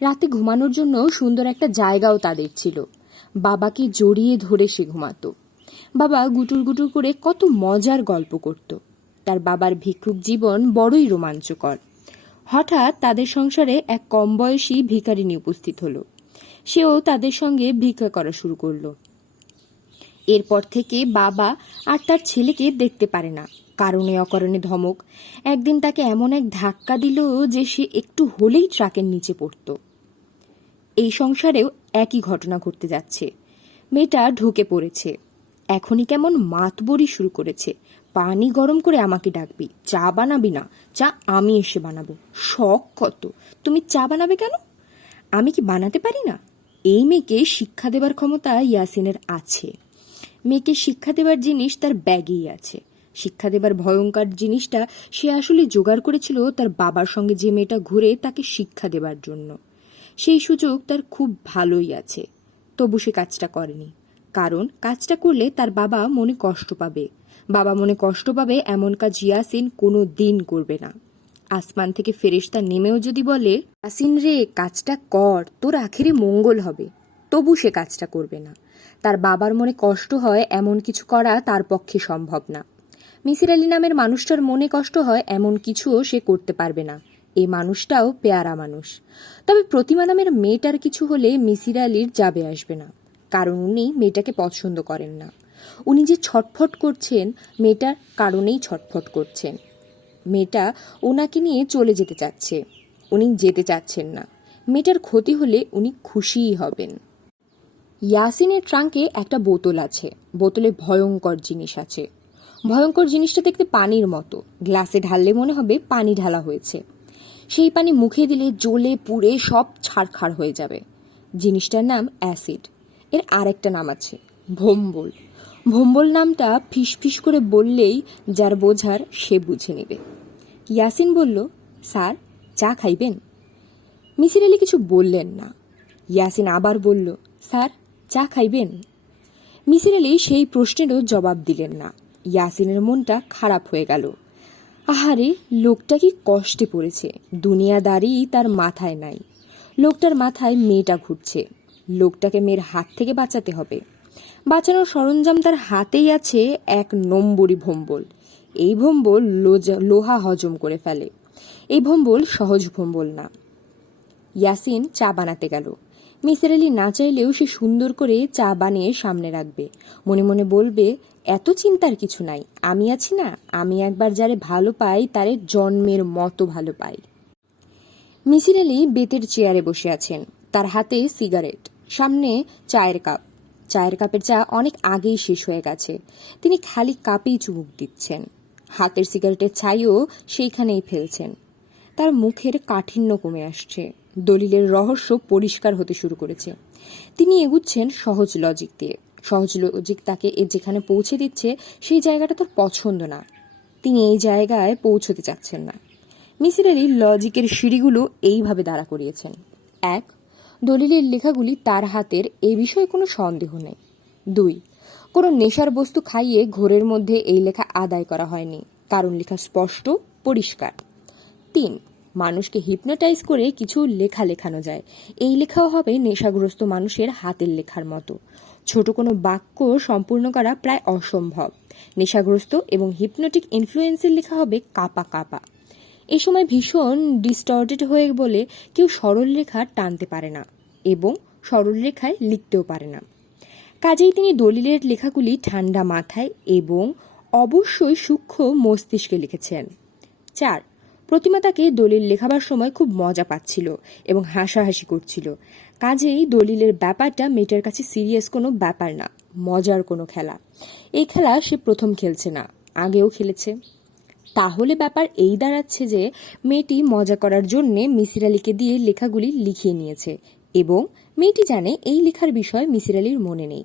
রাতে ঘুমানোর জন্য সুন্দর একটা জায়গাও তাদের ছিল। বাবাকে জড়িয়ে ধরে সে ঘুমাতো। বাবা গুটুর গুটুর করে কত মজার গল্প করত। তার বাবার ভিক্ষুক জীবন বড়ই রোমাঞ্চকর। হঠাৎ তাদের সংসারে এক কম বয়সী ভিখারিনী উপস্থিত হলো। সেও তাদের সঙ্গে ভিক্ষা করা শুরু করলো। এরপর থেকে বাবা আর তার ছেলেকে দেখতে পারে না। কারণে অকারণে ধমক। একদিন তাকে এমন এক ধাক্কা দিল যে সে একটু হলেই ট্রাকের নিচে পড়ত। এই সংসারেও একই ঘটনা ঘটতে যাচ্ছে। মেয়েটা ঢুকে পড়েছে। এখনই কেমন মাতবরি শুরু করেছে। পানি গরম করে আমাকে ডাকবি, চা বানাবি না? চা আমি এসে বানাবো। শখ কত! তুমি চা বানাবে কেন? আমি কি বানাতে পারি না? এই মেয়েকে শিক্ষা দেবার ক্ষমতা ইয়াসিনের আছে। মেয়েকে শিক্ষা দেবার জিনিস তার ব্যাগেই আছে। শিক্ষা দেবার ভয়ঙ্কর জিনিসটা সে আসলে জোগাড় করেছিল তার বাবার সঙ্গে যে মেয়েটা ঘুরে তাকে শিক্ষা দেবার জন্য। সেই সুযোগ তার খুব ভালোই আছে। তবু সে কাজটা করেনি। কারণ কাজটা করলে তার বাবা মনে কষ্ট পাবে। বাবা মনে কষ্ট পাবে এমন কাজ ইয়াসিন কোনো দিন করবে না। আসমান থেকে ফেরেশতা নেমেও যদি বলে, ইয়াসিন রে, কাজটা কর, তোর আখেরে মঙ্গল হবে, তবু সে কাজটা করবে না। তার বাবার মনে কষ্ট হয় এমন কিছু করা তার পক্ষে সম্ভব না। মিসির আলি নামের মানুষটার মনে কষ্ট হয় এমন কিছুও সে করতে পারবে না। এই মানুষটাও পেয়ারা মানুষ। তবে প্রতিমা নামের মেয়েটার কিছু হলে মিসির আলির যাবে আসবে না। কারণ উনি মেয়েটাকে পছন্দ করেন না। উনি যে ছটফট করছেন মেয়েটার কারণেই ছটফট করছেন। মেয়েটা ওনাকে নিয়ে চলে যেতে চাচ্ছে, উনি যেতে চাচ্ছেন না। মেয়েটার ক্ষতি হলে উনি খুশিই হবেন। ইয়াসিনের ট্রাঙ্কে একটা বোতল আছে। বোতলে ভয়ঙ্কর জিনিস আছে। ভয়ঙ্কর জিনিসটা দেখতে পানির মতো। গ্লাসে ঢাললে মনে হবে পানি ঢালা হয়েছে। সেই পানি মুখে দিলে জ্বলে পুড়ে সব ছারখার হয়ে যাবে। জিনিসটার নাম অ্যাসিড। এর আরেকটা নাম আছে, ভোম্বল। ভোম্বল নামটা ফিসফিস করে বললেই যার বোঝার সে বুঝে নেবে। ইয়াসিন বলল, স্যার চা খাইবেন? মিসির আলি কিছু বললেন না। ইয়াসিন আবার বলল, স্যার চা খাইবেন? মিসির আলি সেই প্রশ্নেরও জবাব দিলেন না। ইয়াসিনের মনটা খারাপ হয়ে গেল। আহারে, লোকটা কি কষ্টে পড়েছে। দুনিয়াদারি তার মাথায় নাই। লোকটার মাথায় মেয়েটা ঘুরছে। লোকটাকে মেয়ের হাত থেকে বাঁচাতে হবে। বাঁচানোর সরঞ্জাম তার হাতেই আছে, এক নম্বরই ভোম্বল। এই ভোম্বল লোহা হজম করে ফেলে। এই ভোম্বল সহজ ভোম্বল না। ইয়াসিন চা বানাতে গেল। মিসির আলি না চাইলেও সে সুন্দর করে চা বানিয়ে সামনে রাখবে। মনে মনে বলবে, এত চিন্তার কিছু নাই, আমি আছি না। আমি একবার যারে ভালো পাই তারে জন্মের মতো ভালো পাই। মিসির আলি বেতের চেয়ারে বসে আছেন। তার হাতে সিগারেট, সামনে চায়ের কাপ। চায়ের কাপের চা অনেক আগেই শেষ হয়ে গেছে। তিনি খালি কাপেই চুমুক দিচ্ছেন। হাতের সিগারেটের ছাইও সেইখানেই ফেলছেন। তার মুখের কাঠিন্য কমে আসছে। দলিলের রহস্য পরিষ্কার হতে শুরু করেছে। তিনি এগুচ্ছেন সহজ লজিক দিয়ে। সহজ লজিক তাকে যেখানে পৌঁছে দিচ্ছে সেই জায়গাটা তার পছন্দ না। তিনি এই জায়গায় পৌঁছতে চাচ্ছেন না। মিসির আলি লজিকের সিঁড়িগুলো এইভাবে দাঁড়া করিয়েছেন। 1. দলিলের লেখাগুলি তার হাতের, এ বিষয়ে কোনো সন্দেহ নেই। 2. কোনো নেশার বস্তু খাইয়ে ঘোরের মধ্যে এই লেখা আদায় করা হয়নি, কারণ লেখা স্পষ্ট, পরিষ্কার। 3. মানুষকে হিপনোটাইজ করে কিছু লেখা লেখানো যায়। এই লেখাও হবে নেশাগ্রস্ত মানুষের হাতের লেখার মতো। ছোট কোনো বাক্য সম্পূর্ণ করা প্রায় অসম্ভব। নেশাগ্রস্ত এবং হিপনোটিক ইনফ্লুয়েন্সের লেখা হবে কাপা কাপা। এই সময় ভীষণ ডিস্টর্টেড হয়ে বলে কেউ সরল রেখা টানতে পারে না এবং সরল রেখায় লিখতেও পারে না। কাজেই তিনি দলিলের লেখাগুলি ঠান্ডা মাথায় এবং অবশ্যই সূক্ষ্ম মস্তিষ্কে লিখেছেন। 4. প্রতিমা তাকে দলিল লেখাবার সময় খুব মজা পাচ্ছিল এবং হাসাহাসি করছিল। কাজেই দলিলের ব্যাপারটা মেয়েটার কাছে সিরিয়াস কোনো ব্যাপার না, মজার কোনো খেলা। এই খেলা সে প্রথম খেলছে না, আগেও খেলেছে। তাহলে ব্যাপার এই দাঁড়াচ্ছে যে মেয়েটি মজা করার জন্যে মিসির আলিকে দিয়ে লেখাগুলি লিখিয়ে নিয়েছে এবং মেয়েটি জানে এই লেখার বিষয় মিসির আলির মনে নেই।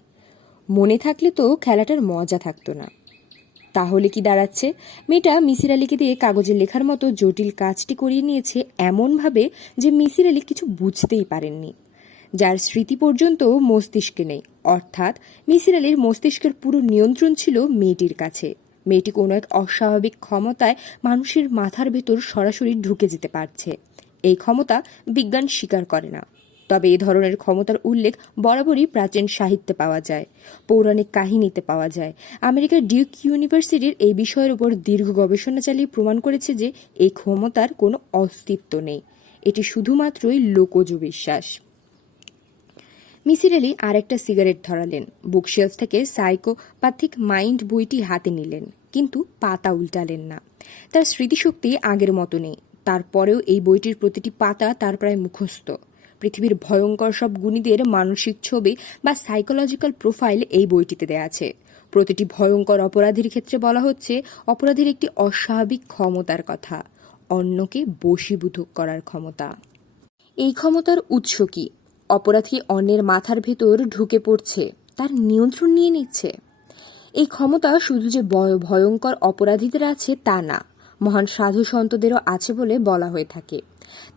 মনে থাকলে তো খেলাটার মজা থাকতো না। তাহলে কি দাঁড়াচ্ছে, মেয়েটা মিসির আলিকে দিয়ে কাগজে লেখার মতো জটিল কাজটি করিয়ে নিয়েছে এমনভাবে যে মিসির আলি কিছু বুঝতেই পারেননি। যার স্মৃতি পর্যন্ত মস্তিষ্কে নেই, অর্থাৎ মিসির আলির মস্তিষ্কের পুরো নিয়ন্ত্রণ ছিল মেয়েটির কাছে। মেয়েটি কোনো এক অস্বাভাবিক ক্ষমতায় মানুষের মাথার ভেতর সরাসরি ঢুকে যেতে পারছে। এই ক্ষমতা বিজ্ঞান স্বীকার করে না, তবে এ ধরনের ক্ষমতার উল্লেখ বরাবরই প্রাচীন সাহিত্যে পাওয়া যায়, পৌরাণিক কাহিনীতে পাওয়া যায়। আমেরিকার ডিউক ইউনিভার্সিটির এই বিষয়ের উপর দীর্ঘ গবেষণা চালিয়ে প্রমাণ করেছে যে এই ক্ষমতার কোনো অস্তিত্ব নেই, এটি শুধুমাত্রই লোকজ বিশ্বাস। মিসির আলি আরেকটা সিগারেট ধরালেন। বুকশেলফ থেকে সাইকোপ্যাথিক মাইন্ড বইটি হাতে নিলেন, কিন্তু পাতা উল্টালেন না। তার স্মৃতিশক্তি আগের মতো নেই, তারপরেও এই বইটির প্রতিটি পাতা তার প্রায় মুখস্থ। পৃথিবীর ভয়ঙ্কর সব গুণীদের মানসিক ছবি বা সাইকোলজিক্যাল প্রোফাইল এই বইটিতে দেয়া আছে। প্রতিটি ভয়ঙ্কর অপরাধীর ক্ষেত্রে বলা হচ্ছে অপরাধীর একটি অস্বাভাবিক ক্ষমতার কথা, অন্যকে বশীভূত করার ক্ষমতা। এই ক্ষমতার উৎস কি? অপরাধী অন্যের মাথার ভেতর ঢুকে পড়ছে, তার নিয়ন্ত্রণ নিয়ে নিচ্ছে। এই ক্ষমতা শুধু যে ভয়ঙ্কর অপরাধীদের আছে তা না, মহান সাধু সন্তদেরও আছে বলে বলা হয়ে থাকে।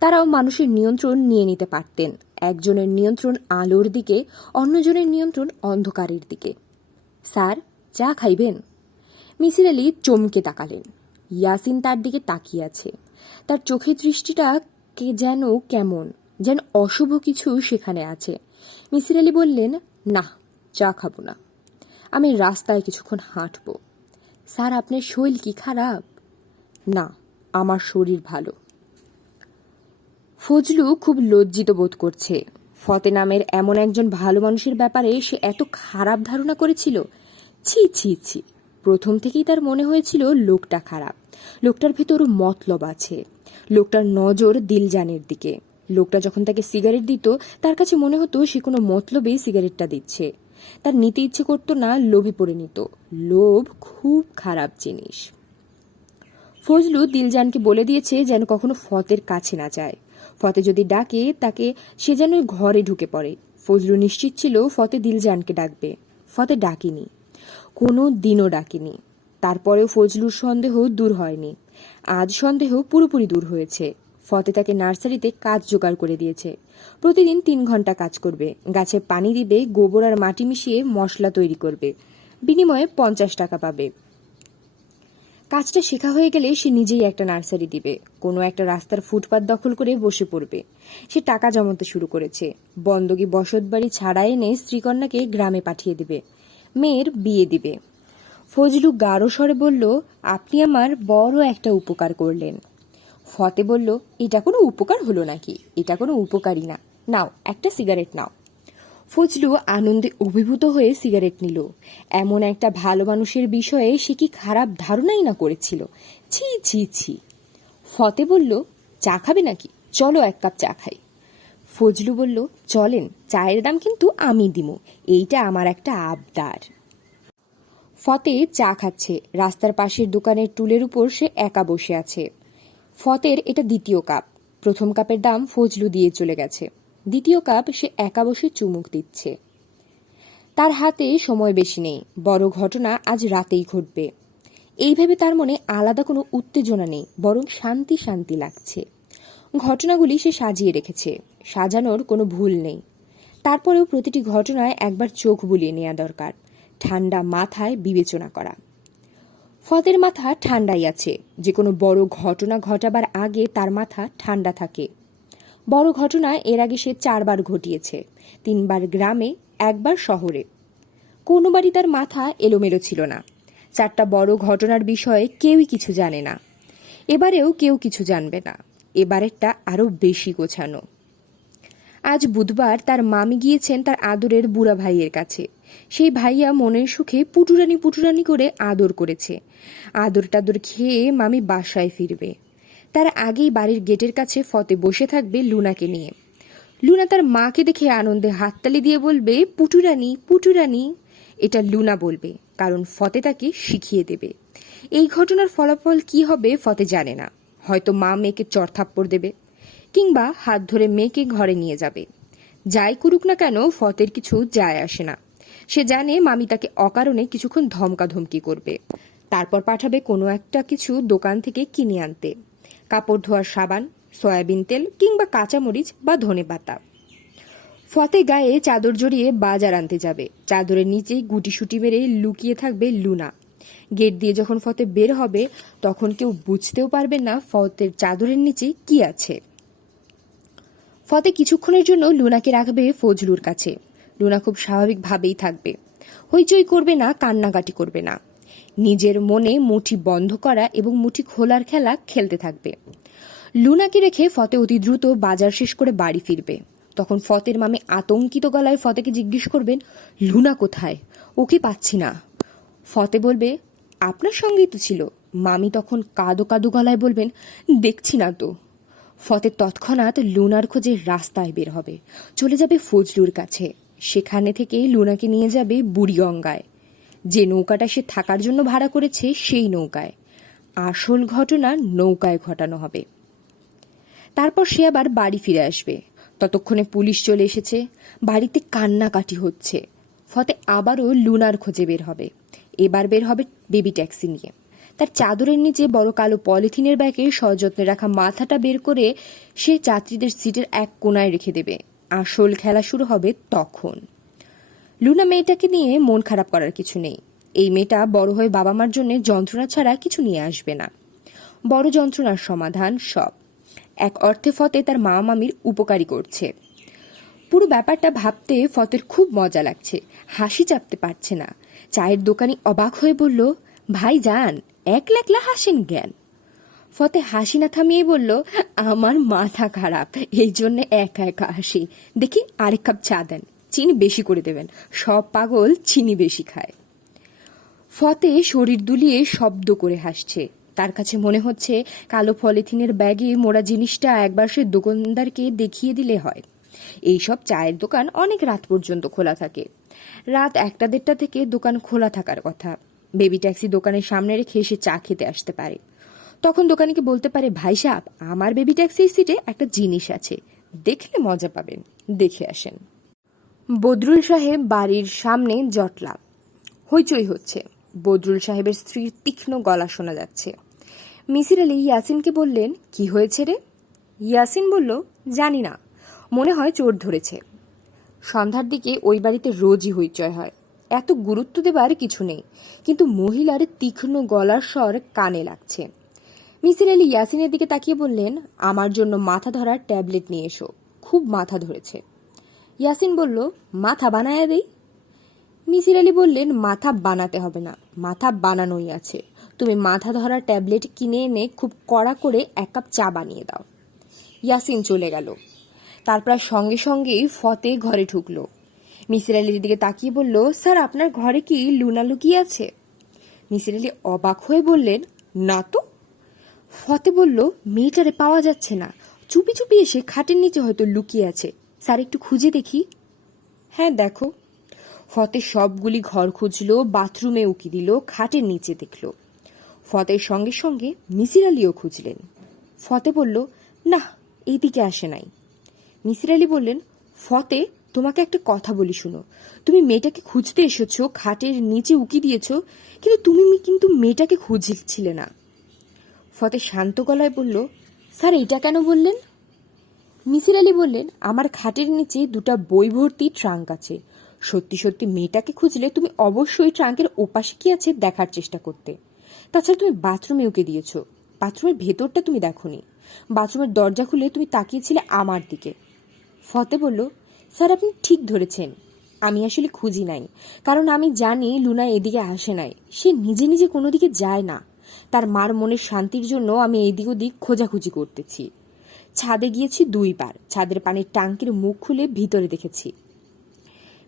তারাও মানুষের নিয়ন্ত্রণ নিয়ে নিতে পারতেন। একজনের নিয়ন্ত্রণ আলোর দিকে, অন্যজনের নিয়ন্ত্রণ অন্ধকারের দিকে। স্যার চা খাইবেন? মিসির আলি চমকে তাকালেন। ইয়াসিন তার দিকে তাকিয়ে আছে। তার চোখের দৃষ্টিটা কেমন যেন অশুভ কিছু সেখানে আছে। মিসির আলি বললেন, না চা খাবো না, আমি রাস্তায় কিছুক্ষণ হাঁটব। স্যার আপনার শরীর কি খারাপ? না, আমার শরীর ভালো। ফজলু খুব লজ্জিত বোধ করছে। ফতে নামের এমন একজন ভালো মানুষের ব্যাপারে সে এত খারাপ ধারণা করেছিল। ছি ছি ছি, প্রথম থেকেই তার মনে হয়েছিল লোকটা খারাপ। লোকটার ভেতর মতলব আছে। লোকটার নজর দিলজানের দিকে। লোকটা যখন তাকে সিগারেট দিত তার কাছে মনে হতো সে কোনো মতলবে সিগারেটটা দিচ্ছে। তার নিতে ইচ্ছে করতো না, লোভে পড়ে নিত। লোভ খুব খারাপ জিনিস। ফজলু দিলজানকে বলে দিয়েছে যেন কখনো ফতের কাছে না যায়। ফতে যদি ডাকে তাকে সে যেন ঘরে ঢুকে পড়ে। ফজলু নিশ্চিত ছিল ফতে দিলজানকে ডাকবে। ফতে ডাকেনি, কোনো দিনও ডাকেনি। তারপরেও ফজলুর সন্দেহ দূর হয়নি। আজ সন্দেহ পুরোপুরি দূর হয়েছে। ফতে তাকে নার্সারিতে কাজ জোগাড় করে দিয়েছে। প্রতিদিন 3 ঘন্টা কাজ করবে, গাছে পানি দিবে, গোবর আর মাটি মিশিয়ে মশলা তৈরি করবে, বিনিময়ে 50 টাকা পাবে। কাজটা শেখা হয়ে গেলে সে নিজেই একটা নার্সারি দিবে, কোনো একটা রাস্তার ফুটপাত দখল করে বসে পড়বে। সে টাকা জমাতে শুরু করেছে। বন্দগী বসতবাড়ি ছাড়া এনে স্ত্রীকন্যাকে গ্রামে পাঠিয়ে দিবে, মেয়ের বিয়ে দিবে। ফজলু গাঢ় স্বরে বলল, আপনি আমার বড় একটা উপকার করলেন। ফতে বলল, এটা কোনো উপকার হলো নাকি? এটা কোনো উপকারই না, নাও একটা সিগারেট নাও। ফজলু আনন্দে অভিভূত হয়ে সিগারেট নিল। এমন একটা ভালো মানুষের বিষয়ে সে কি খারাপ ধারণাই না করেছিল। ছি ছি ছি। ফতে বলল, চা খাবে নাকি? চলো 1 কাপ চা খাই। ফজলু বলল, চলেন, চায়ের দাম কিন্তু আমি দিমু, এইটা আমার একটা আবদার। ফতে চা খাচ্ছে। রাস্তার পাশের দোকানের টুলের উপর সে একা বসে আছে। ফতের এটা 2য় কাপ। প্রথম কাপের দাম ফজলু দিয়ে চলে গেছে। 2য় কাপ সে একা বসে চুমুক দিচ্ছে। তার হাতে সময় বেশি নেই, বড় ঘটনা আজ রাতেই ঘটবে। এই ভেবে তার মনে আলাদা কোনো উত্তেজনা নেই, বরং শান্তি শান্তি লাগছে। ঘটনাগুলি সে সাজিয়ে রেখেছে, সাজানোর কোনো ভুল নেই। তারপরেও প্রতিটি ঘটনায় একবার চোখ বুলিয়ে নেওয়া দরকার, ঠান্ডা মাথায় বিবেচনা করা। ফতের মাথা ঠান্ডাই আছে। যে কোনো বড় ঘটনা ঘটাবার আগে তার মাথা ঠান্ডা থাকে। বড় ঘটনা এর আগে সে 4 বার ঘটিয়েছে, 3 বার গ্রামে, 1 বার শহরে। কোনোবারই তার মাথা এলোমেলো ছিল না। 4টা বড় ঘটনার বিষয়ে কেউই কিছু জানে না। এবারেও কেউ কিছু জানবে না। এবারেরটা আরো বেশি গোছানো। আজ বুধবার তার মামি গিয়েছেন তার আদরের বুড়া ভাইয়ের কাছে। সেই ভাইয়া মনের সুখে পুটুরানি পুটুরানি করে আদর করেছে। আদর টাদর খেয়ে মামি বাসায় ফিরবে। তার আগেই বাড়ির গেটের কাছে ফতে বসে থাকবে লুনাকে নিয়ে। লুনা তার মাকে দেখে আনন্দে হাততালি দিয়ে বলবে, পুটুরানি পুটুরানি। এটা লুনা বলবে, কারণ ফতে তাকে শিখিয়ে দেবে। এই ঘটনার ফলাফল কি হবে ফতে জানে না। হয়তো মা মেয়েকে চড়থাপ্পড় দেবে, কিংবা হাত ধরে মেয়েকে ঘরে নিয়ে যাবে। যাই করুক না কেন ফতের কিছু যায় আসে না। সে জানে মামি তাকে অকারণে কিছুক্ষণ ধমকাধমকি করবে, তারপর পাঠাবে কোনো একটা কিছু দোকান থেকে কিনে আনতে, কাপড় ধোয়ার সাবান, সয়াবিন তেল, কিংবা কাঁচামরিচ বা ধনেপাতা। ফতে গায়ে চাদর জড়িয়ে বাজার আনতে যাবে। চাদরের নিচেই গুটিসুটি মেরে লুকিয়ে থাকবে লুনা। গেট দিয়ে যখন ফতে বের হবে তখন কেউ বুঝতেও পারবে না ফতের চাদরের নিচে কি আছে। ফতে কিছুক্ষণের জন্য লুনাকে রাখবে ফজলুর কাছে। লুনা খুব স্বাভাবিকভাবেই থাকবে, হইচই করবে না, কান্নাকাটি করবে না। নিজের মনে মুঠি বন্ধ করা এবং মুঠি খোলার খেলা খেলতে থাকবে। লুনাকে রেখে ফতে অতি দ্রুত বাজার শেষ করে বাড়ি ফিরবে। তখন ফতের মামি আতঙ্কিত গলায় ফতেকে জিজ্ঞেস করবেন, লুনা কোথায়? ওকে পাচ্ছি না। ফতে বলবে, আপনার সঙ্গেই তো ছিল। মামি তখন কাঁদো কাঁদো গলায় বলবেন, দেখছি না তো। ফতে তৎক্ষণাৎ লুনার খোঁজে রাস্তায় বের হবে, চলে যাবে ফজলুর কাছে। সেখানে থেকে লুনাকে নিয়ে যাবে বুড়িগঙ্গায়। যে নৌকাটা সে থাকার জন্য ভাড়া করেছে সেই নৌকায়। আসল ঘটনা নৌকায় ঘটানো হবে। তারপর সে আবার বাড়ি ফিরে আসবে। ততক্ষণে পুলিশ চলে এসেছে, বাড়িতে কান্নাকাটি হচ্ছে। ফতে আবারও লুনার খোঁজে বের হবে। এবার বের হবে বেবি ট্যাক্সি নিয়ে। তার চাদরের নিচে বড় কালো পলিথিনের ব্যাগে সযত্নে রাখা মাথাটা বের করে সে যাত্রীদের সিটের এক কোনায় রেখে দেবে। আসল খেলা শুরু হবে তখন। লুনা মেয়েটাকে নিয়ে মন খারাপ করার কিছু নেই। এই মেয়েটা বড় হয়ে বাবা মার জন্য যন্ত্রণা ছাড়া কিছু নিয়ে আসবে না। বড় যন্ত্রণার সমাধান সব। এক অর্থে ফতে তার মা মামির উপকারী করছে। পুরো ব্যাপারটা ভাবতে ফতের খুব মজা লাগছে, হাসি চাপতে পারছে না। চায়ের দোকানি অবাক হয়ে বলল, ভাই যান, একলা একলা হাসেন জ্ঞান। ফতে হাসি না থামিয়ে বলল, আমার মাথা খারাপ, এই জন্য একা একা হাসি। দেখি 1 কাপ চা দেন, চিনি বেশি করে দেবেন, সব পাগল চিনি বেশি খায়। ফতে শরীর দুলিয়ে শব্দ করে হাসছে। তার কাছে মনে হচ্ছে কালো পলিথিনের ব্যাগে মোড়া জিনিসটা একবার সে দোকানদারকে দেখিয়ে দিলে হয়। এইসব চায়ের দোকান অনেক রাত পর্যন্ত খোলা থাকে। রাত 1টা-1:30 থেকে দোকান খোলা থাকার কথা। বেবি ট্যাক্সি দোকানের সামনে রেখে সে চা খেতে আসতে পারে। তখন দোকানিকে বলতে পারে, ভাই সাহেব, আমার বেবি ট্যাক্সির সিটে একটা জিনিস আছে, দেখলে মজা পাবেন, দেখে আসেন। বদরুল সাহেব বাড়ির সামনে জটলা, হইচই হচ্ছে। বদরুল সাহেবের স্ত্রীর তীক্ষ্ণ গলা শোনা যাচ্ছে। মিসির আলি ইয়াসিনকে বললেন, কি হয়েছে রে? ইয়াসিন বলল, জানি না, মনে হয় চোর ধরেছে। সন্ধ্যার দিকে ওই বাড়িতে রোজই হইচয় হয়, এত গুরুত্ব দেবার কিছু নেই, কিন্তু মহিলার তীক্ষ্ণ গলার স্বর কানে লাগছে। মিসির আলি ইয়াসিনের দিকে তাকিয়ে বললেন, আমার জন্য মাথা ধরার ট্যাবলেট নিয়ে এসো, খুব মাথা ধরেছে। ইয়াসিন বলল, মাথা বানায়া দেই? মিসির আলি বললেন, মাথা বানাতে হবে না, মাথা বানানোই আছে। তুমি মাথা ধরার ট্যাবলেট কিনে এনে খুব কড়া করে 1 কাপ চা বানিয়ে দাও। ইয়াসিন চলে গেল। তারপর সঙ্গে সঙ্গেই ফতে ঘরে ঢুকলো। মিসির আলির দিকে তাকিয়ে বলল, স্যার, আপনার ঘরে কি লুনা লুকিয়ে আছে? মিসির আলি অবাক হয়ে বললেন, না তো। ফতে বলল, মেয়েটারে পাওয়া যাচ্ছে না, চুপি চুপি এসে খাটের নিচে হয়তো লুকিয়ে আছে, স্যার একটু খুঁজে দেখি। হ্যাঁ, দেখো। ফতে সবগুলি ঘর খুঁজলো, বাথরুমে উকি দিল, খাটের নিচে দেখল। ফতের সঙ্গে সঙ্গে মিসির আলিও খুঁজলেন। ফতে বলল, না, এইদিকে আসে নাই। মিসির আলি বললেন, ফতে, তোমাকে একটা কথা বলি, শুনো। তুমি মেয়েটাকে খুঁজতে এসেছো, খাটের নিচে উকি দিয়েছো, কিন্তু তুমি মেয়েটাকে খুঁজছিলে না। ফতে শান্ত গলায় বলল, স্যার, এইটা কেন বললেন? মিসির আলি বললেন, আমার খাটের নিচে 2টা বই ভর্তি ট্রাঙ্ক আছে, সত্যি সত্যি মেয়েটাকে খুঁজলে তুমি অবশ্যই ট্রাঙ্কের ওপাশে কি আছে দেখার চেষ্টা করতে। তাছাড়া তুমি বাথরুমে উকে দিয়েছো, বাথরুমের ভেতরটা তুমি দেখোনি, বাথরুমের দরজা খুলে তুমি তাকিয়েছিলে আমার দিকে। ফতে বলল, স্যার, আপনি ঠিক ধরেছেন, আমি আসলে খুঁজি নাই, কারণ আমি জানি লুনা এদিকে আসে নাই, সে নিজে নিজে কোনো দিকে যায় না। তার মার মনের শান্তির জন্য আমি এদিক ওদিক খোঁজাখুঁজি করতেছি। ছাদে গিয়েছি 2 বার, ছাদের পানির ট্যাঙ্কির মুখ খুলে ভিতরে দেখেছি।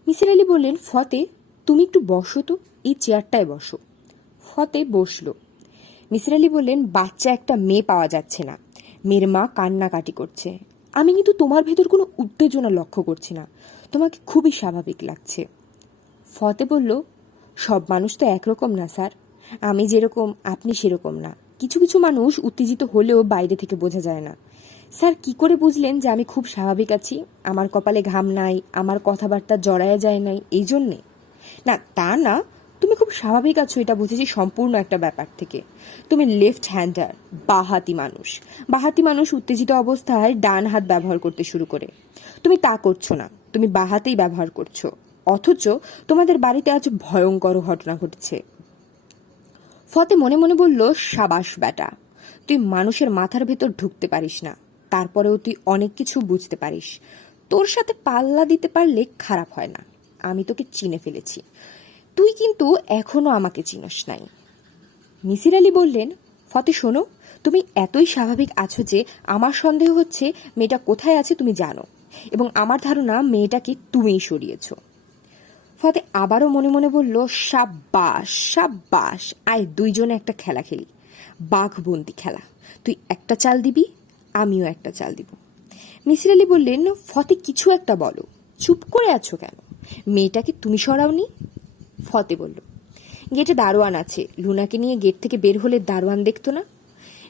মিসির আলি বললেন, ফতে, তুমি একটু বসো তো, এই চেয়ারটায় বসো। ফতে বসলো। মিসির আলি বললেন, বাচ্চা একটা মেয়ে পাওয়া যাচ্ছে না, মেয়ের মা কান্নাকাটি করছে। আমি কিন্তু তোমার ভেতর কোনো উত্তেজনা লক্ষ্য করছি না, তোমাকে খুবই স্বাভাবিক লাগছে। ফতে বলল, সব মানুষ তো একরকম না স্যার, আমি যেরকম আপনি সেরকম না, কিছু কিছু মানুষ উত্তেজিত হলেও বাইরে থেকে বোঝা যায় না। স্যার, কি করে বুঝলেন যে আমি খুব স্বাভাবিক আছি? আমার কপালে ঘাম নাই, আমার কথাবার্তা জড়ায়া যায় নাই, এই জন্যে? না, তা না, তুমি খুব স্বাভাবিক আছো এটা বুঝেছি সম্পূর্ণ একটা ব্যাপার থেকে। তুমি লেফট হ্যান্ডার, বাহাতি মানুষ। বাহাতি মানুষ উত্তেজিত অবস্থায় ডান হাত ব্যবহার করতে শুরু করে। তুমি তা করছো না, তুমি বাহাতেই ব্যবহার করছো, অথচ তোমাদের বাড়িতে আজ ভয়ঙ্কর ঘটনা ঘটেছে। ফতে মনে মনে বলল, সাবাস বেটা, তুই মানুষের মাথার ভেতর ঢুকতে পারিস না, তারপরেও তুই অনেক কিছু বুঝতে পারিস। তোর সাথে পাল্লা দিতে পারলে খারাপ হয় না, আমি তোকে চিনে ফেলেছি, তুই কিন্তু এখনো আমাকে চিনস নাই। মিসির আলি বললেন, ফতে শোনো, তুমি এতই স্বাভাবিক আছো যে আমার সন্দেহ হচ্ছে মেয়েটা কোথায় আছে তুমি জানো, এবং আমার ধারণা মেয়েটাকে তুমিই সরিয়েছ। ফতে আবারও মনে মনে বলল, সাব্বাস সাব্বাস, আয় 2 জনে একটা খেলা খেলি, বাঘবন্দি খেলা। তুই একটা চাল দিবি, আমিও একটা চাল দিব। মিসির আলি বললেন, ফতে কিছু একটা বলো, চুপ করে আছো কেন? মেয়েটাকে তুমি সরাওনি? ফতে বলল, গেটে দারোয়ান আছে, লুনাকে নিয়ে গেট থেকে বের হলে দারোয়ান দেখতো না।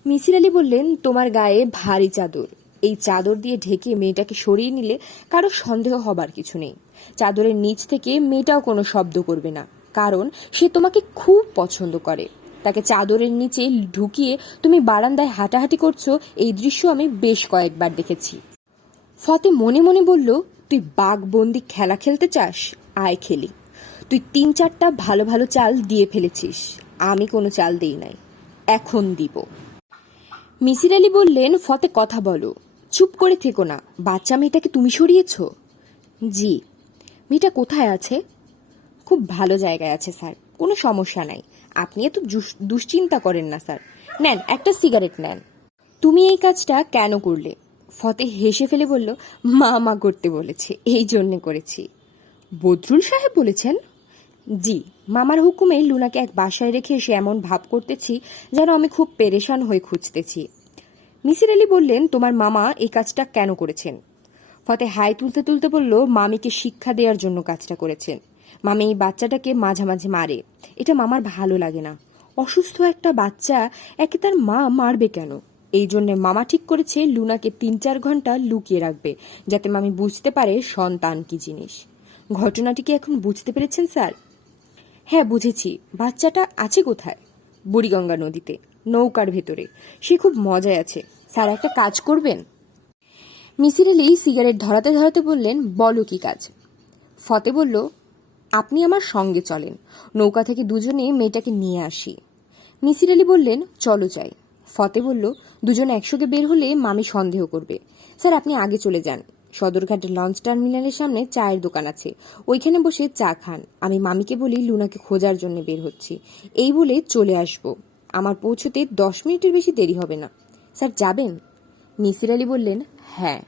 মিসির আলি বললেন, তোমার গায়ে ভারী চাদর, এই চাদর দিয়ে ঢেকে মেয়েটাকে সরিয়ে নিলে কারো সন্দেহ হবার কিছু নেই। চাদরের নিচ থেকে মেয়েটাও কোনো শব্দ করবে না, কারণ সে তোমাকে খুব পছন্দ করে। তাকে চাদরের নিচে ঢুকিয়ে তুমি বারান্দায় হাঁটাহাঁটি করছো, এই দৃশ্য আমি বেশ কয়েকবার দেখেছি। ফতে মনে মনে বলল, তুই বাঘবন্দি খেলা খেলতে চাস? আয় খেলি। তুই 3-4টা ভালো ভালো চাল দিয়ে ফেলেছিস, আমি কোনো চাল দেই নাই, এখন দিব। মিসির আলি বললেন, ফতে কথা বলো, চুপ করে থেকো না, বাচ্চা মেয়েটাকে তুমি সরিয়েছ? জি। মেয়েটা কোথায় আছে? খুব ভালো জায়গায় আছে স্যার, কোনো সমস্যা নাই, আপনি এত দুশ্চিন্তা করেন না স্যার। নেন, একটা সিগারেট নেন। তুমি এই কাজটা কেন করলে? ফতে হেসে ফেলে বলল, মা করতে বলেছে, এই জন্যে করেছি। বদরুল সাহেব বলেছেন? জি, মামার হুকুমে লুনাকে এক বাসায় রেখে এসে এমন ভাব করতেছি যেন আমি খুব পেরেশান হয়ে খুঁজতেছি। মিসির আলি বললেন, তোমার মামা এই কাজটা কেন করেছেন? ফতে হাই তুলতে তুলতে বলল, মামিকে শিক্ষা দেওয়ার জন্য কাজটা করেছেন। মামি এই বাচ্চাটাকে মাঝে মাঝে মারে, এটা মামার ভালো লাগে না। অসুস্থ একটা বাচ্চা একে তার মা মারবে কেন? এই জন্যে মামা ঠিক করেছে লুনাকে 3-4 ঘন্টা লুকিয়ে রাখবে, যাতে মামি বুঝতে পারে সন্তান কি জিনিস। ঘটনাটি কি এখন বুঝতে পেরেছেন স্যার? হ্যাঁ, বুঝেছি। বাচ্চাটা আছে কোথায়? বুড়িগঙ্গা নদীতে, নৌকার ভেতরে। সে খুব মজায় আছে। স্যার, একটা কাজ করবেন? মিসির আলি সিগারেট ধরাতে ধরাতে বললেন, বলো কি কাজ? ফতে বলল, আপনি আমার সঙ্গে চলেন, নৌকা থেকে দুজনে মেয়েটাকে নিয়ে আসি। মিসির আলি বললেন, চলো যাই। ফতে বলল, দুজন একসঙ্গে বের হলে মামি সন্দেহ করবে। স্যার, আপনি আগে চলে যান। সদরঘাটের লঞ্চ টার্মিনালের সামনে চায়ের দোকান আছে, ওইখানে বসে চা খান। আমি মামিকে বলি লুনাকে খোঁজার জন্য বের হচ্ছি, এই বলে চলে আসব। আমার পৌঁছতে 10 মিনিটের বেশি দেরি হবে না। স্যার, যাবেন? মিসির আলি বললেন, হ্যাঁ।